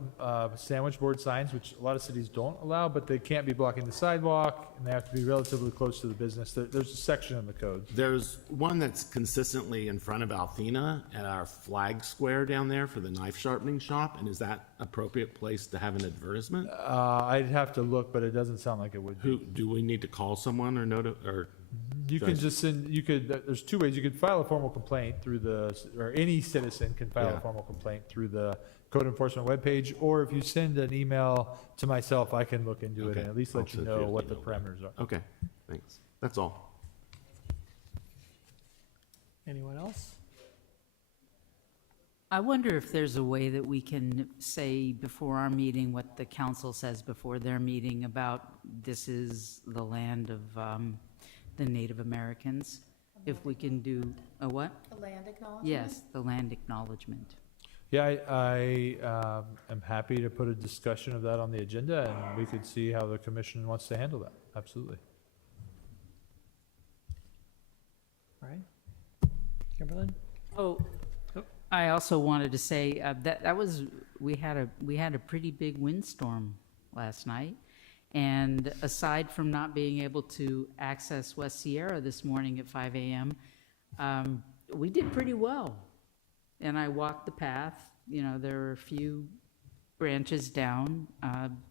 sandwich board signs, which a lot of cities don't allow, but they can't be blocking the sidewalk, and they have to be relatively close to the business. There's a section in the code. There's one that's consistently in front of Althena at our flag square down there for the knife sharpening shop. And is that appropriate place to have an advertisement? I'd have to look, but it doesn't sound like it would be. Who, do we need to call someone or or? You can just send, there's two ways. You could file a formal complaint through or any citizen can file Yeah. a formal complaint through the code enforcement webpage, or if you send an email to myself, I can look into it Okay. and at least I'll let you send know you an what the email. parameters are. Okay, thanks. That's all. Anyone else? I wonder if there's a way that we can say before our meeting what the council says before their meeting about this is the land of the Native Americans. If we can do a what? The land acknowledgement? Yes, the land acknowledgement. Yeah, I am happy to put a discussion of that on the agenda, and we could see how the commission wants to handle that. Absolutely. All right. Kimberlyn? Oh, I also wanted to say we had a pretty big windstorm last night. And aside from not being able to access West Sierra this morning at 5 a.m., we did pretty well. And I walked the path. You know, there were a few branches down,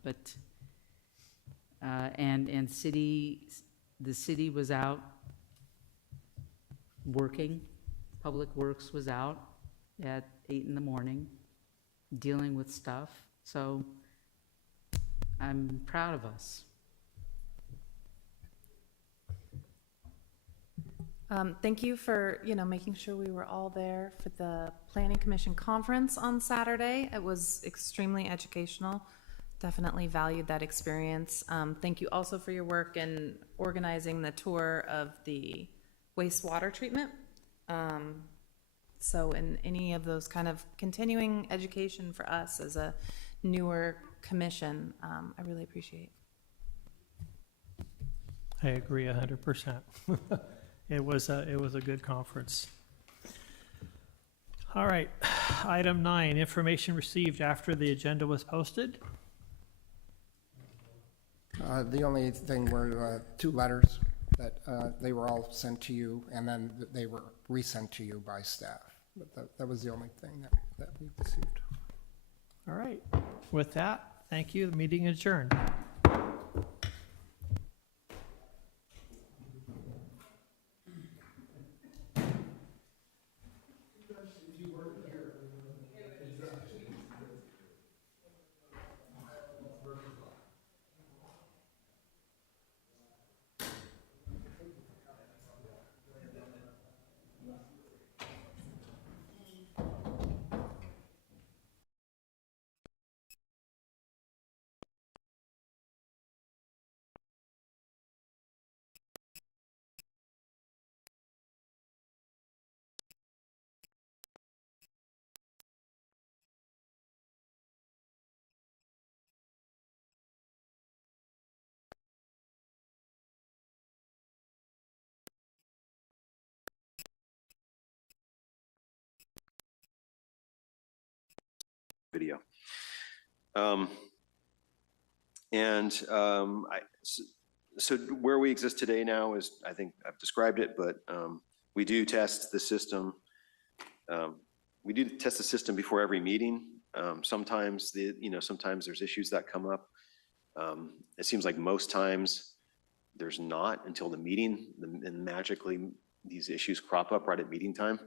but the city was out working. Public Works was out at 8 in the morning, dealing with stuff. So I'm proud of us. Thank you for, making sure we were all there for the Planning Commission conference on Saturday. It was extremely educational. Definitely valued that experience. Thank you also for your work in organizing the tour of the wastewater treatment. So in any of those kind of continuing education for us as a newer commission, I really appreciate. I agree 100%. It was a good conference. All right, item 9, information received after the agenda was posted. The only thing were 2 letters that they were all sent to you, and then they were resent to you by staff. But that was the only thing that we received. All right, with that, thank you. The meeting adjourned. Video. So where we exist today now is, I think I've described it, but we do test the system. We do test the system before every meeting. Sometimes sometimes there's issues that come up. It seems like most times there's not until the meeting, and magically these issues crop up right at meeting time.